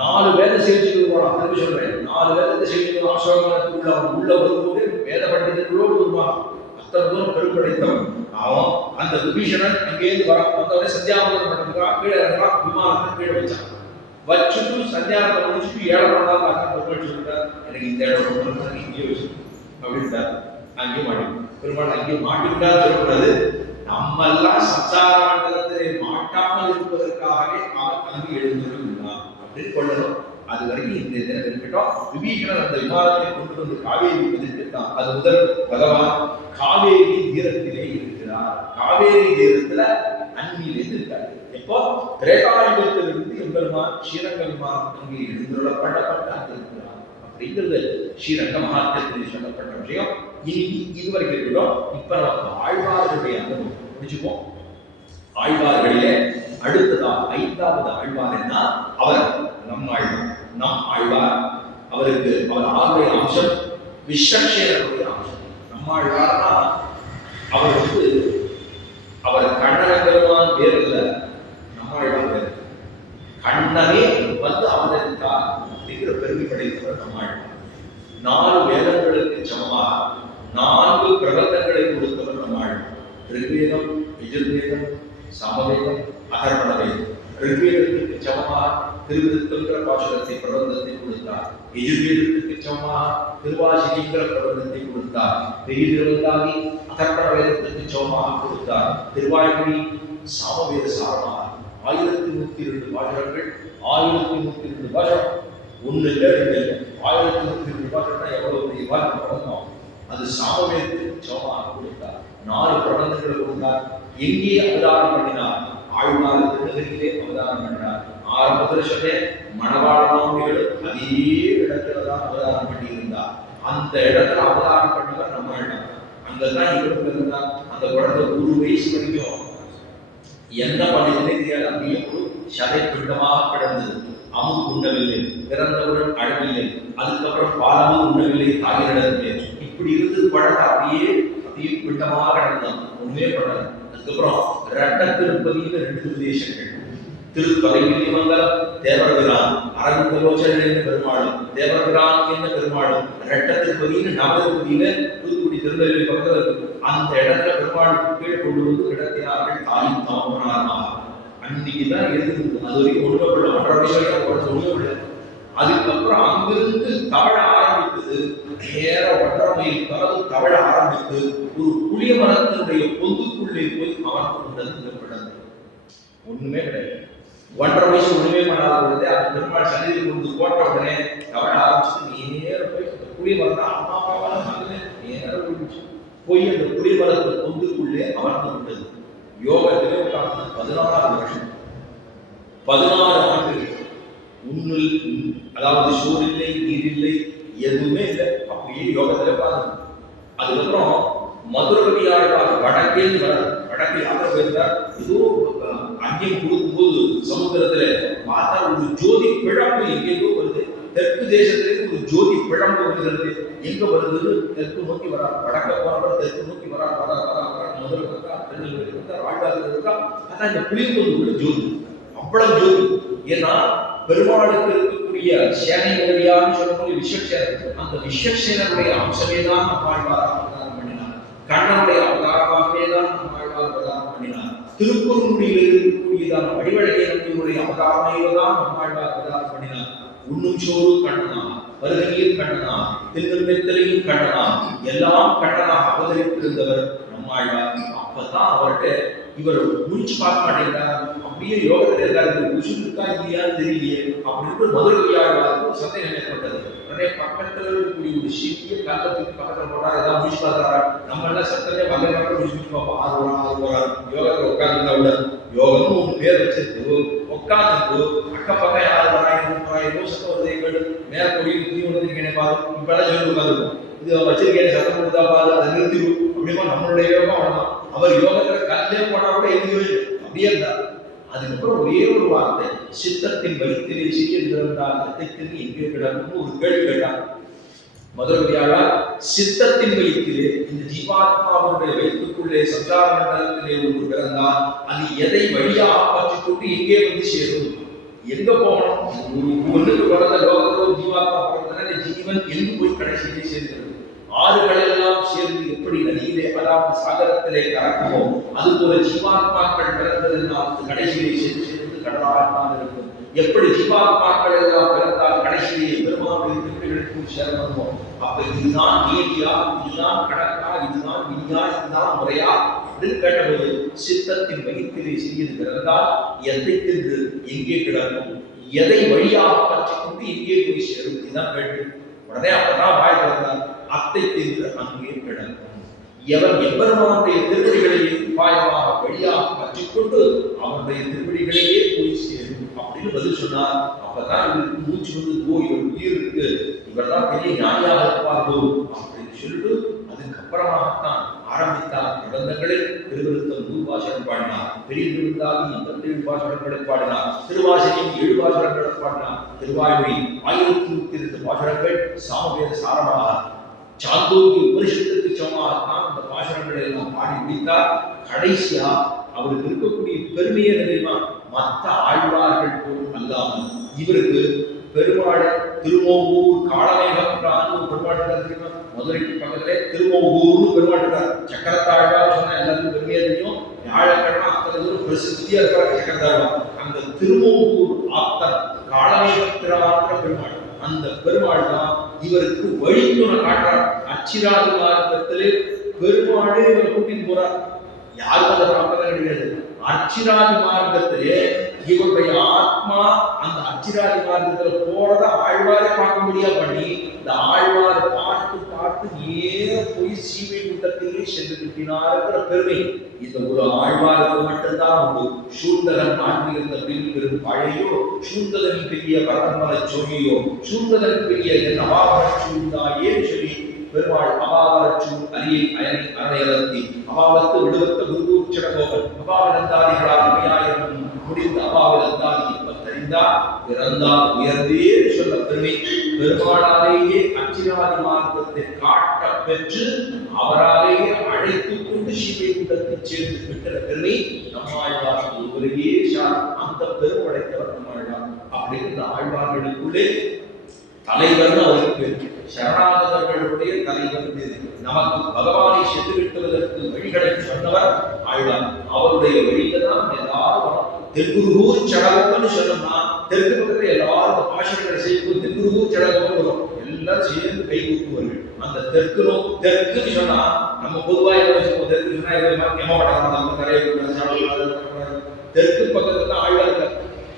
4 வேதம் சேவிச்சுட்டு வருவான். திரும்பி சொல்றேன், 4 வேதத்தை சேவிச்சு அசோக வனத்துக்குள்ள அவன் உள்ள வரும்போது வேத பண்டிதர்களோடு வருவான். அத்தனை தூரம் பெரும்படைத்தவன் அவன். அந்த விபீஷணன் அங்கேருந்து வந்தவனே சந்தியாவந்தனம் பண்ணுறதுக்காக கீழே இறங்கலாம். விமானத்தை கீழே வச்சான். வச்சுட்டு சந்தியாவந்தனம் முடிச்சுட்டு 7 மணி நேரம் பெருமாள் சொல்லிட்டார், எனக்கு இந்த இடம் இங்கே வச்சு அப்படின்ட்டார். அங்கேயும் மாட்டிக்கிட்டார் பெருமாள். அங்கேயும் மாட்டிக்கிட்டார் சொல்லக்கூடாது. நம்ம எல்லாம் சம்சார மண்டலத்திலே மாட்டாமல் இருப்பதற்காகவே அவன் அங்கே எழுந்திருந்தான் அப்படின்னு கொள்ளணும். அது வரைக்கும் இந்த தினம் இருக்கட்டும். விபீஷணன் அந்த விமானத்தை கொண்டு வந்து காவேரி பதிட்டான். அது முதல் பகவான் காவேரி தீரத்திலே இருக்கிறார். காவேரி தீரத்துல அன்பிலிருந்து இருக்காரு. எப்போ திரேதாயுகத்திலிருந்து எம்பெருமான் ஸ்ரீரங்க விமானம் அங்கே எழுந்துள்ளப்படப்பட்டு இருக்கிறார் அப்படிங்கிறது ஸ்ரீரங்க மகாத்மியத்தில் சொல்லப்பட்ட விஷயம். இதுவரைக்கும் இருக்கட்டும். இப்ப நம்ம ஆழ்வார்களுடைய அனுபவம் முடிச்சுப்போம். ஆழ்வார்களிலே அடுத்ததா 5வது ஆழ்வார் என்ன? அவர் நம் ஆழ்வார். அவருக்கு அவர் ஆளுடைய அம்சம் விஸ்வக்ஷேனருடைய அம்சம். நம்மாழ்வார்னா அவர் வந்து அவர் கண்ணன பெருமான் பேர் இல்ல, நம்மாழ்வார் பேர். கண்ணனே வந்து அவதரித்தார் அப்படிங்கிற பெருமை படைத்தவர் நம்மாழ்வார். 4 வேதங்களுக்கு சமமாக 4 பிரபந்தங்களை கொடுத்தவர் நம்மாள். ரிக்வேதம், யஜுர்வேதம், சாமவேதம், அதர்வண வேதம். ரிக்வேதத்துக்கு சமமாக திருவிருத்தங்கிற பாசுரத்தை பிரபந்தத்தை கொடுத்தார். யஜுர்வேதத்துக்கு சமமாக திருவாசிரிங்கிற பிரபந்தத்தை கொடுத்தார். பெரிய திருவந்தாதி அதர்வண வேதத்துக்கு சமமாக கொடுத்தார். திருவாய்மொழி சாமவேத சாரமாக 1102 பாசுரங்கள். 1102 பாசுரம் ஒண்ணு இல்லை, 1102 பாசுரம்னா எவ்வளவு பெரிய பிரபந்தம். அது சாமவேதத்துக்கு சமமாக கொடுத்தார். 4 பிரபந்தங்களை கொடுத்தார். எங்கே அவதாரம் பண்ணினார்? ஆழ்வார் திருநகரிலே அவதாரம் பண்ணினார். ஆரம்பத்தில் சொன்னேன், மணவாளமாமிகள் அதே இடத்துல தான் அவதாரம் பண்ணியிருந்தார். அந்த இடத்துல அவதாரம் பண்ணவர் நம்ம இடம். அங்கதான் இவருக்கு இருந்தார். அந்த குழந்தை 1 வயசு வரைக்கும் எந்த பள்ளியிலே தெரியாது. அப்படியே ஒரு சதை பிண்டமாக கிடந்தது. அமுது உண்ணவில்லை, பிறந்தவுடன் அழவில்லை, அதுக்கப்புறம் பாலமும் உண்ணவில்லை, தாயிடவில்லை. இப்படி இருந்து குழந்தை அப்படியே பிண்டமாக கிடந்தான். ஒண்ணுமே பண்ணல. அதுக்கப்புறம் ரெட்ட திருப்பதியில் 2 உபதேசங்கள். திருத்தொலைவில்லிமங்கலம் தேவரபிரான், அரவிந்தலோச்சன் என்ற பெருமாளும், தேவரபிரான் என்ற பெருமாளும், ரெட்ட திருப்பதியில் நவதிருப்பதியில தூத்துக்குடி திருநெல்வேலி பக்கத்தில் அந்த இடத்துல பெருமாளுக்கு கீழே கொண்டு வந்து கிடத்தினார்கள். தாயும் தாமனாரமாக அன்னைக்குதான் இருந்தது. அது வரைக்கும் ஒழுங்கப்படல. 1.5 வருஷம் ஒழுங்கப்படல. அதுக்கப்புறம் அங்கிருந்து தவழ ஆரம்பித்தது. நேர 1.5 மைல் தொலைவு தவழ ஆரம்பித்து ஒரு புளிய மரத்தினுடைய பொந்துக்குள்ளே போய் அமர்ந்து கொண்டது இந்த குழந்தை. ஒண்ணுமே கிடையாது. 1.5 வயசு ஒண்ணுமே பண்ணாத பொழுது அந்த பெருமாள் சன்னிதியில் கொண்டு போட்ட உடனே தவழ ஆரம்பிச்சு நேர போய் புளிய மரம் அம்மா அப்பாவால நேர போய் அந்த புளிய மரத்து பொந்துக்குள்ளே அமர்ந்து கொண்டது. யோகத்திலே உட்கார்ந்து 16 வருஷம், 16 ஆண்டுகள். உண்ணில், அதாவது சோறு இல்லை, நீர் இல்லை, எதுவுமே இல்லை. அப்படியே யோகத்துல உட்கார்ந்து. அதுக்கப்புறம் மதுரகவி ஆழ்வார் வடக்கே வடக்கு யாத்திரை போயிருந்தார். ஏதோ அங்கேயும் கொடுக்கும்போது சமுத்திரத்துல பார்த்தா ஒரு ஜோதி பிழம்பு எங்கேயோ வருது. தெற்கு தேசத்திலிருந்து ஒரு ஜோதி பிழம்பு வருகிறது. எங்க வருதுன்னு தெற்கு நோக்கி வரார். வடக்க போறவர் தெற்கு நோக்கி வரார். மதுரை இருக்கா, திருநெல்வேலி இருக்கா, வாழ்வார்கள் இருக்கா. அதான் இந்த புளியம்பொருள் ஜோதி, அவ்வளவு ஜோதி. ஏன்னா பெருமாளுக்கு இருக்கக்கூடிய சேனை உதவியான்னு சொல்லக்கூடிய விஸ்வக்சேனர், அந்த விஸ்வக்சேனருடைய அம்சமே தான் நம்மாழ்வார் அவதாரம் பண்ணினார். கண்ணனுடைய அவதாரமாகவே தான் நம்மாழ்வார் அவதாரம் பண்ணினார். திருக்குறுங்குடியில் இருக்கக்கூடியதான வடிவழகை நம்பியுடைய அவதாரமே தான் நம்மாழ்வார் அவதாரம் பண்ணினார். உண்ணும் சோறு கண்ணனா, வருகையில் கண்ணனா, தின்னும் மெத்தலையும் கண்ணனா, எல்லாம் கண்ணனாக அவதரித்திருந்தவர் நம்மாழ்வார். அப்பதான் அவர்கிட்ட இவர் முடிச்சு பார்க்க மாட்டேங்கிறார். அப்படியே யோகத்தில் இருக்காரு. உசுறு இருக்கா இல்லையான்னு தெரியலையே அப்படின்னு மதுரையாழ்வாருக்கு சந்தேகம் ஏற்பட்டது. உடனே பக்கத்தில் இருக்கக்கூடிய ஒரு சிறிய கல்லத்துக்கு பக்கத்தில் போட்டா ஏதாவது முடிச்சு பார்க்கறாரு. நம்ம எல்லாம் சத்தமே வகையாக முடிச்சு பார்ப்போம். 6 வராது. யோகத்தில் உட்கார்ந்து விட யோகம்னு ஒரு பேர் வச்சிருக்கு. உட்கார்ந்து அக்கப்பக்கம் யார் வராங்க சத்தம் வருதை கேட்டு மேல கோயில் தீவிரத்தை நினைப்பாரு. இப்பெல்லாம் சொல்லி உட்காந்துருக்கும். இது வச்சிருக்கேன் சத்தம் கொடுத்தா பாரு, அதை நிறுத்திடும். அப்படிமா நம்மளுடைய யோகம் அவ்வளவுதான். அவர் யோகத்துல கல்லே போனா கூட எங்கேயோ அப்படியே இருந்தார். அதுக்கப்புறம் ஒரே ஒரு வார்த்தை, சித்தத்தின் வயிற்றிலே சிறிய இருந்தால் ரத்தத்திற்கு எங்கே கிடக்கும் ஒரு கேள்வி கேட்டார். மதுரவியாளர் சித்தத்தின் வயிற்றிலே, இந்த ஜீவாத்மாவுடைய வயிற்றுக்குள்ளே சஞ்சார மண்டலத்திலே ஒன்று பிறந்தால் அது எதை வழியாக பற்றிக் கொண்டு எங்கே வந்து சேரும், எங்க போகணும்? ஒன்றுக்கு பிறந்த லோகத்தோடு ஜீவாத்மா பிறந்தன ஜீவன் எங்கு போய் கடைசியிலே சேர்க்கிறது? ஆறுகள் எல்லாம் சேர்ந்து எப்படி நதியிலே, அதாவது சாகரத்திலே கலக்குமோ அதுபோல ஜீவாத்மாக்கள் பிறந்ததெல்லாம் கடைசியிலே சேர்ந்து கடலாகத்தான் இருக்கும். எப்படி ஜீவாத்மாக்கள் எல்லாம் பிறந்தால் கடைசியிலே பெருமானுடைய திருப்பிகளுக்கும் சேரணுமோ, அப்ப இதுதான் நீதியா, இதுதான் கணக்கா, இதுதான் விதியா, இதுதான் முறையா அப்படின்னு கேட்டபோது சித்தத்தின் வயிற்றிலே சிறியது பிறந்தால் எதை தின்று எங்கே கிடக்கும், எதை வழியாக பற்றி கொண்டு எங்கே போய் சேரும், இதுதான் கேட்டு. உடனே அப்பதான் வாய் திறந்தார். அத்தை தின்று அங்கே கிடக்கும். எவன் எம்பெருமானுடைய திருவடிகளையே உபாயமாக வழியாக பற்றிக்கொண்டு அவனுடைய திருவடிகளையே போய் சேரும் அப்படின்னு பதில் சொன்னார். அப்பதான் இவருக்கு மூச்சு வந்து இவர் உயிர் இருக்கு, இவர்தான் பெரிய ஞானியாக இருப்பார்களோ அப்படின்னு சொல்லிட்டு அதுக்கப்புறமாகத்தான் ஆரம்பித்தார் பிரபந்தங்களை. திருவிருத்தம் 100 பாசுரம் பாடினார். பெரிய திருவிருந்தாகி 87 பாசுரங்களை பாடினார். திருவாசகம் 7 பாசுரங்களை பாடினார். திருவாய்மொழி 1032 பாசுரங்கள் சாமவேத சாரமாக சாந்தோக்கிய உபனிஷத்துக்கு சமமாகத்தான் இந்த பாசுரங்களை எல்லாம் பாடி முடித்தார். கடைசியா அவருக்கு இருக்கக்கூடிய பெருமையை தெரியுமா? மற்ற ஆழ்வார்கள் போல் அல்லாமல் இவருக்கு பெருமாளை திருமோகூர் காளமேகம்ன்றான் ஒரு பெருமாள் தெரியுமா? மதுரைக்கு பக்கத்திலே திருமோகூர்னு பெருமாள் இருக்கார். சக்கரத்தாழ்வார் சொன்னா எல்லாருக்கும் பெருமையா தெரியும். வியாழக்கிழமை அத்தனை தூரம் பிரசித்தியா இருக்கிற சக்கரத்தாழ்வார். அந்த திருமோகூர் ஆத்தர் காளமேகத்திரான்ற பெருமாள். அந்த பெருமாள் தான் இவருக்கு வழித்துணை காட்டுறார். அச்சிராதி மார்க்கத்திலே பெருமாளே இவரை கூட்டிட்டு போறார். யாரும் அதை பார்ப்பதான் கிடையாது. அச்சிராதி மார்க்கத்திலே இவருடைய ஆத்மா அந்த அச்சிராதி மார்க்கத்துல போறத ஆழ்வாரே பார்க்க முடியா பண்ணி இந்த ஆழ்வார் பார்த்து பார்த்து நேர போய் சீமை கூட்டத்திலே சென்று கிட்டினாருங்கிற பெருமை இந்த ஒரு ஆழ்வாருக்கு மட்டும்தான் உண்டு. சூழ்ந்தகன் நாட்டில் இருந்த பெரும் பழையோ, சூழ்ந்ததன் பெரிய பரமல சோழியோ, சூழ்ந்ததன் பெரிய என் அபாவர சூழ்ந்தாயே சொல்லி பெருமாள் அபாவரச்சூர் அரியை அயனை அரையலத்தி அபாவத்து விடுவத்த குருகூச்சடகோபன் அபாவிலந்தாதிகளால் அவையாயிரம் முடிந்த அபாவிலந்தாதி இப்பத்தறிந்தா பிறந்தால் உயர்ந்தே சொல்ல பெருமை பெருமாளாலேயே அச்சிராதி மார்க்கத்தை காட்ட பெற்று அவராலேயே அழைத்துக் கொண்டு சீவை கூட்டத்தை சேர்ந்து பெற்ற பெருமை நம்மாழ்வார் ஒருவரையே அந்த பெருமடைத்தவர் நம்மாழ்வார். அப்படிங்கிற ஆழ்வார்களுக்குள்ளே தலைவர் அவருக்கு சரணாகதர்களுடைய தலைவர். நமக்கு பகவானை சென்று விட்டுவதற்கு வழிகளை சொன்னவர் ஆழ்வார். அவருடைய வழியில தான் எல்லாரும் தெற்குருகூர் சடகம்னு சொன்னோம்னா தெற்கு பக்கத்துல எல்லாரும் பாஷங்களை செய்யும் தெற்குருகூர் சடகம் வரும். எல்லாரும் சேர்ந்து கை கூட்டுவார்கள். அந்த தெற்குன்னு சொன்னா நம்ம பொதுவா தெற்கு தெற்கு பக்கத்துல ஆழ்வார்.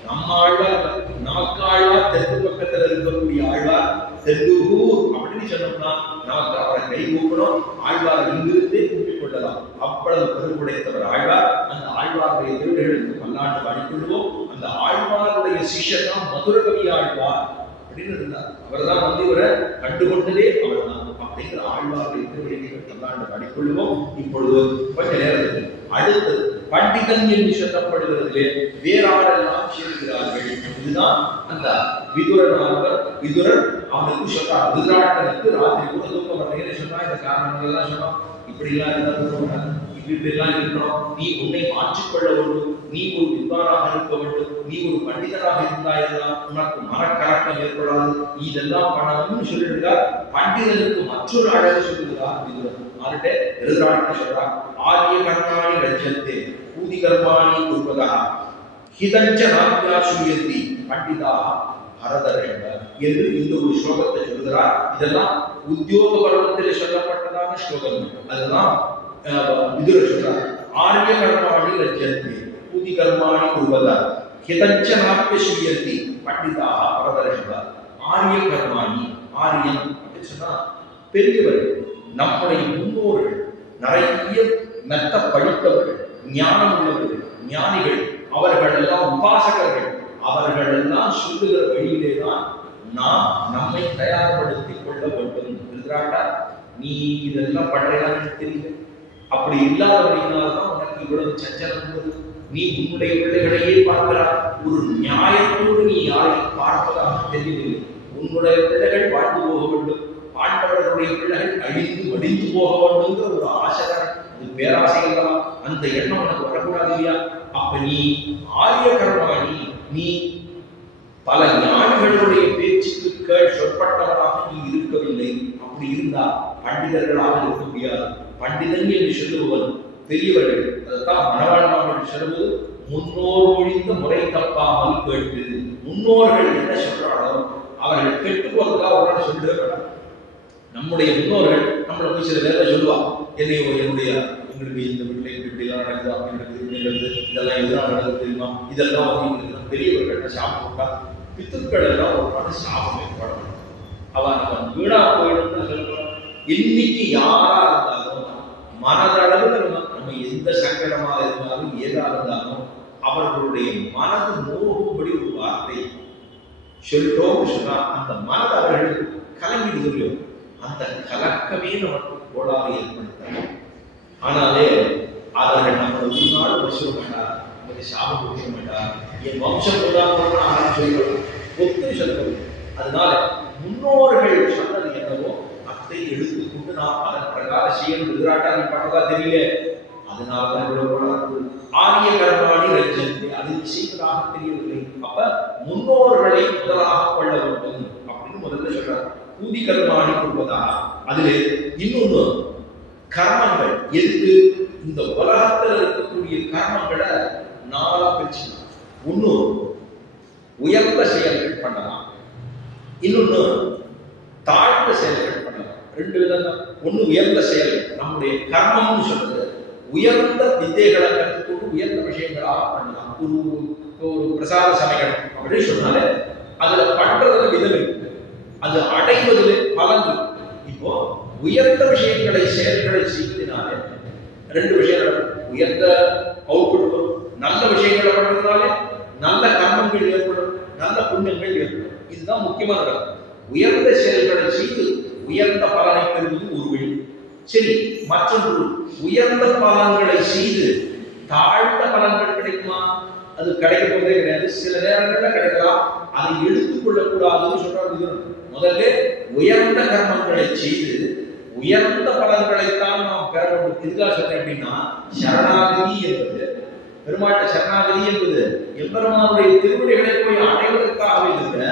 நம்ம ஆழ்வார் நமக்கு ஆழ்வார் தெற்கு பக்கத்துல இருக்கக்கூடிய ஆழ்வார் தெற்குருகூர் அப்படின்னு சொன்னோம்னா நமக்கு அவரை கை கூப்பணும். ஆழ்வார் இங்கிருந்தே கூப்பிக் கொள்ளலாம். அவ்வளவு பெருமுடைத்தவர் ஆழ்வார். அந்த ஆழ்வாருடைய திருவிழர்களுக்கு பல்லாண்டு பாடிக்கொள்வோம். அந்த ஆழ்வாருடைய சிஷ்யர் தான் மதுரகவி ஆழ்வார் அப்படின்னு இருந்தார். அவர் தான் வந்து இவரை கண்டுகொண்டதே அவர் தான். அப்படிங்கிற ஆழ்வாருடைய திருவிழைகள் பல்லாண்டு பாடிக்கொள்வோம். இப்பொழுது கொஞ்ச நேரத்தில் அடுத்து பண்டிதன் என்று சொல்லப்படுவதிலே வேறாரெல்லாம் சேர்க்கிறார்கள். இதுதான் அந்த விதுரர் அவனுக்கு சொல்றார். விதுராட்டனுக்கு ராத்திரி கூட தூக்கம் வரலைன்னு சொன்னா இந்த காரணங்கள் எல்லாம் சொன்னான். இப்படி எல்லாம் இருந்தா இப்படி எல்லாம் இருக்கணும். நீ உன்னை மாற்றிக்கொள்ள வேண்டும். நீ ஒரு வித்வானாக இருக்க வேண்டும். நீ ஒரு பண்டிதராக இருந்தாயெல்லாம் உனக்கு மனக்கலக்கம் ஏற்படாது. நீ இதெல்லாம் பண்ணணும்னு சொல்லிடுறார். பண்டிதனுக்கு மற்றொரு அழகு சொல்லுகிறார் விதுரன். அவர்கிட்ட விருதுராட்டனை சொல்றார். ஆரிய கர்மாணி ரஜ்யந்தே பூதி கர்மாணி குர்வதா ஹிதஞ்ச நாத்யா சுயந்தி பண்டிதா பரதரேண்ட என்று இந்த ஒரு ஸ்லோகத்தை சொல்கிறார். இதெல்லாம் உத்தியோக பருவத்தில் சொல்லப்பட்டதான ஸ்லோகம். அதுதான் விதுரர் சொல்றார். ஆரிய கர்மாணி ரஜ்யந்தே பூதி கர்மாணி குர்வதா ஹிதஞ்ச நாத்யா சுயந்தி பண்டிதா பரதரேண்ட. ஆரிய கர்மாணி, ஆரியன் அப்படின்னு சொன்னா பெரியவர்கள், நம்முடைய முன்னோர்கள், நிறைய மெத்த படித்தவர்கள், ஞானம் உள்ளவர்கள், ஞானிகள், அவர்கள் எல்லாம் உபாசகர்கள். அவர்கள் எல்லாம் சொல்லுகிற வழியிலே தான் நாம் நம்மை தயார்படுத்திக் கொள்ள வேண்டும். என்றாட்டா நீ இதெல்லாம் பண்றேன்னு தெரியல. அப்படி இல்லாதபடினால்தான் உனக்கு இவ்வளவு சஞ்சலம். நீ உன்னுடைய பிள்ளைகளையே பார்க்கிறார். ஒரு நியாயத்தோடு நீ யாரை பார்ப்பதாக தெரியவில்லை. உன்னுடைய பிள்ளைகள் வாழ்ந்து போக வேண்டும், ஆண்டவர்களுடைய பிள்ளைகள் அழிந்து வடிந்து போக வேண்டும்ங்கிற ஒரு ஆசை தான். அது பேராசைகள் தான். அந்த எண்ணம் உனக்கு வரக்கூடாது இல்லையா? அப்ப நீ ஆரிய கர்மாணி, நீ பல ஞானிகளுடைய பேச்சுக்கு சொற்பட்டவராக நீ இருக்கவில்லை. அப்படி இருந்தா பண்டிதர்களாக இருக்க முடியாது. பண்டிதன் என்று சொல்லுபவன் பெரியவர்கள். அதைத்தான் மணவாழ்வார்கள் சொல்லுவது முன்னோர் ஒழிந்த முறை தப்பாமல் கேட்டு. முன்னோர்கள் என்ன சொல்றாங்களோ அவர்கள் கெட்டு போறதுக்காக ஒரு நாள் சொல்லிட்டு நம்முடைய முன்னோர்கள் நம்மளை போய் சில வேலை சொல்லுவாங்க. என்னுடைய எங்களுக்கு இந்த வீட்டில் இப்படி எல்லாம் நடக்குது, அப்படி இதெல்லாம் எதுதான் நடக்குது தெரியுமா? இதெல்லாம் வந்து பெரியவர்கள் சாப்பிட்டு போட்டா பித்துக்கள் எல்லாம் ஒரு நாள் சாபம் ஏற்படணும். அவன் நம்ம வீணா போயிடும் சொல்லணும். இன்னைக்கு யாரா இருந்தாலும் மனதளவில் நம்ம எந்த சங்கடமாக இருந்தாலும் ஏதா இருந்தாலும் அவர்களுடைய மனது நோகும்படி ஒரு வார்த்தை சொல்லிட்டோம் சொன்னா அந்த மனது அவர்களுக்கு கலங்கிடுதோ அந்த கலக்கமே நமக்கு கோளாறு ஏற்படுத்தாங்க. ஆனாலே அவர்கள் நம்மளை ஒரு நாள் வசிக்க மாட்டார், நமக்கு சாபம் கொடுக்க மாட்டார். என் வம்சம் போதாமல் சொல்லிவிடும், ஒத்துரை சொல்லப்படும். அதனால முன்னோர்கள் சொன்னது என்னவோ அதை எடுத்துக்கொண்டு நாம் அதன் பிரகாரம் செய்யணும். எதிராட்டால் பண்ணதா தெரியல. அதனால்தான் இவ்வளவு ஆரிய கர்மாணி ரஜ்யந்தே, அது செய்வதாக தெரியவில்லை. அப்ப முன்னோர்களை முதலாக கொள்ள வேண்டும் அப்படின்னு அதுல இன்னொன்னு கர்மங்கள் எதுக்கு இந்த உலகத்தில் இருக்கக்கூடிய கர்மங்களை நாலா பிரிச்சுக்கலாம். ஒண்ணு உயர்ந்த செயல்கள் பண்ணலாம், இன்னொன்னு தாழ்ந்த செயல்கள் பண்ணலாம். ரெண்டு விதம் தான். ஒண்ணு உயர்ந்த செயல், நம்முடைய கர்மம்னு சொல்றது உயர்ந்த வித்தைகளை கற்றுக்கொண்டு உயர்ந்த விஷயங்களாக பண்ணலாம். ஒரு பிரசாத சமயம் அப்படின்னு சொன்னாலே அதுல பண்றதுல விதம் இருக்கு, அது அடைவதில் பலன் இருக்கு. இப்போ உயர்ந்த விஷயங்களை செயல்களை செய்வதனாலே ரெண்டு விஷயம், உயர்ந்த அவுட்புட் வரும். நல்ல விஷயங்களை பண்றதுனாலே நல்ல கர்மங்கள் ஏற்படும், நல்ல புண்ணியங்கள் ஏற்படும். இதுதான் முக்கியமான நடக்கும். உயர்ந்த செயல்களை செய்து உயர்ந்த பலனை பெறுவது ஒரு வழி. சரி, மற்றொன்று உயர்ந்த பலன்களை செய்து தாழ்ந்த பலன்கள் கிடைக்குமா? அது கிடைக்க போதே கிடையாது. சில நேரங்கள்ல கிடைக்கலாம், அதை எடுத்துக்கொள்ளக்கூடாதுன்னு சொல்றாங்க. முதல்ல உயர்ந்த கர்மங்களை செய்து உயர்ந்த பலன்களைத்தான் நாம் பெற வேண்டும். இதுக்காக சொல்றேன் அப்படின்னா, சரணாகதி என்பது, பெருமாட்ட சரணாகதி என்பது எம்பெருமானுடைய திருவடிகளை போய் அடைவதற்காகவே தவிர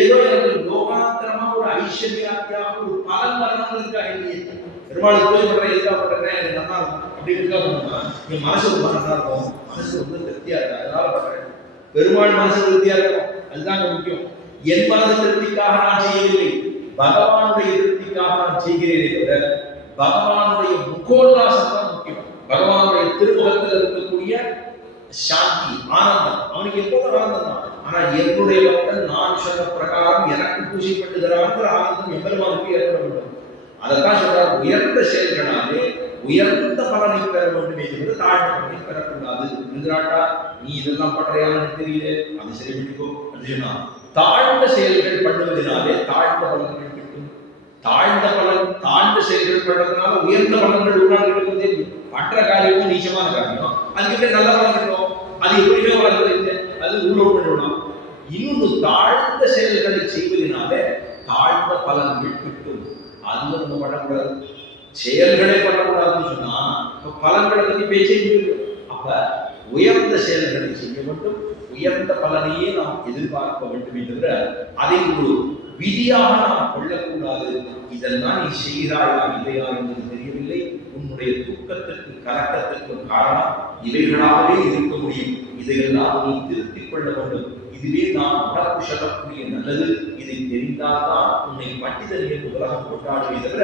ஏதோ எனக்கு லோகாந்தரமா ஒரு ஐஸ்வர்யாத்தியாக ஒரு பலன் வரணுங்கிறதுக்காக இல்லையே. பெருமாளுக்கு போய் பண்றேன், எதுக்காக பண்றேன், எனக்கு நல்லா இருக்கும் அப்படின்னு என் மனசு ரொம்ப நல்லா இருக்கும், மனசு ரொம்ப திருப்தியா இருக்கு, அதனால பண்றேன். பெருமாள் மனசு திருப்தியா இருக்கும், அதுதான் முக்கியம். என் மனசு திருப்திக்காக நான் செய்யவில்லை, பகவானுடைய திருப்திக்காக நான் செய்கிறேனே தவிர பகவானுடைய முகோல்லாசம் தான் முக்கியம். பகவானுடைய திருமுகத்தில் இருக்கக்கூடிய சாந்தி, ஆனந்தம், அவனுக்கு எப்போதும் ஆனந்தம் தான். ஆனா என்னுடைய பக்தன் நான் சொன்ன பிரகாரம் எனக்கு பூஜைப்பட்டுகிறாங்கிற ஆனந்தம் எம்பெருமானுக்கு ஏற்பட வேண்டும். அதைத்தான் சொல்றார், உயர்ந்த செயல்களாலே உயர்ந்த பலனை பெற வேண்டும் என்று தாழ்ந்த பலனை பெறக்கூடாது. என்கிறாட்டா, நீ இதெல்லாம் பண்றையான்னு தெரியல, அது சரி பண்ணிக்கோ அப்படின்னா, தாழ்ந்த செயல்கள் பண்ணுவதனாலே தாழ்ந்த பலன்கள் கிட்டும். தாழ்ந்த செயல்கள் பண்றதுனால உயர்ந்த பலன்கள் உருவாக கிடைப்பதே. மற்ற காரியமும் நீச்சமான காரியம், அதுக்கிட்ட நல்ல பலன் கிடைக்கும், அது எப்படியோ வளர்றது இல்லை, அது ஊழல் பண்ணிவிடலாம். இன்னொன்று தாழ்ந்த செயல்களை செய்வதனாலே தாழ்ந்த பலன்கள் கிட்டும். அதுவும் நம்ம பண்ணக்கூடாது, செயல்களே பண்ணக்கூடாதுன்னு சொன்னா பலன்களை பற்றி பேச்சே இருக்கு. அப்ப உயர்ந்த செயல்களை செய்ய வேண்டும், உயர்ந்த பலனையே நாம் எதிர்பார்க்க வேண்டும் என்கிற அதை ஒரு விதியாக நாம் கொள்ளக்கூடாது. இதெல்லாம் நீ செய்கிறாயா இல்லையா என்பது தெரியவில்லை, உன்னுடைய தூக்கத்திற்கு கலக்கத்திற்கு காரணம் இவைகளாகவே இருக்க முடியும். இதையெல்லாம் நீ திருத்திக் கொள்ள வேண்டும். இதுவே நான் உனக்கு சொல்லக்கூடிய நல்லது, இதை தெரிந்தால்தான் உன்னை பண்டிதன் என்று உலகம் கொண்டாடுவதை தவிர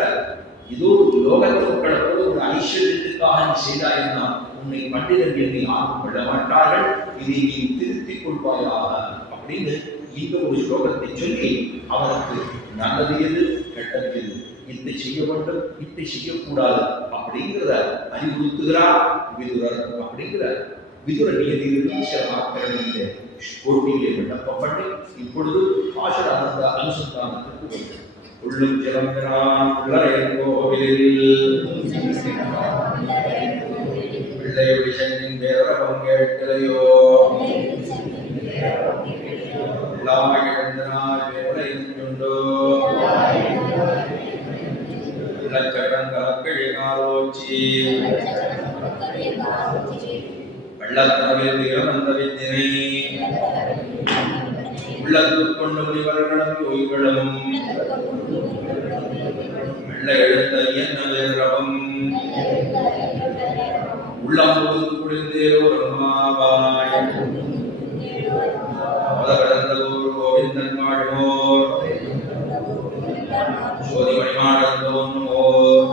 இதோ லோகத்து மக்களை போல ஒரு ஐஸ்வர்யத்துக்காக நீ செய்தாயிருந்தா உன்னை பண்டிதன் என்று யாரும் கொள்ள மாட்டார்கள். இதை நீ திருத்திக் கொள்வாயாக அப்படின்னு இந்த ஒரு ஸ்லோகத்தை சொல்லி அவனுக்கு நல்லது எது கெட்டது எது, இதை செய்ய வேண்டும் இதை செய்யக்கூடாது அப்படிங்கிறத அறிவுறுத்துகிறார் விதுரர். அப்படிங்கிற விதுர நியதியிலிருந்து சில வார்த்தைகள் இந்த போட்டியிலே விண்ணப்பம் பண்ணி இப்பொழுது ஆசிரானந்த அனுசந்தானத்திற்கு வருகிறது. உள்ளும் சிறந்திரான் உள்ளரையன் கோவிலில் பிள்ளையொழி சென்றின் வேறவம் கேட்கலையோ உள்ளாமகிழ்ந்தனாய் வேலையுண்டோ உள்ளச்சடங்கலக்கிழினாரோச்சி வெள்ளத்தனவில் இறந்த வித்தினை உள்ளத்துக் கொண்டு முனிவர்களும் ஓய்களும் வெள்ள எழுந்த என்ன வேறவம் உள்ளம் முழுது குளிர்ந்தேரோ ரம்மாவாய் கடந்ததோர் கோவிந்தன் வாழ்வோர் சோதிமணி மாடந்தோன்மோர்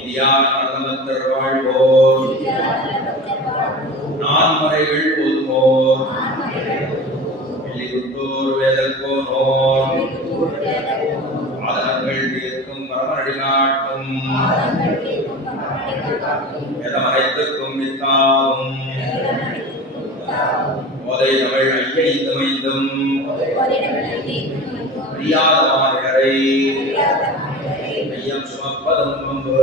இதியார் நடந்தமத்தர் வாழ்வோர் நான்மறைகள் ஓதுமோர் வெள்ளிகுத்தோர் வேதற்கோனோர் ஆதனங்கள் தீர்க்கும் பரமனடி காட்டும் வேதமனைத்துக்கும் வித்தாவும் போதை தமிழ் ஐயைந்துமைந்தும் அறியாத மாநிலரை ஐயம் சுமப்பதும் பம்பு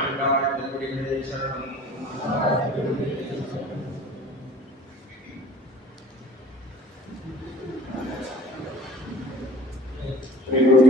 ஆண்டாள் திருப்படிகளே சரணம். Thank you.